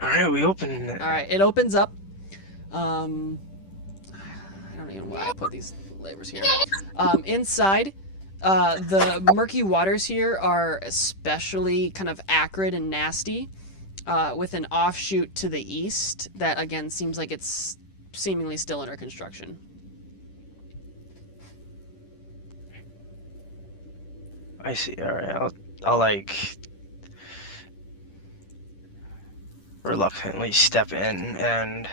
All right, we open it. All right, it opens up. I don't even know why I put these labels here. Inside, the murky waters here are especially kind of acrid and nasty, with an offshoot to the east that again seems like it's seemingly still under construction. I see. All right, I'll like reluctantly step in and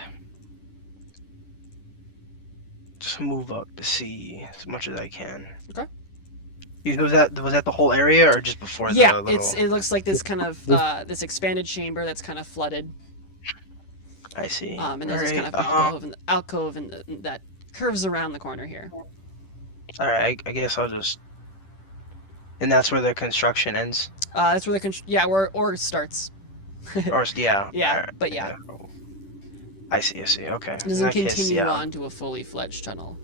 just move up to see as much as I can. Okay. Was that the whole area or just before Yeah, the little... it looks like this kind of this expanded chamber that's kind of flooded. I see. And there's this kind of alcove that curves around the corner here. All right, I guess I'll just... And that's where the construction ends? That's where or starts. Or, yeah. Yeah, all right, but yeah. I see, okay. It In doesn't that case, continue yeah. on to a fully fledged tunnel.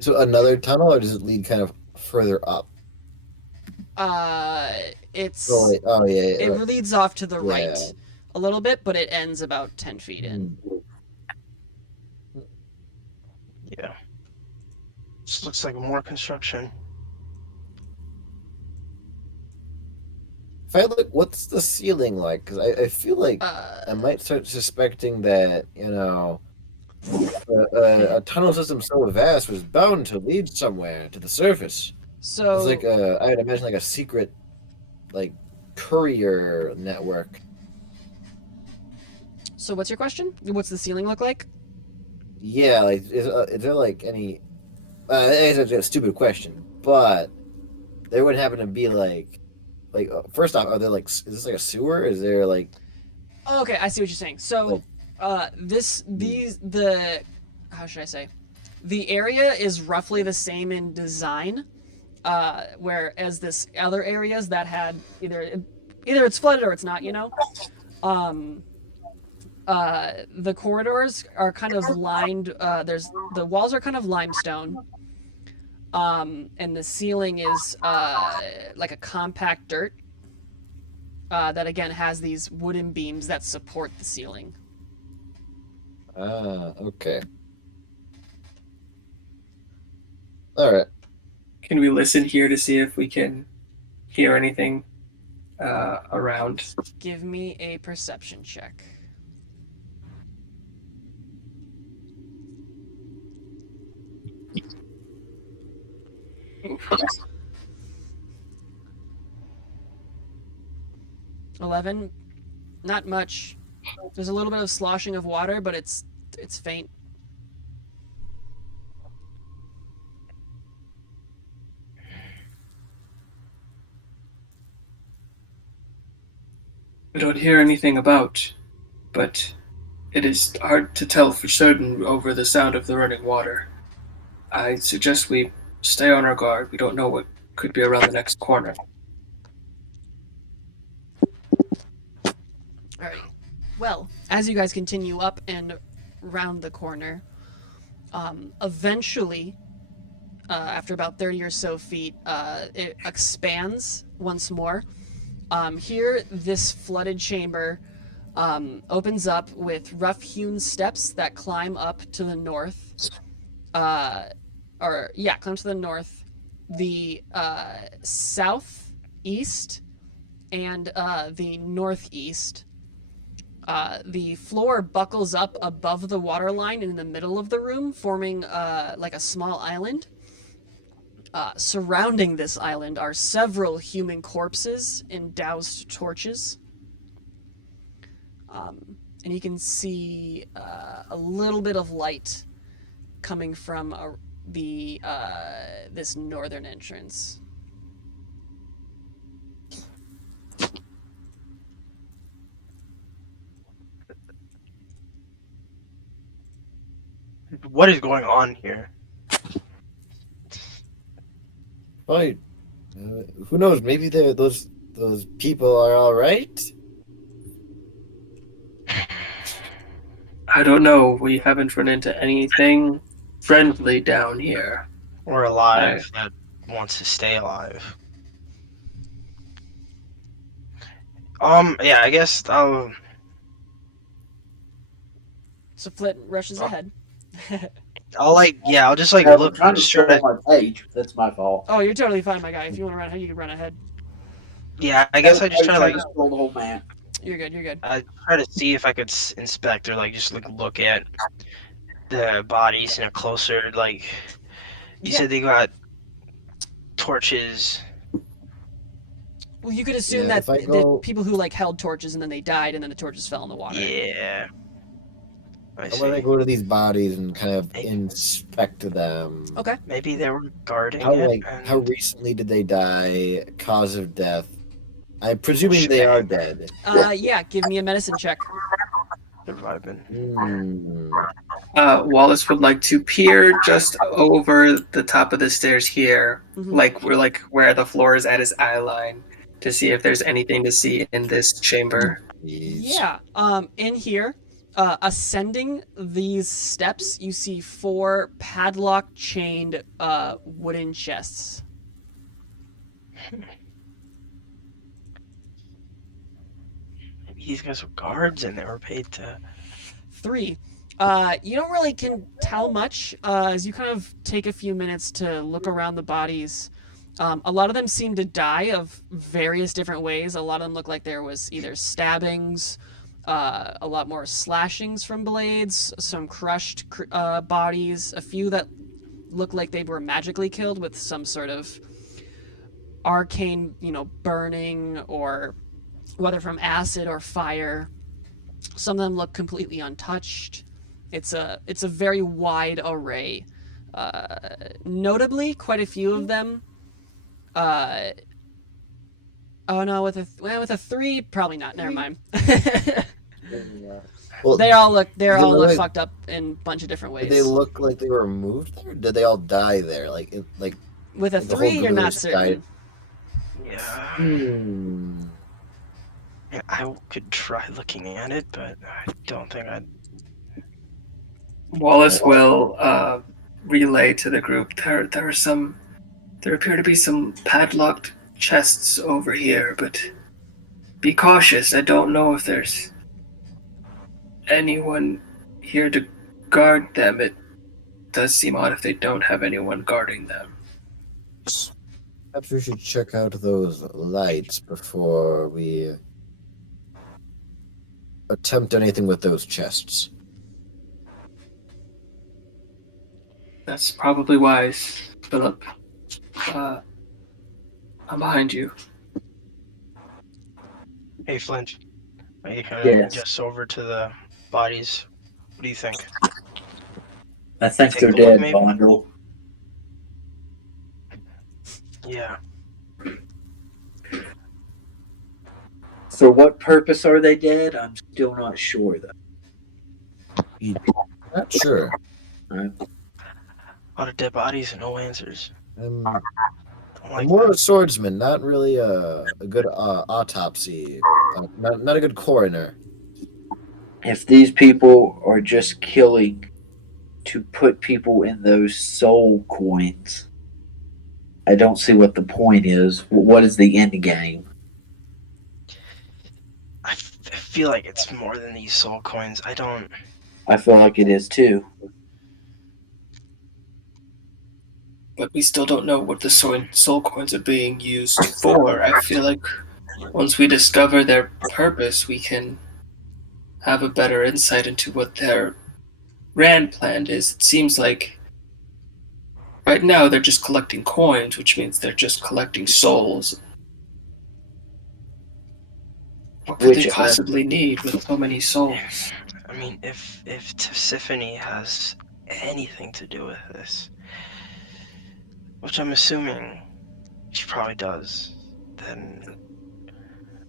So another tunnel, or does it lead kind of further up? It's Oh, yeah. it leads off to the Yeah. right a little bit, but it ends about 10 feet in. Yeah. Just looks like more construction. If I look, what's the ceiling like? Because I feel like I might start suspecting that, a tunnel system so vast was bound to lead somewhere to the surface. So It's like I would imagine like a secret, like, courier network. So what's your question? What's the ceiling look like? Yeah, like is there like any? It's a stupid question, but there would happen to be like first off, are there like is this like a sewer? Is there like? Oh, okay, I see what you're saying. So, how should I say? The area is roughly the same in design, whereas this other areas that had either it's flooded or it's not, the corridors are kind of lined. The walls are kind of limestone, and the ceiling is like a compact dirt that again has these wooden beams that support the ceiling. Ah, okay. All right. Can we listen here to see if we can hear anything around? Give me a perception check. Oof. 11. Not much. There's a little bit of sloshing of water, but it's faint. We don't hear anything about, but it is hard to tell for certain over the sound of the running water. I suggest we stay on our guard. We don't know what could be around the next corner. Alright. Well, as you guys continue up and round the corner, eventually, after about 30 or so feet, it expands once more. Here, this flooded chamber opens up with rough-hewn steps that climb up to the north. Climb to the north, the southeast, and the northeast. The floor buckles up above the water line in the middle of the room, forming like a small island. Surrounding this island are several human corpses and doused torches. And you can see a little bit of light coming from this northern entrance. What is going on here? Right. Who knows? Maybe those people are all right. I don't know. We haven't run into anything friendly down here. Or alive that wants to stay alive. Yeah, I guess I'll... So Flit rushes ahead. I'll just like I'm look. trying to Just stay try on to, my page. That's my fault. Oh, you're totally fine, my guy. If you want to run ahead, you can run ahead. yeah, I guess I just try to like scroll the whole map. You're good. I try to see if I could inspect or like just like look at the bodies in a closer like. You said they got torches. Well, you could assume Yeah, that if I the go- people who like held torches and then they died and then the torches fell in the water. Yeah. I I'm gonna see. go to these bodies and kind of inspect them. Okay. Maybe they were guarding How it. how recently did they die? Cause of death? I'm presuming they are dead. Yeah. Give me a medicine check. Surviving. Wallace would like to peer just over the top of the stairs here, Mhm. where the floor is at his eye line, to see if there's anything to see in this chamber. Yeah. In here, ascending these steps, you see 4 padlock chained wooden chests. Maybe these guys were guards and they were paid to. 3. You don't really can tell much as you kind of take a few minutes to look around the bodies. A lot of them seem to die of various different ways. A lot of them look like there was either stabbings, a lot more slashings from blades, some crushed bodies, a few that look like they were magically killed with some sort of arcane, burning, or whether from acid or fire. Some of them look completely untouched. It's a very wide array. Notably, quite a few of them. With a 3, probably not. Never mind. Well, They all look like- fucked up in a bunch of different ways. did they look like they were moved there? Did they all die there? Like With a the whole 3, you're not village certain. Yeah. I could try looking at it, but I don't think I'd. Wallace will relay to the group. There appear to be some padlocked chests over here, but be cautious. I don't know if there's anyone here to guard them. It does seem odd if they don't have anyone guarding them. Perhaps we should check out those lights before we attempt anything with those chests. That's probably wise, Philip. I'm behind you. Hey, Flint. I Yes. just over to the bodies. What do you think? I think Take they're a look, dead, maybe? Bondrel. Yeah. For what purpose are they dead? I'm still not sure, though. Not sure. A lot of dead bodies and no answers. I'm Don't like more that. a swordsman, not really a good autopsy. Not a good coroner. if these people are just killing to put people in those soul coins, I don't see what the point is. What is the end game? I feel like it's more than these soul coins. I don't. I feel like it is too. But we still don't know what the soul coins are being used for. I feel like once we discover their purpose, we can have a better insight into what their grand plan is. It seems like right now they're just collecting coins, which means they're just collecting souls. What could they possibly need with so many souls? I mean, if Tisiphone has anything to do with this, which I'm assuming she probably does, then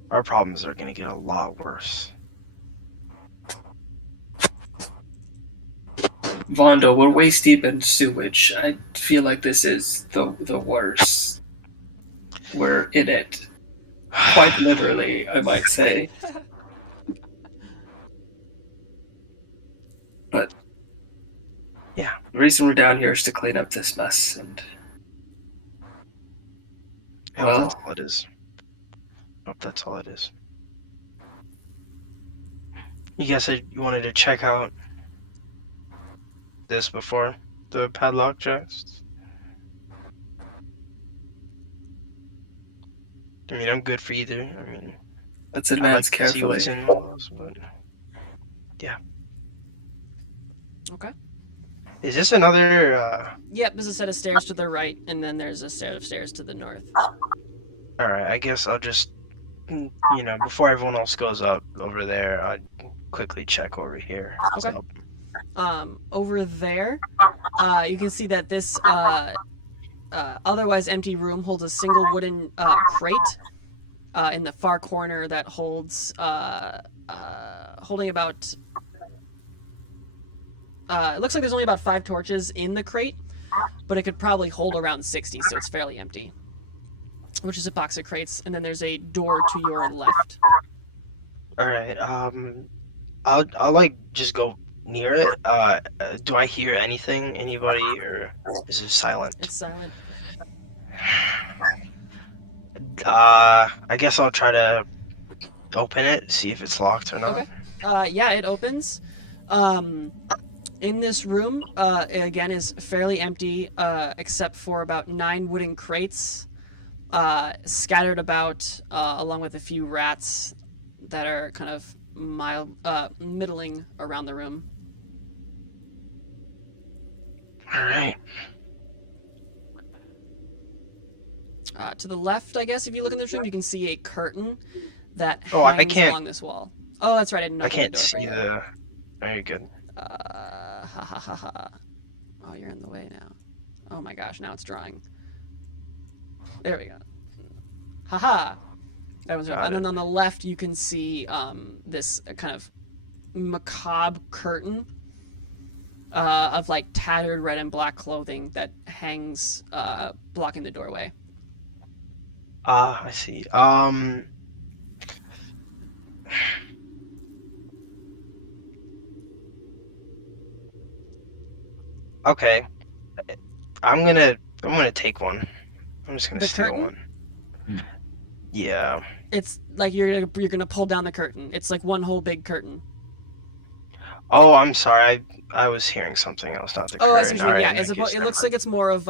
our problems are going to get a lot worse. Vondo, we're waist deep in sewage. I feel like this is the worst. We're in it. Quite literally, I might say. But yeah, the reason we're down here is to clean up this mess, and well, that's all it is. Hope that's all it is. You guys said you wanted to check out this before the padlock chest? I mean, I'm good for either. I mean, let's advance carefully. See what's in those, but yeah. Okay. Is this another? Yep, there's a set of stairs to the right, and then there's a set of stairs to the north. All right, I guess I'll just, before everyone else goes up over there, I'd quickly check over here. Okay. Over there, you can see that this otherwise empty room holds a single wooden crate in the far corner that holds holding about. It looks like there's only about 5 torches in the crate, but it could probably hold around 60, so it's fairly empty. Which is a box of crates, and then there's a door to your left. All right. I'll like just go near it. Do I hear anything? Anybody, or is it silent? It's silent. I guess I'll try to open it, see if it's locked or not. Okay. Yeah, it opens. In this room, again, is fairly empty, except for about 9 wooden crates scattered about, along with a few rats that are kind of middling around the room. All right. To the left, I guess, if you look in this room, you can see a curtain that hangs I can't, along this wall. Oh, that's right. I can't see the. Very good. Oh, you're in the way now. Oh my gosh, now it's drawing. There we go. Haha. That was right. And then on the left, you can see this kind of macabre curtain of like tattered red and black clothing that hangs blocking the doorway. I see. Okay. I'm gonna take one. I'm just gonna steal one. Yeah. It's like you're gonna pull down the curtain. It's like one whole big curtain. Oh, I'm sorry. I was hearing something else, not the curtain. Oh, I see what you mean. Yeah, it looks like it's more of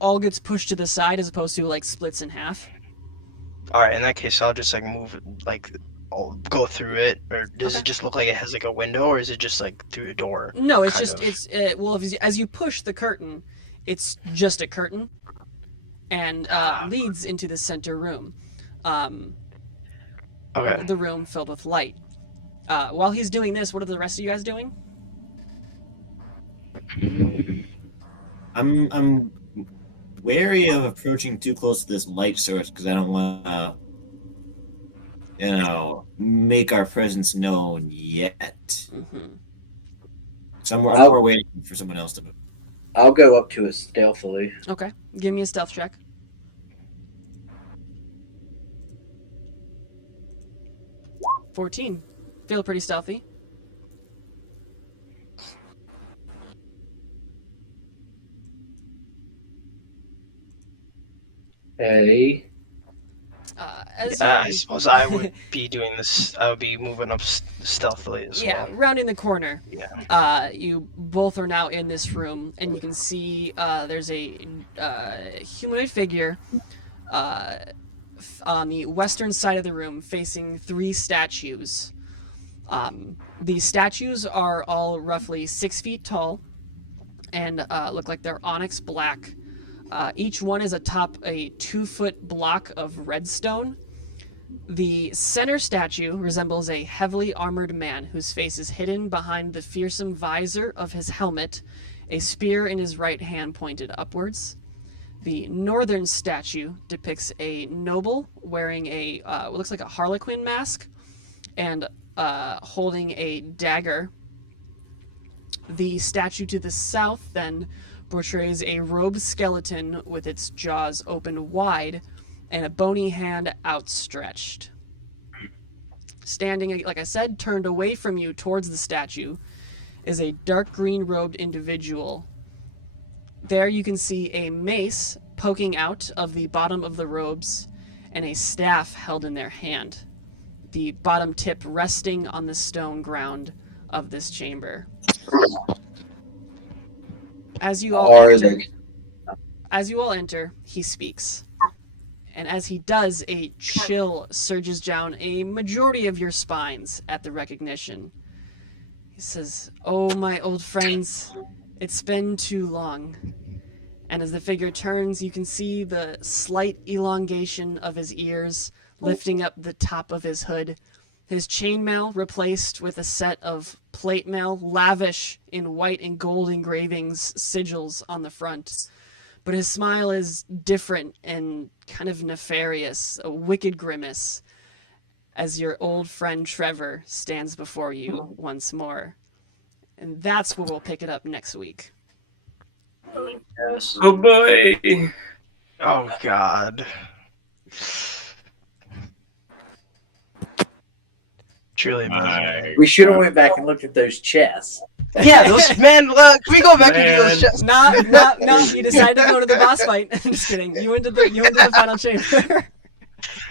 all gets pushed to the side as opposed to like splits in half. All right, in that case, I'll just like move, like, I'll go through it, or does it just look like it has like a window, or is it just like through a door? No, it's just well, as you push the curtain, it's just a curtain, and leads into the center room. Okay. The room filled with light. While he's doing this, what are the rest of you guys doing? I'm wary of approaching too close to this light source because I don't want to, make our presence known yet. Mm-hmm. So we're waiting for someone else to move. I'll go up to it stealthily. Okay, give me a stealth check. 14. feel pretty stealthy. Hey. As I you- suppose I would be doing this. I would be moving up stealthily as yeah, well. rounding the corner. Yeah. You both are now in this room, and you can see there's a humanoid figure on the western side of the room, facing 3 statues. These statues are all roughly 6 feet tall, and look like they're onyx black. Each one is atop a 2-foot block of redstone. The center statue resembles a heavily armored man whose face is hidden behind the fearsome visor of his helmet, a spear in his right hand pointed upwards. The northern statue depicts a noble wearing a what looks like a harlequin mask and holding a dagger. The statue to the south then portrays a robed skeleton with its jaws open wide and a bony hand outstretched. Standing, like I said, turned away from you towards the statue, is a dark green robed individual. There you can see a mace poking out of the bottom of the robes and a staff held in their hand, the bottom tip resting on the stone ground of this chamber. As you all enter, he speaks. And as he does, a chill surges down a majority of your spines at the recognition. He says, "Oh, my old friends, it's been too long." And as the figure turns, you can see the slight elongation of his ears lifting up the top of his hood. His chainmail replaced with a set of plate mail, lavish in white and gold engravings, sigils on the front. But his smile is different and kind of nefarious, a wicked grimace, as your old friend Trevor stands before you once more. And that's where we'll pick it up next week. Yes. Oh boy! Oh God. Truly amazing. We should have went back and looked at those chests. Yeah, those man. Look, we go back and do those shots. No, you decided to go to the boss fight. I'm just kidding. You went to the final chamber.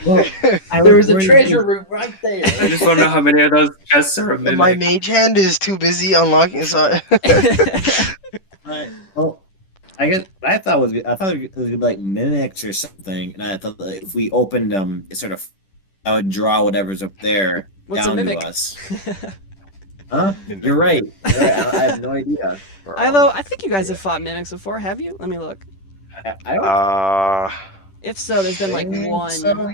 There was a treasure room right there. I just want to know how many of those chests are a And my mimic. mage hand is too busy unlocking. So Well, I guess I thought it was gonna be like mimics or something, and I thought that if we opened them, it sort of I would draw whatever's up there What's a down mimic? to us. Huh? You're right. I have no idea. Although, I think you guys have fought mimics before, have you? Let me look. I don't If so, there's been like think one. so.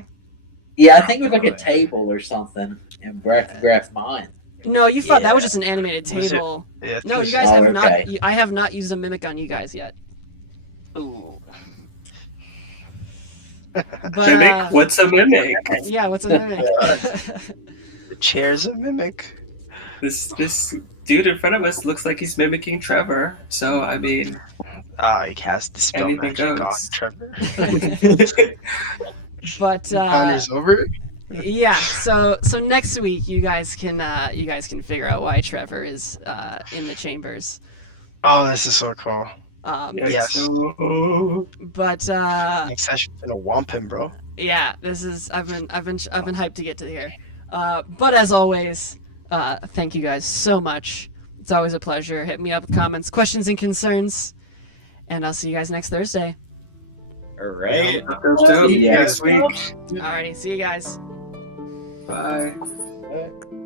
Yeah, I think it was like a table or something in Graph Mine. No, you thought that was Yeah. just an animated Was it- table. yeah, No, you just- guys Oh, have okay. not. I have not used a mimic on you guys yet. Ooh. But Mimic? What's a mimic? yeah, what's a mimic? The chair's a mimic. This dude in front of us looks like he's mimicking Trevor. So I mean, He cast the spell Anything magic on goes. Trevor. But Honor's over. yeah, so next week you guys can figure out why Trevor is in the chambers. Oh, this is so cool. Yes. So, But Next session's gonna whomp him, bro. yeah, this is I've been hyped to get to here. But as always, thank you guys so much. It's always a pleasure. Hit me up with comments, questions, and concerns, and I'll see you guys next Thursday. All right. so Yeah. next week. Alrighty, see you guys. Bye. Bye.